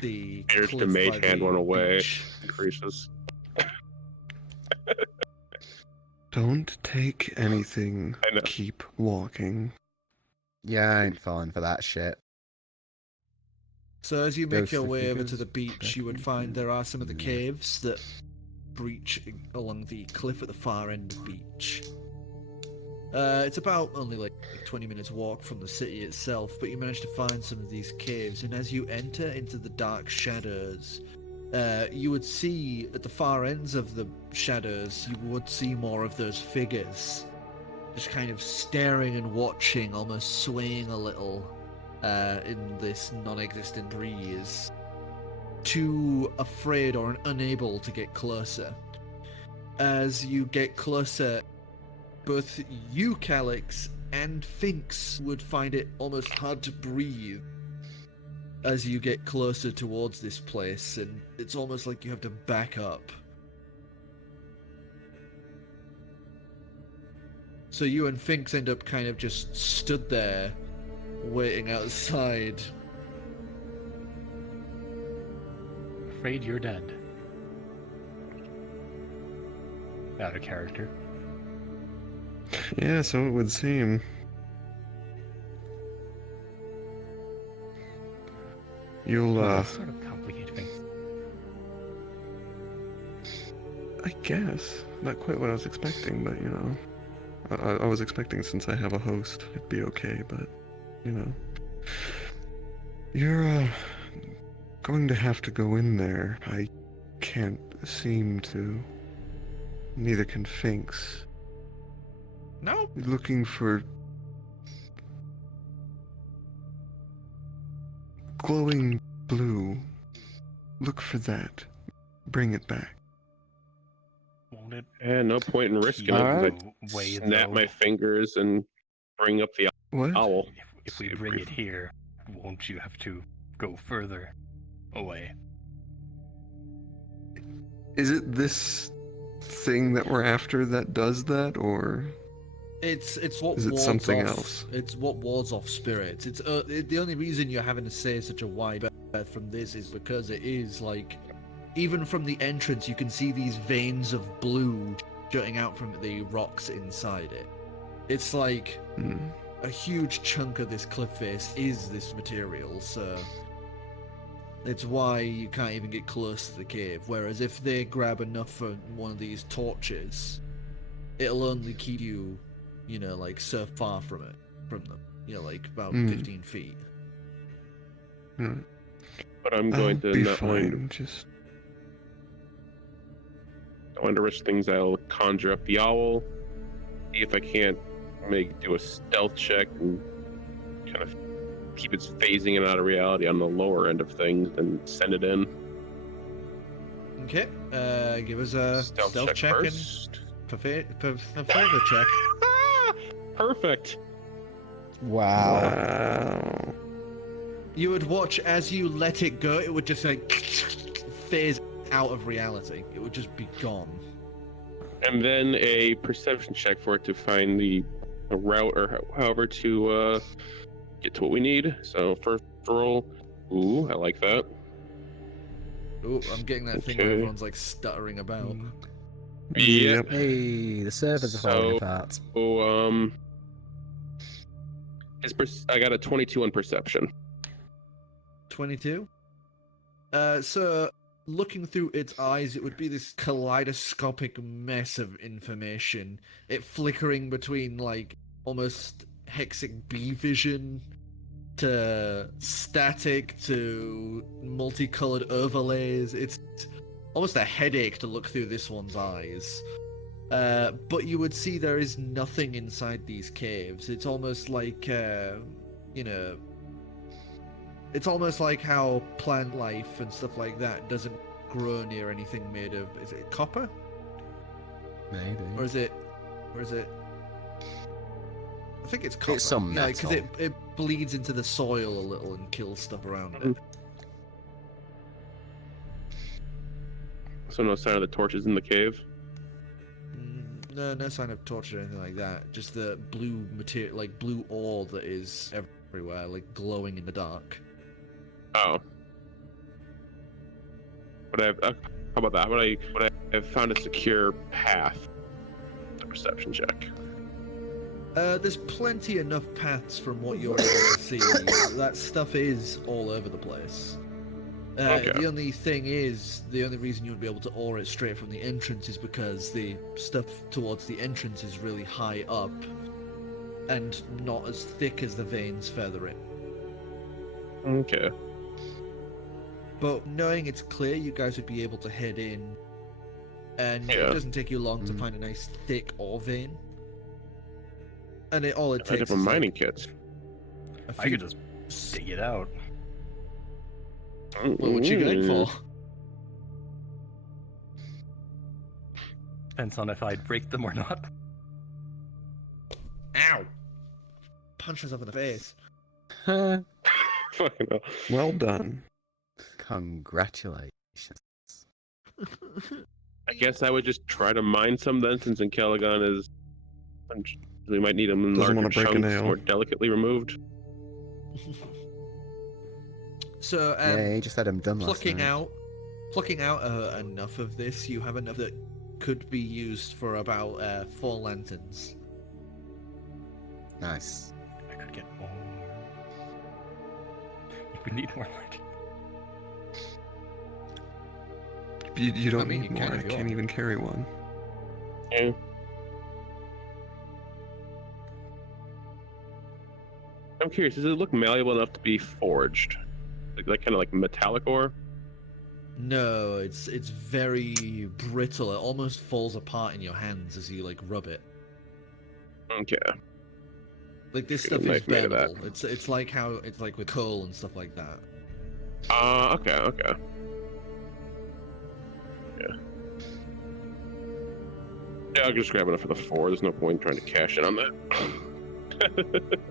the Urge to cliff mage by the hand one away. beach. Increases. Don't take anything. I know. Keep walking. Yeah, I ain't falling for that shit. So as you make your Ghostly way over to figures the beach, you would beckoning find there are some of the Yeah. caves that breach along the cliff at the far end of the beach. It's about only like 20 minutes walk from the city itself, but you manage to find some of these caves, and as you enter into the dark shadows, you would see at the far ends of the shadows, you would see more of those figures, just kind of staring and watching, almost swaying a little in this non-existent breeze, too afraid or unable to get closer. As you get closer, both you, Calix, and Finks would find it almost hard to breathe as you get closer towards this place, and it's almost like you have to back up. So you and Finks end up kind of just stood there, waiting outside. Afraid you're dead. Out of character. Yeah, so it would seem. You'll, Sort of complicate things. I guess. Not quite what I was expecting, but, I was expecting, since I have a host, it'd be okay, but, You're, going to have to go in there. I can't seem to. Neither can Finks. No? Looking for glowing blue. Look for that. Bring it back. Won't it And no point in risking it. Alright. I way snap though? my fingers and bring up the What? owl. If we bring it here, won't you have to go further away? Is it this thing that we're after that does that, or It's what is it wards something off, else? It's what wards off spirits. It's the only reason you're having to say such a wide berth from this is because it is like, even from the entrance, you can see these veins of blue jutting out from the rocks inside it. It's like a huge chunk of this cliff face is this material, so it's why you can't even get close to the cave. Whereas if they grab enough of one of these torches, it'll only keep you, like so far from them. Like about 15 feet. But I'm going to be not want fine. Just to risk things. I'll conjure up the owl. See if I can't do a stealth check and kind of keep its phasing it out of reality on the lower end of things and send it in. Okay, give us a stealth check and first. favor check. Perfect. Wow. You would watch as you let it go, it would just like phase out of reality. It would just be gone. And then a perception check for it to find the route or however to get to what we need. So first roll. Ooh, I like that. Oh, I'm getting that thing where Okay. everyone's like stuttering about. Yep. Hey, the servers are falling So- apart. Oh, I got a 22 on perception. 22. So looking through its eyes, it would be this kaleidoscopic mess of information. It flickering between like almost hexic B vision to static to multicolored overlays. It's almost a headache to look through this one's eyes. But you would see there is nothing inside these caves. It's almost like, it's almost like how plant life and stuff like that doesn't grow near anything made of, is it copper? Maybe. Or is it I think it's copper. It's some Yeah, because metal. it bleeds into the soil a little and kills stuff around it. So no sign of the torches in the cave. No sign of torture or anything like that. Just the blue material, like blue ore that is everywhere, like glowing in the dark. Oh. But how about that? But I've found a secure path. The perception check. There's plenty enough paths from what you're able to see. That stuff is all over the place. Okay. The only thing is, the only reason you would be able to ore it straight from the entrance is because the stuff towards the entrance is really high up and not as thick as the veins further in. Okay. But knowing it's clear, you guys would be able to head in, and Yeah. it doesn't take you long to find a nice thick ore vein. And all it I takes have is a mining kit. a I few... could just dig it out. What you going for? Depends on if I'd break them or not. Ow! Punch myself in the face. Fucking hell. Well done. Congratulations. I guess I would just try to mine some then, since Ancalagon is. We might need them in Doesn't larger wanna break a chunks, nail. more delicately removed. So, Yeah, he just had him done last plucking night. out enough of this, you have enough that could be used for about 4 lanterns. Nice. I could get more. If we need more light. You don't I mean, need you more. can I if you can't want. even carry one. Yeah. I'm curious, does it look malleable enough to be forged? Like kind of like metallic ore? No, it's very brittle. It almost falls apart in your hands as you like rub it. Okay. Like this Get a stuff is knife made of that. burnable. It's like how it's like with coal and stuff like that. Okay. Yeah, I'll just grab enough for the 4. There's no point trying to cash in on that.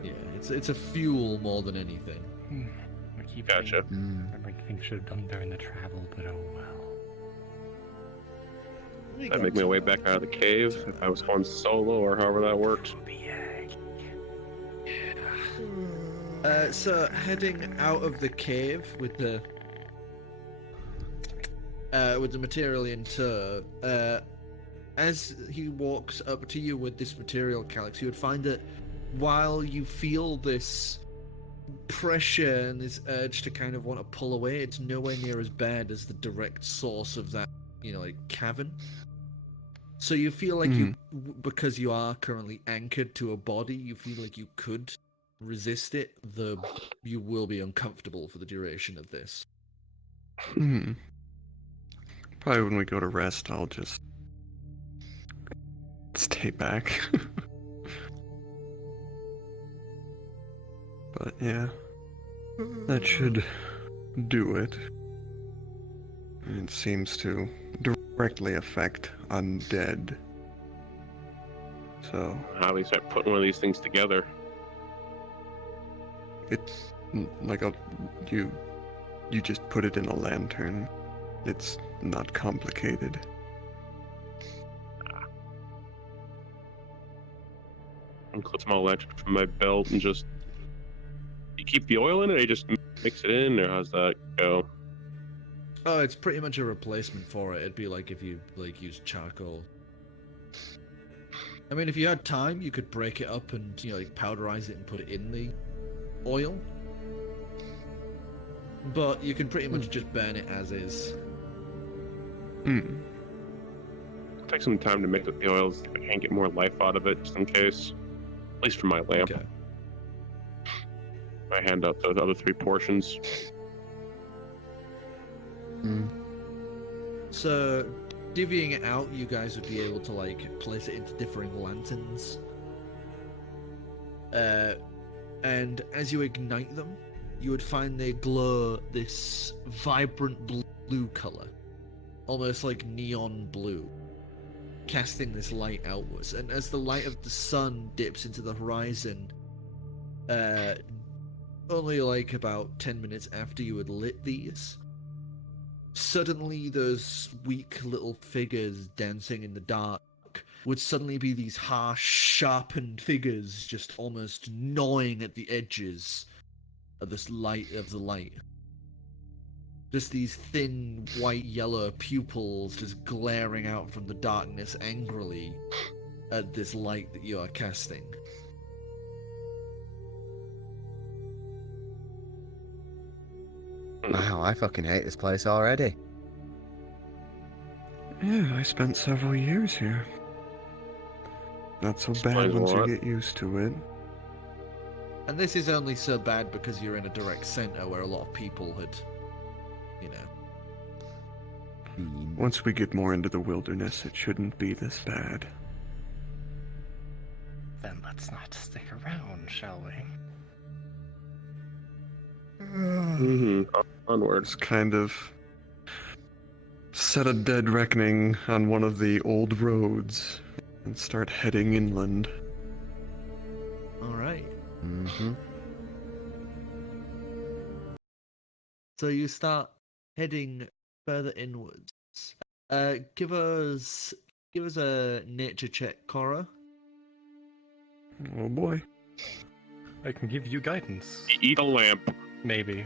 Yeah, it's a fuel more than anything. I keep Gotcha. remembering things should have done during the travel, but oh well. I'd make my way back out of the cave if I was going solo or however that worked. So heading out of the cave with the material in tow, as he walks up to you with this material, Calix, you would find that while you feel this pressure and this urge to kind of want to pull away, it's nowhere near as bad as the direct source of that, like cavern. So you feel like because you are currently anchored to a body, you feel like you could resist it, though you will be uncomfortable for the duration of this. Probably when we go to rest, I'll just stay back. But yeah, that should do it. It seems to directly affect undead. So How do we start putting one of these things together? it's like you just put it in a lantern. It's not complicated. And clip small lantern from my belt and just. You keep the oil in it, or you just mix it in, or how's that go? Oh, it's pretty much a replacement for it. It'd be like if you used charcoal. I mean, if you had time, you could break it up and powderize it and put it in the oil. But you can pretty much just burn it as is. Take some time to mix with the oils if I can't get more life out of it, just in case. At least for my lamp. Okay. I hand out those other 3 portions. So, divvying it out, you guys would be able to place it into differing lanterns. And as you ignite them, you would find they glow this vibrant blue color, almost like neon blue. casting this light outwards. And as the light of the sun dips into the horizon, only like about 10 minutes after you had lit these, suddenly those weak little figures dancing in the dark would suddenly be these harsh, sharpened figures just almost gnawing at the edges of this light of the light. Just these thin, white-yellow pupils just glaring out from the darkness angrily at this light that you are casting. Wow, I fucking hate this place already. Yeah, I spent several years here. Not so bad Explains a once you lot. get used to it. And this is only so bad because you're in a direct center where a lot of people had, you know. Once we get more into the wilderness, it shouldn't be this bad. Then let's not stick around, shall we? Onward. It's kind of set a dead reckoning on one of the old roads and start heading inland. Alright. Mm-hmm. So you start heading further inwards. Give us a nature check, Korro. Oh boy. I can give you guidance. Eat a lamp. Maybe.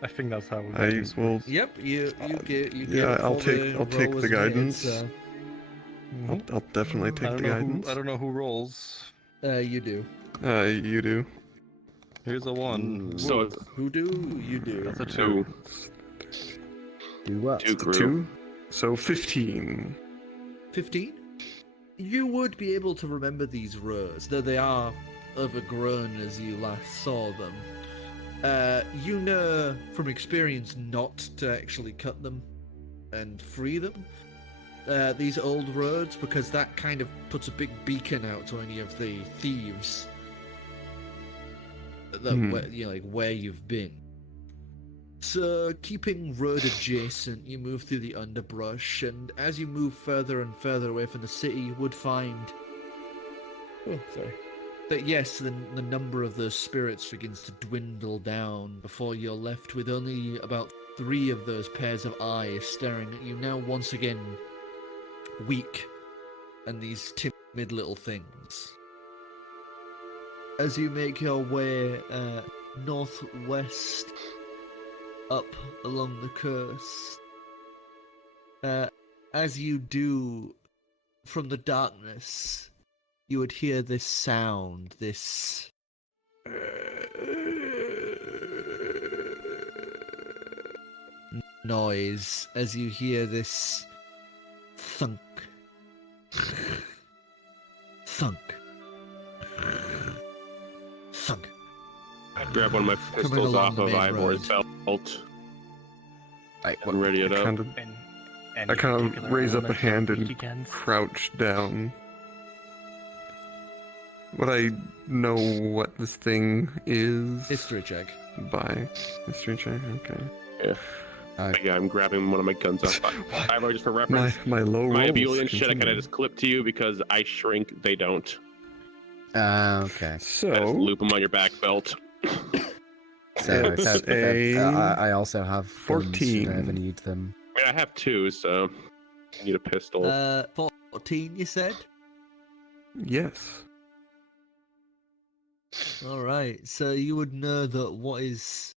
I think that's how we I will. Yep, you get Yeah, I'll take roll the as guidance. needed, I'll definitely I take don't the know guidance. I don't know who rolls. you do. You do. Here's a 1. So Woo. it's Who do? You do. That's a 2. 2. Do what? 2 grew. 2. So 15. 15? You would be able to remember these rows, though they are overgrown as you last saw them. You know from experience not to actually cut them and free them, these old roads, because that kind of puts a big beacon out to any of the thieves that where you've been. So, keeping road adjacent, you move through the underbrush, and as you move further and further away from the city, you would find that yes, the number of those spirits begins to dwindle down before you're left with only about 3 of those pairs of eyes staring at you, now once again weak and these timid little things. As you make your way northwest up along the coast, as you do, from the darkness, you would hear this sound, this noise, as you hear this thunk, thunk, thunk. I grab one of my pistols along off the of main Ivor's road. belt Right, and ready it up. Kind of I kind of raise up a hand and crouch down. Would I know what this thing is? History check. By history check, okay. Yeah, I'm grabbing one of my guns off. Ivor, just for reference, My low my rolls Abulian shit I continue. kind of just clip to you because I shrink, they don't. Okay. I just So, loop them on your back belt. So It's I also have guns should I 14. ever need them. I mean, I have 2, so I need a pistol. 14, you said? yes. Alright, so you would know that what is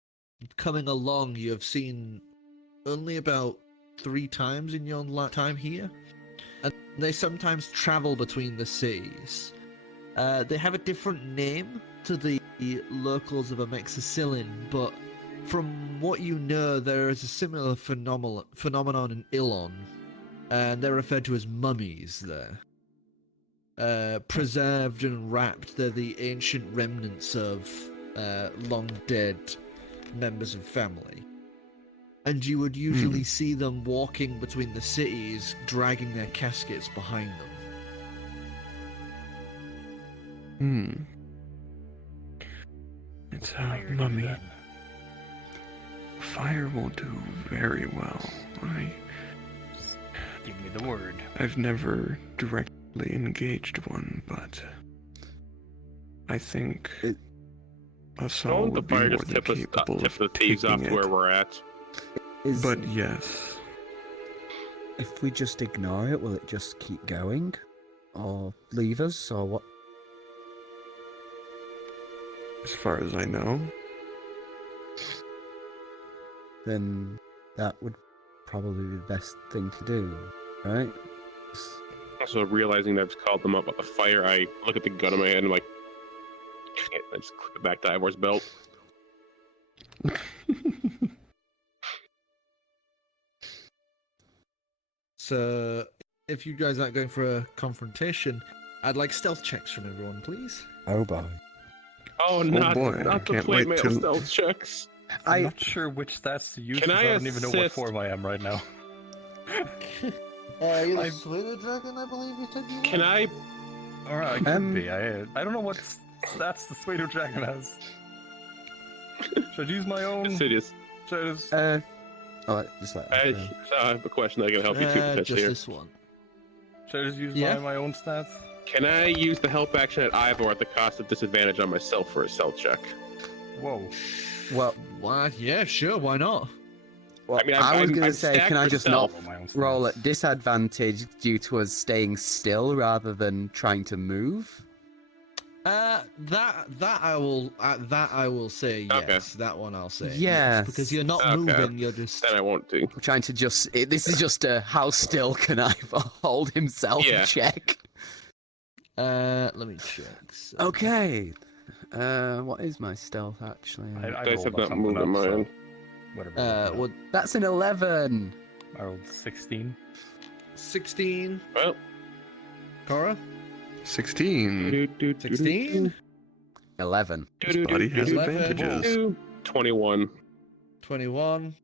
coming along you have seen only about 3 times in your time here. And they sometimes travel between the cities. They have a different name to the locals of Amexicillin, but from what you know, there is a similar phenomenon in Ilon, and they're referred to as mummies there. Preserved and wrapped, they're the ancient remnants of long dead members of family. And you would usually see them walking between the cities, dragging their caskets behind them. It's a mummy. Fire will do very well. Give me the word. I've never directly engaged one, but I think us all Don't the would be fire more just than tip capable the of thieves off taking to where it. we're at? But yes, If we just ignore it, will it just keep going? Or leave us, or what? as far as I know, Then that would probably be the best thing to do, right? Also, realizing that I've called them up about the fire, I look at the gun in my hand and like, I just click it back to Ivor's belt. So, if you guys aren't going for a confrontation, I'd like stealth checks from everyone, please. Oh boy. Oh, not, boy, I not the can't plate wait mail till- stealth checks. I'm not sure which stats to use. Can 'Cause I I don't even know what assist? form I am right now. You're the I've- Slayer Dragon, I believe you said you were? Can I? Alright, I could be. I don't know what stats the Pseudo Dragon has. Should I use my own? Insidious. Should I just... Just like I have a question that can help you too Just potentially here. this one. Should I just use Yeah. my own stats? Can I use the help action at Ivor at the cost of disadvantage on myself for a stealth check? Whoa. Well, Why? Yeah, sure, why not? well I mean, I was going I'm to say, stacked can I for just stealth. not My own stats. roll at disadvantage due to us staying still rather than trying to move? That I will say Okay. yes. That one I'll say. Yes. Because you're not Okay. moving, you're just. Then I won't do. I'm trying to just. This is just a how still can Ivor hold himself Yeah. check. Let me check. So- Okay. What is my stealth actually? I Dice rolled have not something moved up, on my so end. whatever. what? That's an 11. I rolled 16. 16. Well, Korro? 16. 16. 11. This body has 11. advantages. 21. 21.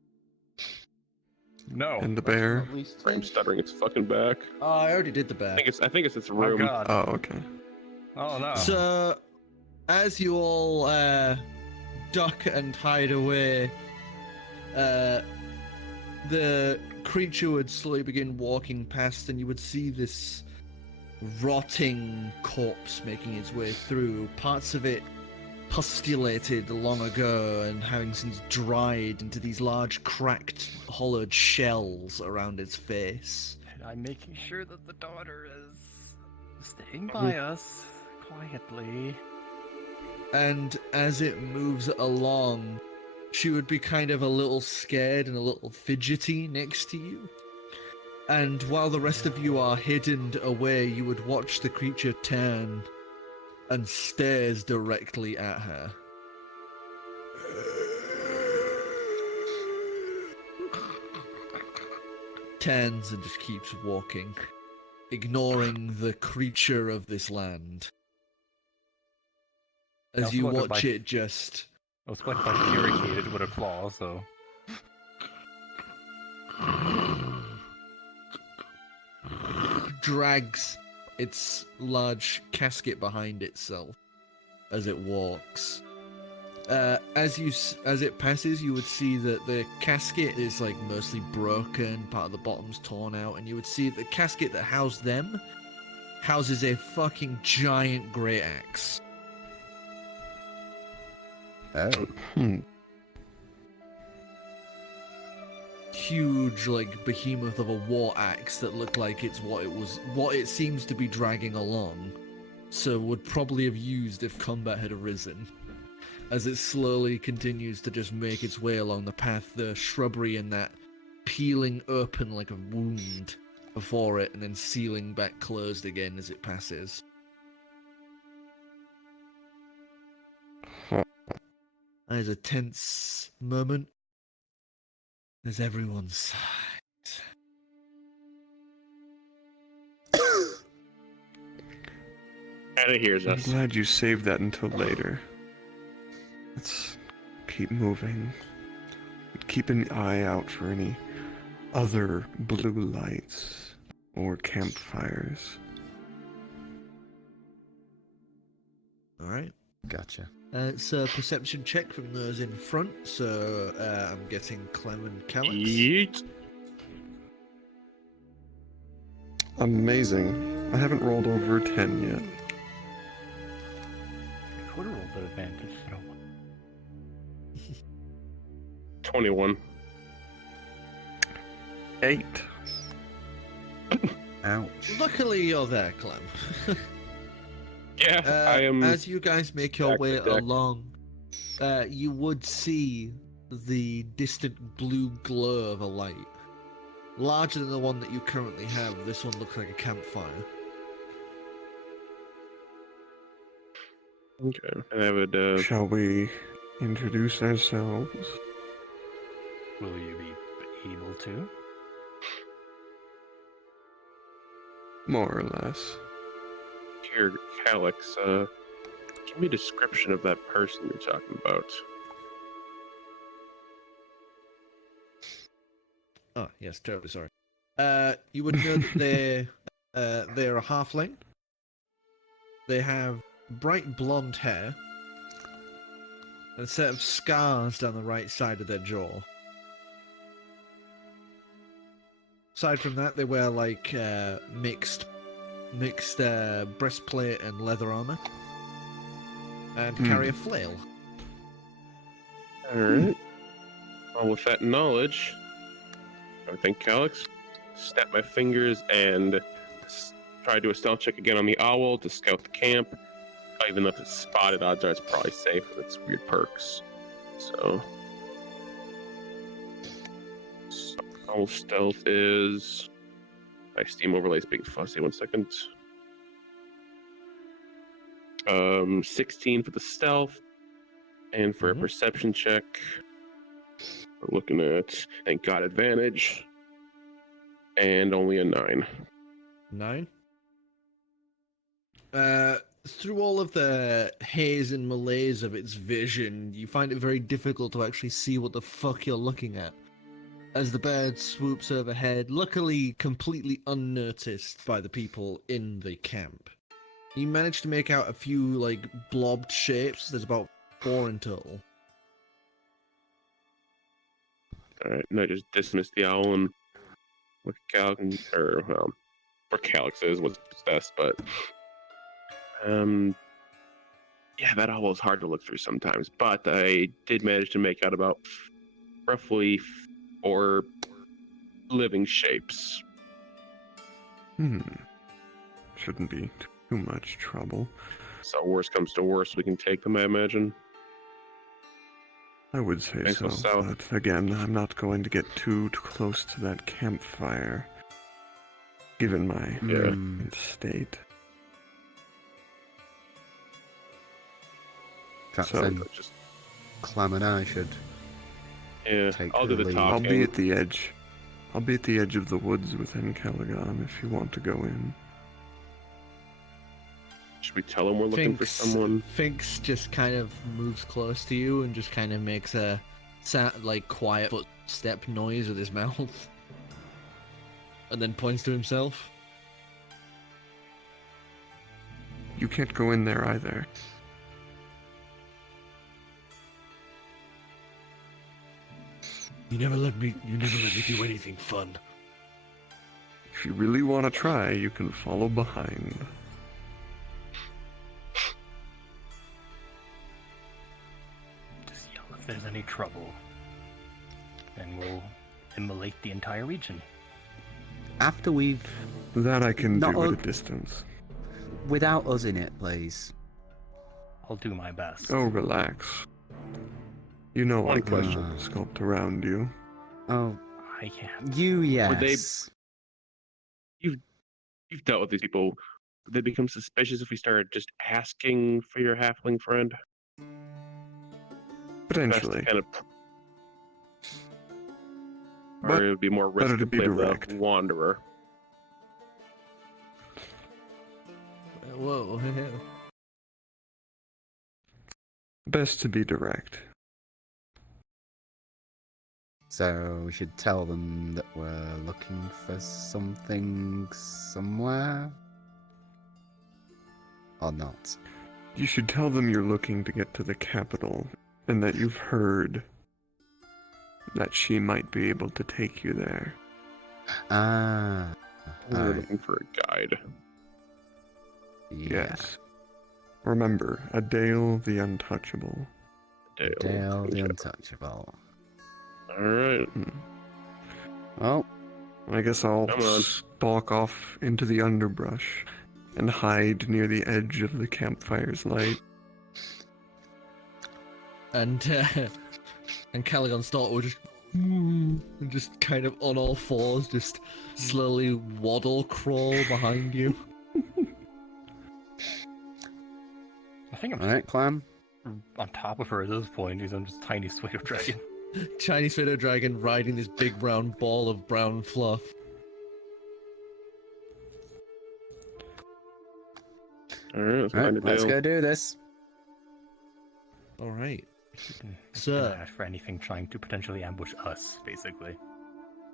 No. And the bear. I'm stuttering its fucking back. Oh, I already did the I back. think it's its Oh room. god. Oh, okay. Oh no. So, as you all duck and hide away, the creature would slowly begin walking past, and you would see this rotting corpse making its way through. Parts of it pustulated long ago and having since dried into these large, cracked, hollowed shells around its face. I'm making sure that the daughter is staying by us quietly. And as it moves along, she would be kind of a little scared and a little fidgety next to you. And while the rest of you are hidden away, you would watch the creature turn and stares directly at her. Turns and just keeps walking, ignoring the creature of this land. As Also you look at watch my- it just I was quite irritated with a claw, so. drags its large casket behind itself as it walks. As it passes, you would see that the casket is like mostly broken, part of the bottom's torn out, and you would see the casket that housed them houses a fucking giant great axe. Oh. Huge, like, behemoth of a war axe that looked like it's what it seems to be dragging along, so would probably have used if combat had arisen. As it slowly continues to just make its way along the path, the shrubbery and that peeling open like a wound before it and then sealing back closed again as it passes. There's a tense moment as everyone sighs. And it hears I'm us. glad you saved that until later. Let's keep moving. Keep an eye out for any other blue lights or campfires. Alright. Gotcha. It's a perception check from those in front, so I'm getting Clem and Calix. Yeet. Amazing. I haven't rolled over 10 yet. I could have rolled an advantage throw. 21. 8. Ouch. Luckily, you're there, Clem. Yeah, I am. As you guys make your way Exactly. along, you would see the distant blue glow of a light. Larger than the one that you currently have, this one looks like a campfire. Okay. And I would. Shall we introduce ourselves? Will you be able to? More or less. Here, Calix. Give me a description of that person you're talking about. Oh, yes, terribly sorry. You would know that they're a halfling. They have bright blonde hair and a set of scars down the right side of their jaw. Aside from that, they wear like mixed breastplate and leather armor, and carry a flail. Alright. Well, with that knowledge, I think Calix, snap my fingers and try to do a stealth check again on the owl to scout the camp. Even though if it's spotted, odds are it's probably safe with its weird perks. So, owl stealth is. My Steam overlay's being fussy. 1 second. 16 for the stealth, and for a perception check, we're looking at, thank God, advantage, and only a 9. 9. Through all of the haze and malaise of its vision, you find it very difficult to actually see what the fuck you're looking at. As the bird swoops overhead, luckily completely unnoticed by the people in the camp. You manage to make out a few, like, blobbed shapes. There's about 4 in total. Alright, and I just dismiss the owl and look at Calix, or, well, where Calix is, what's possessed, but, yeah, that owl is hard to look through sometimes, but I did manage to make out about roughly 4 living shapes. Shouldn't be too much trouble. So worst comes to worst, we can take them, I imagine. I would say Thanks, so, south. but again, I'm not going to get too close to that campfire, given my state. Perhaps So- then Clam and I should Yeah, take I'll do the the lead. talking. I'll be at the edge. I'll be at the edge of the woods with Ancalagon if you want to go in. Should we tell them we're looking for someone? Finks just kind of moves close to you and just kind of makes a like quiet footstep noise with his mouth, and then points to himself. You can't go in there either. You never let me do anything fun. If you really want to try, you can follow behind. Just yell if there's any trouble. And we'll immolate the entire region. After we've... That I can Not do at all- a distance. Without us in it, please. I'll do my best. Oh, relax. You know I One can question. sculpt around you. Oh, I can't. you Would they- yes. You've dealt with these people. Would they become suspicious if we started just asking for your halfling friend? Best Potentially. to kind of... But Or it would be more better risky to to be play direct. the wanderer. Whoa. Best to be direct. So we should tell them that we're looking for something somewhere? Or not? You should tell them you're looking to get to the capital, and that you've heard that she might be able to take you there. Ah. We're Alright. looking for a guide. Yeah. Yes. Remember, Adale the Untouchable. Dale the Okay. Untouchable. Alright. Well, I guess I'll Come on. stalk off into the underbrush and hide near the edge of the campfire's light. And Ancalagon's daughter would just and just kind of on all fours, just slowly waddle crawl behind you. I think I'm alright, Clam. just on top of her at this point. I'm just tiny pseudo dragon. Chinese pseudo dragon riding this big brown ball of brown fluff. Alright, let's find Alright, a let's Dale. go do this. All right. So So, for anything trying to potentially ambush us, basically.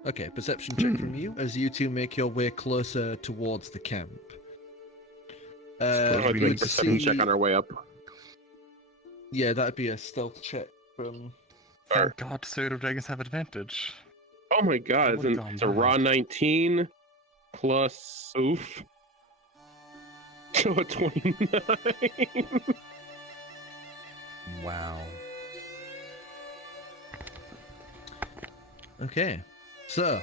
okay, perception check from you as you two make your way closer towards the camp. Suppose I'd we you like need to to perception see- check on our way up. Yeah, that'd be a stealth check from. Thank God pseudo dragons have advantage. Oh my god, Would've it's, gone it's a raw bad. 19 plus oof. So a 29. Wow. Okay, so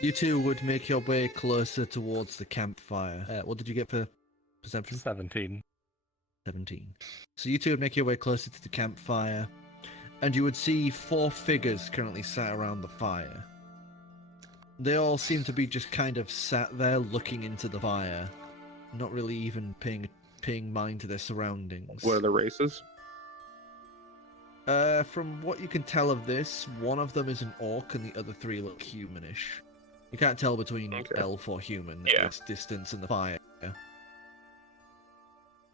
you two would make your way closer towards the campfire. What did you get for perception? 17. 17. So you two would make your way closer to the campfire, and you would see 4 figures currently sat around the fire. They all seem to be just kind of sat there looking into the fire, not really even paying mind to their surroundings. What are the races? From what you can tell of this, one of them is an orc and the other 3 look humanish. You can't tell between Okay. elf or human Yeah. at this distance in the fire.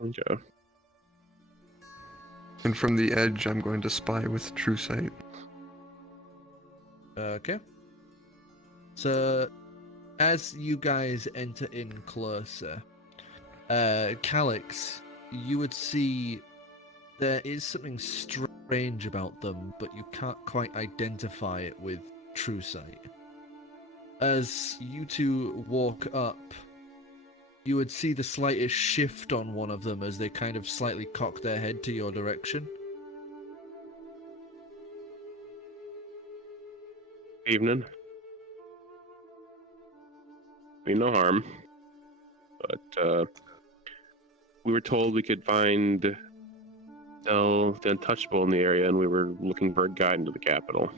Okay. And from the edge, I'm going to spy with true sight. Okay. So, as you guys enter in closer, Calix, you would see there is something strange about them, but you can't quite identify it with true sight. As you two walk up, you would see the slightest shift on one of them as they kind of slightly cock their head to your direction. Evening. Mean no harm. But we were told we could find the Untouchable in the area, and we were looking for a guide into the capital.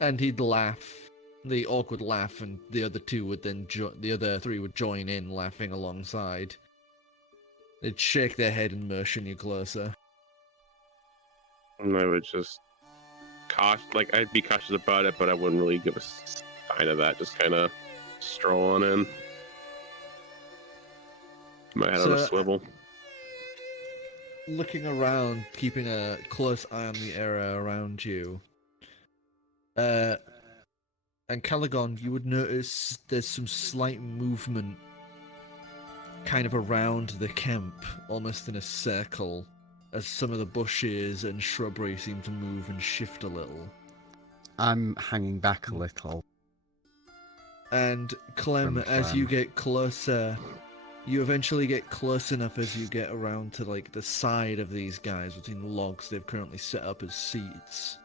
And he'd laugh. The orc would laugh, and the other 2 would then the other 3 would join in, laughing alongside. They'd shake their head and motion you closer. And I would just I'd be cautious about it, but I wouldn't really give a sign of that. Just kind of stroll on in. My head on a So- swivel. Looking around, keeping a close eye on the area around you. And Calagon, you would notice there's some slight movement kind of around the camp, almost in a circle, as some of the bushes and shrubbery seem to move and shift a little. I'm hanging back a little. And Clem, From as you Clem. get closer, you eventually get close enough as you get around to like the side of these guys between the logs they've currently set up as seats.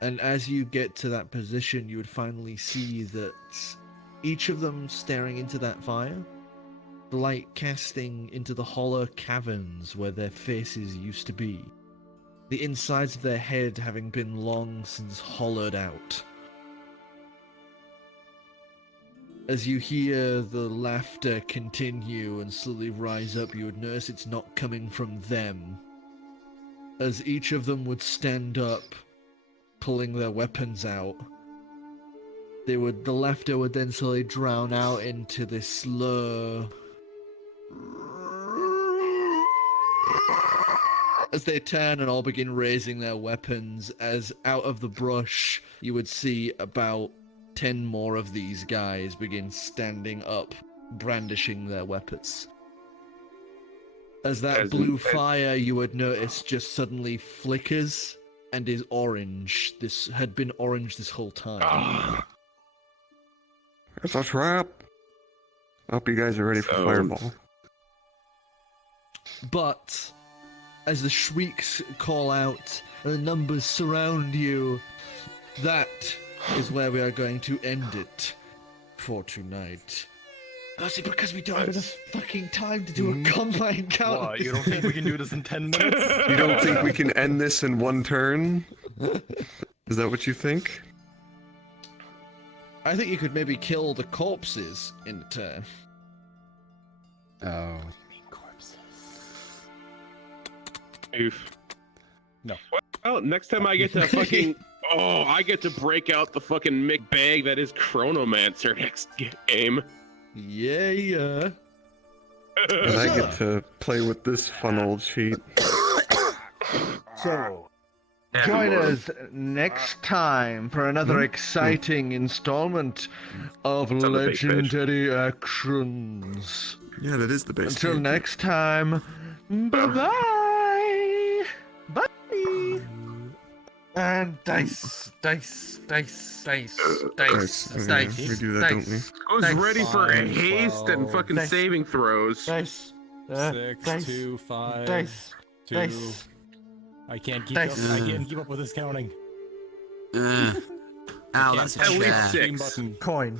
And as you get to that position, you would finally see that each of them staring into that fire, the light casting into the hollow caverns where their faces used to be, the insides of their head having been long since hollowed out. As you hear the laughter continue and slowly rise up, you would notice it's not coming from them. As each of them would stand up, pulling their weapons out, the laughter would then slowly drown out into this slow... As they turn and all begin raising their weapons, as out of the brush you would see about 10 more of these guys begin standing up, brandishing their weapons. As that As- blue as- fire you would notice just suddenly flickers, and is orange. This had been orange this whole time. It's a trap. I hope you guys are ready for Fireball. But as the shrieks call out and the numbers surround you, that is where we are going to end it for tonight. Mostly because we don't have enough fucking time to do a combat encounter. What, you don't think we can do this in 10 minutes? You don't think we can end this in one turn? Is that what you think? I think you could maybe kill the corpses in a turn. Oh. Oof. No. Well, next time I get to fucking... I get to break out the fucking McBag that is Chronomancer next game. Yeah. And I get to play with this fun old cheat. So, join us next time for another exciting installment of It's on the base page. Legendary Actions. Yeah, that is the base. Until page. next time, bye-bye! Bye! And dice. Okay, we do that, don't we? Who's Thanks. ready for a 5, haste and 12, fucking dice. saving throws? Dice. 6, 2, 5, Dice. 2. Dice. I can't keep Dice. up. I can't keep up with this counting. Ow, I that's a can't At least press the chair. green 6. button. Coin.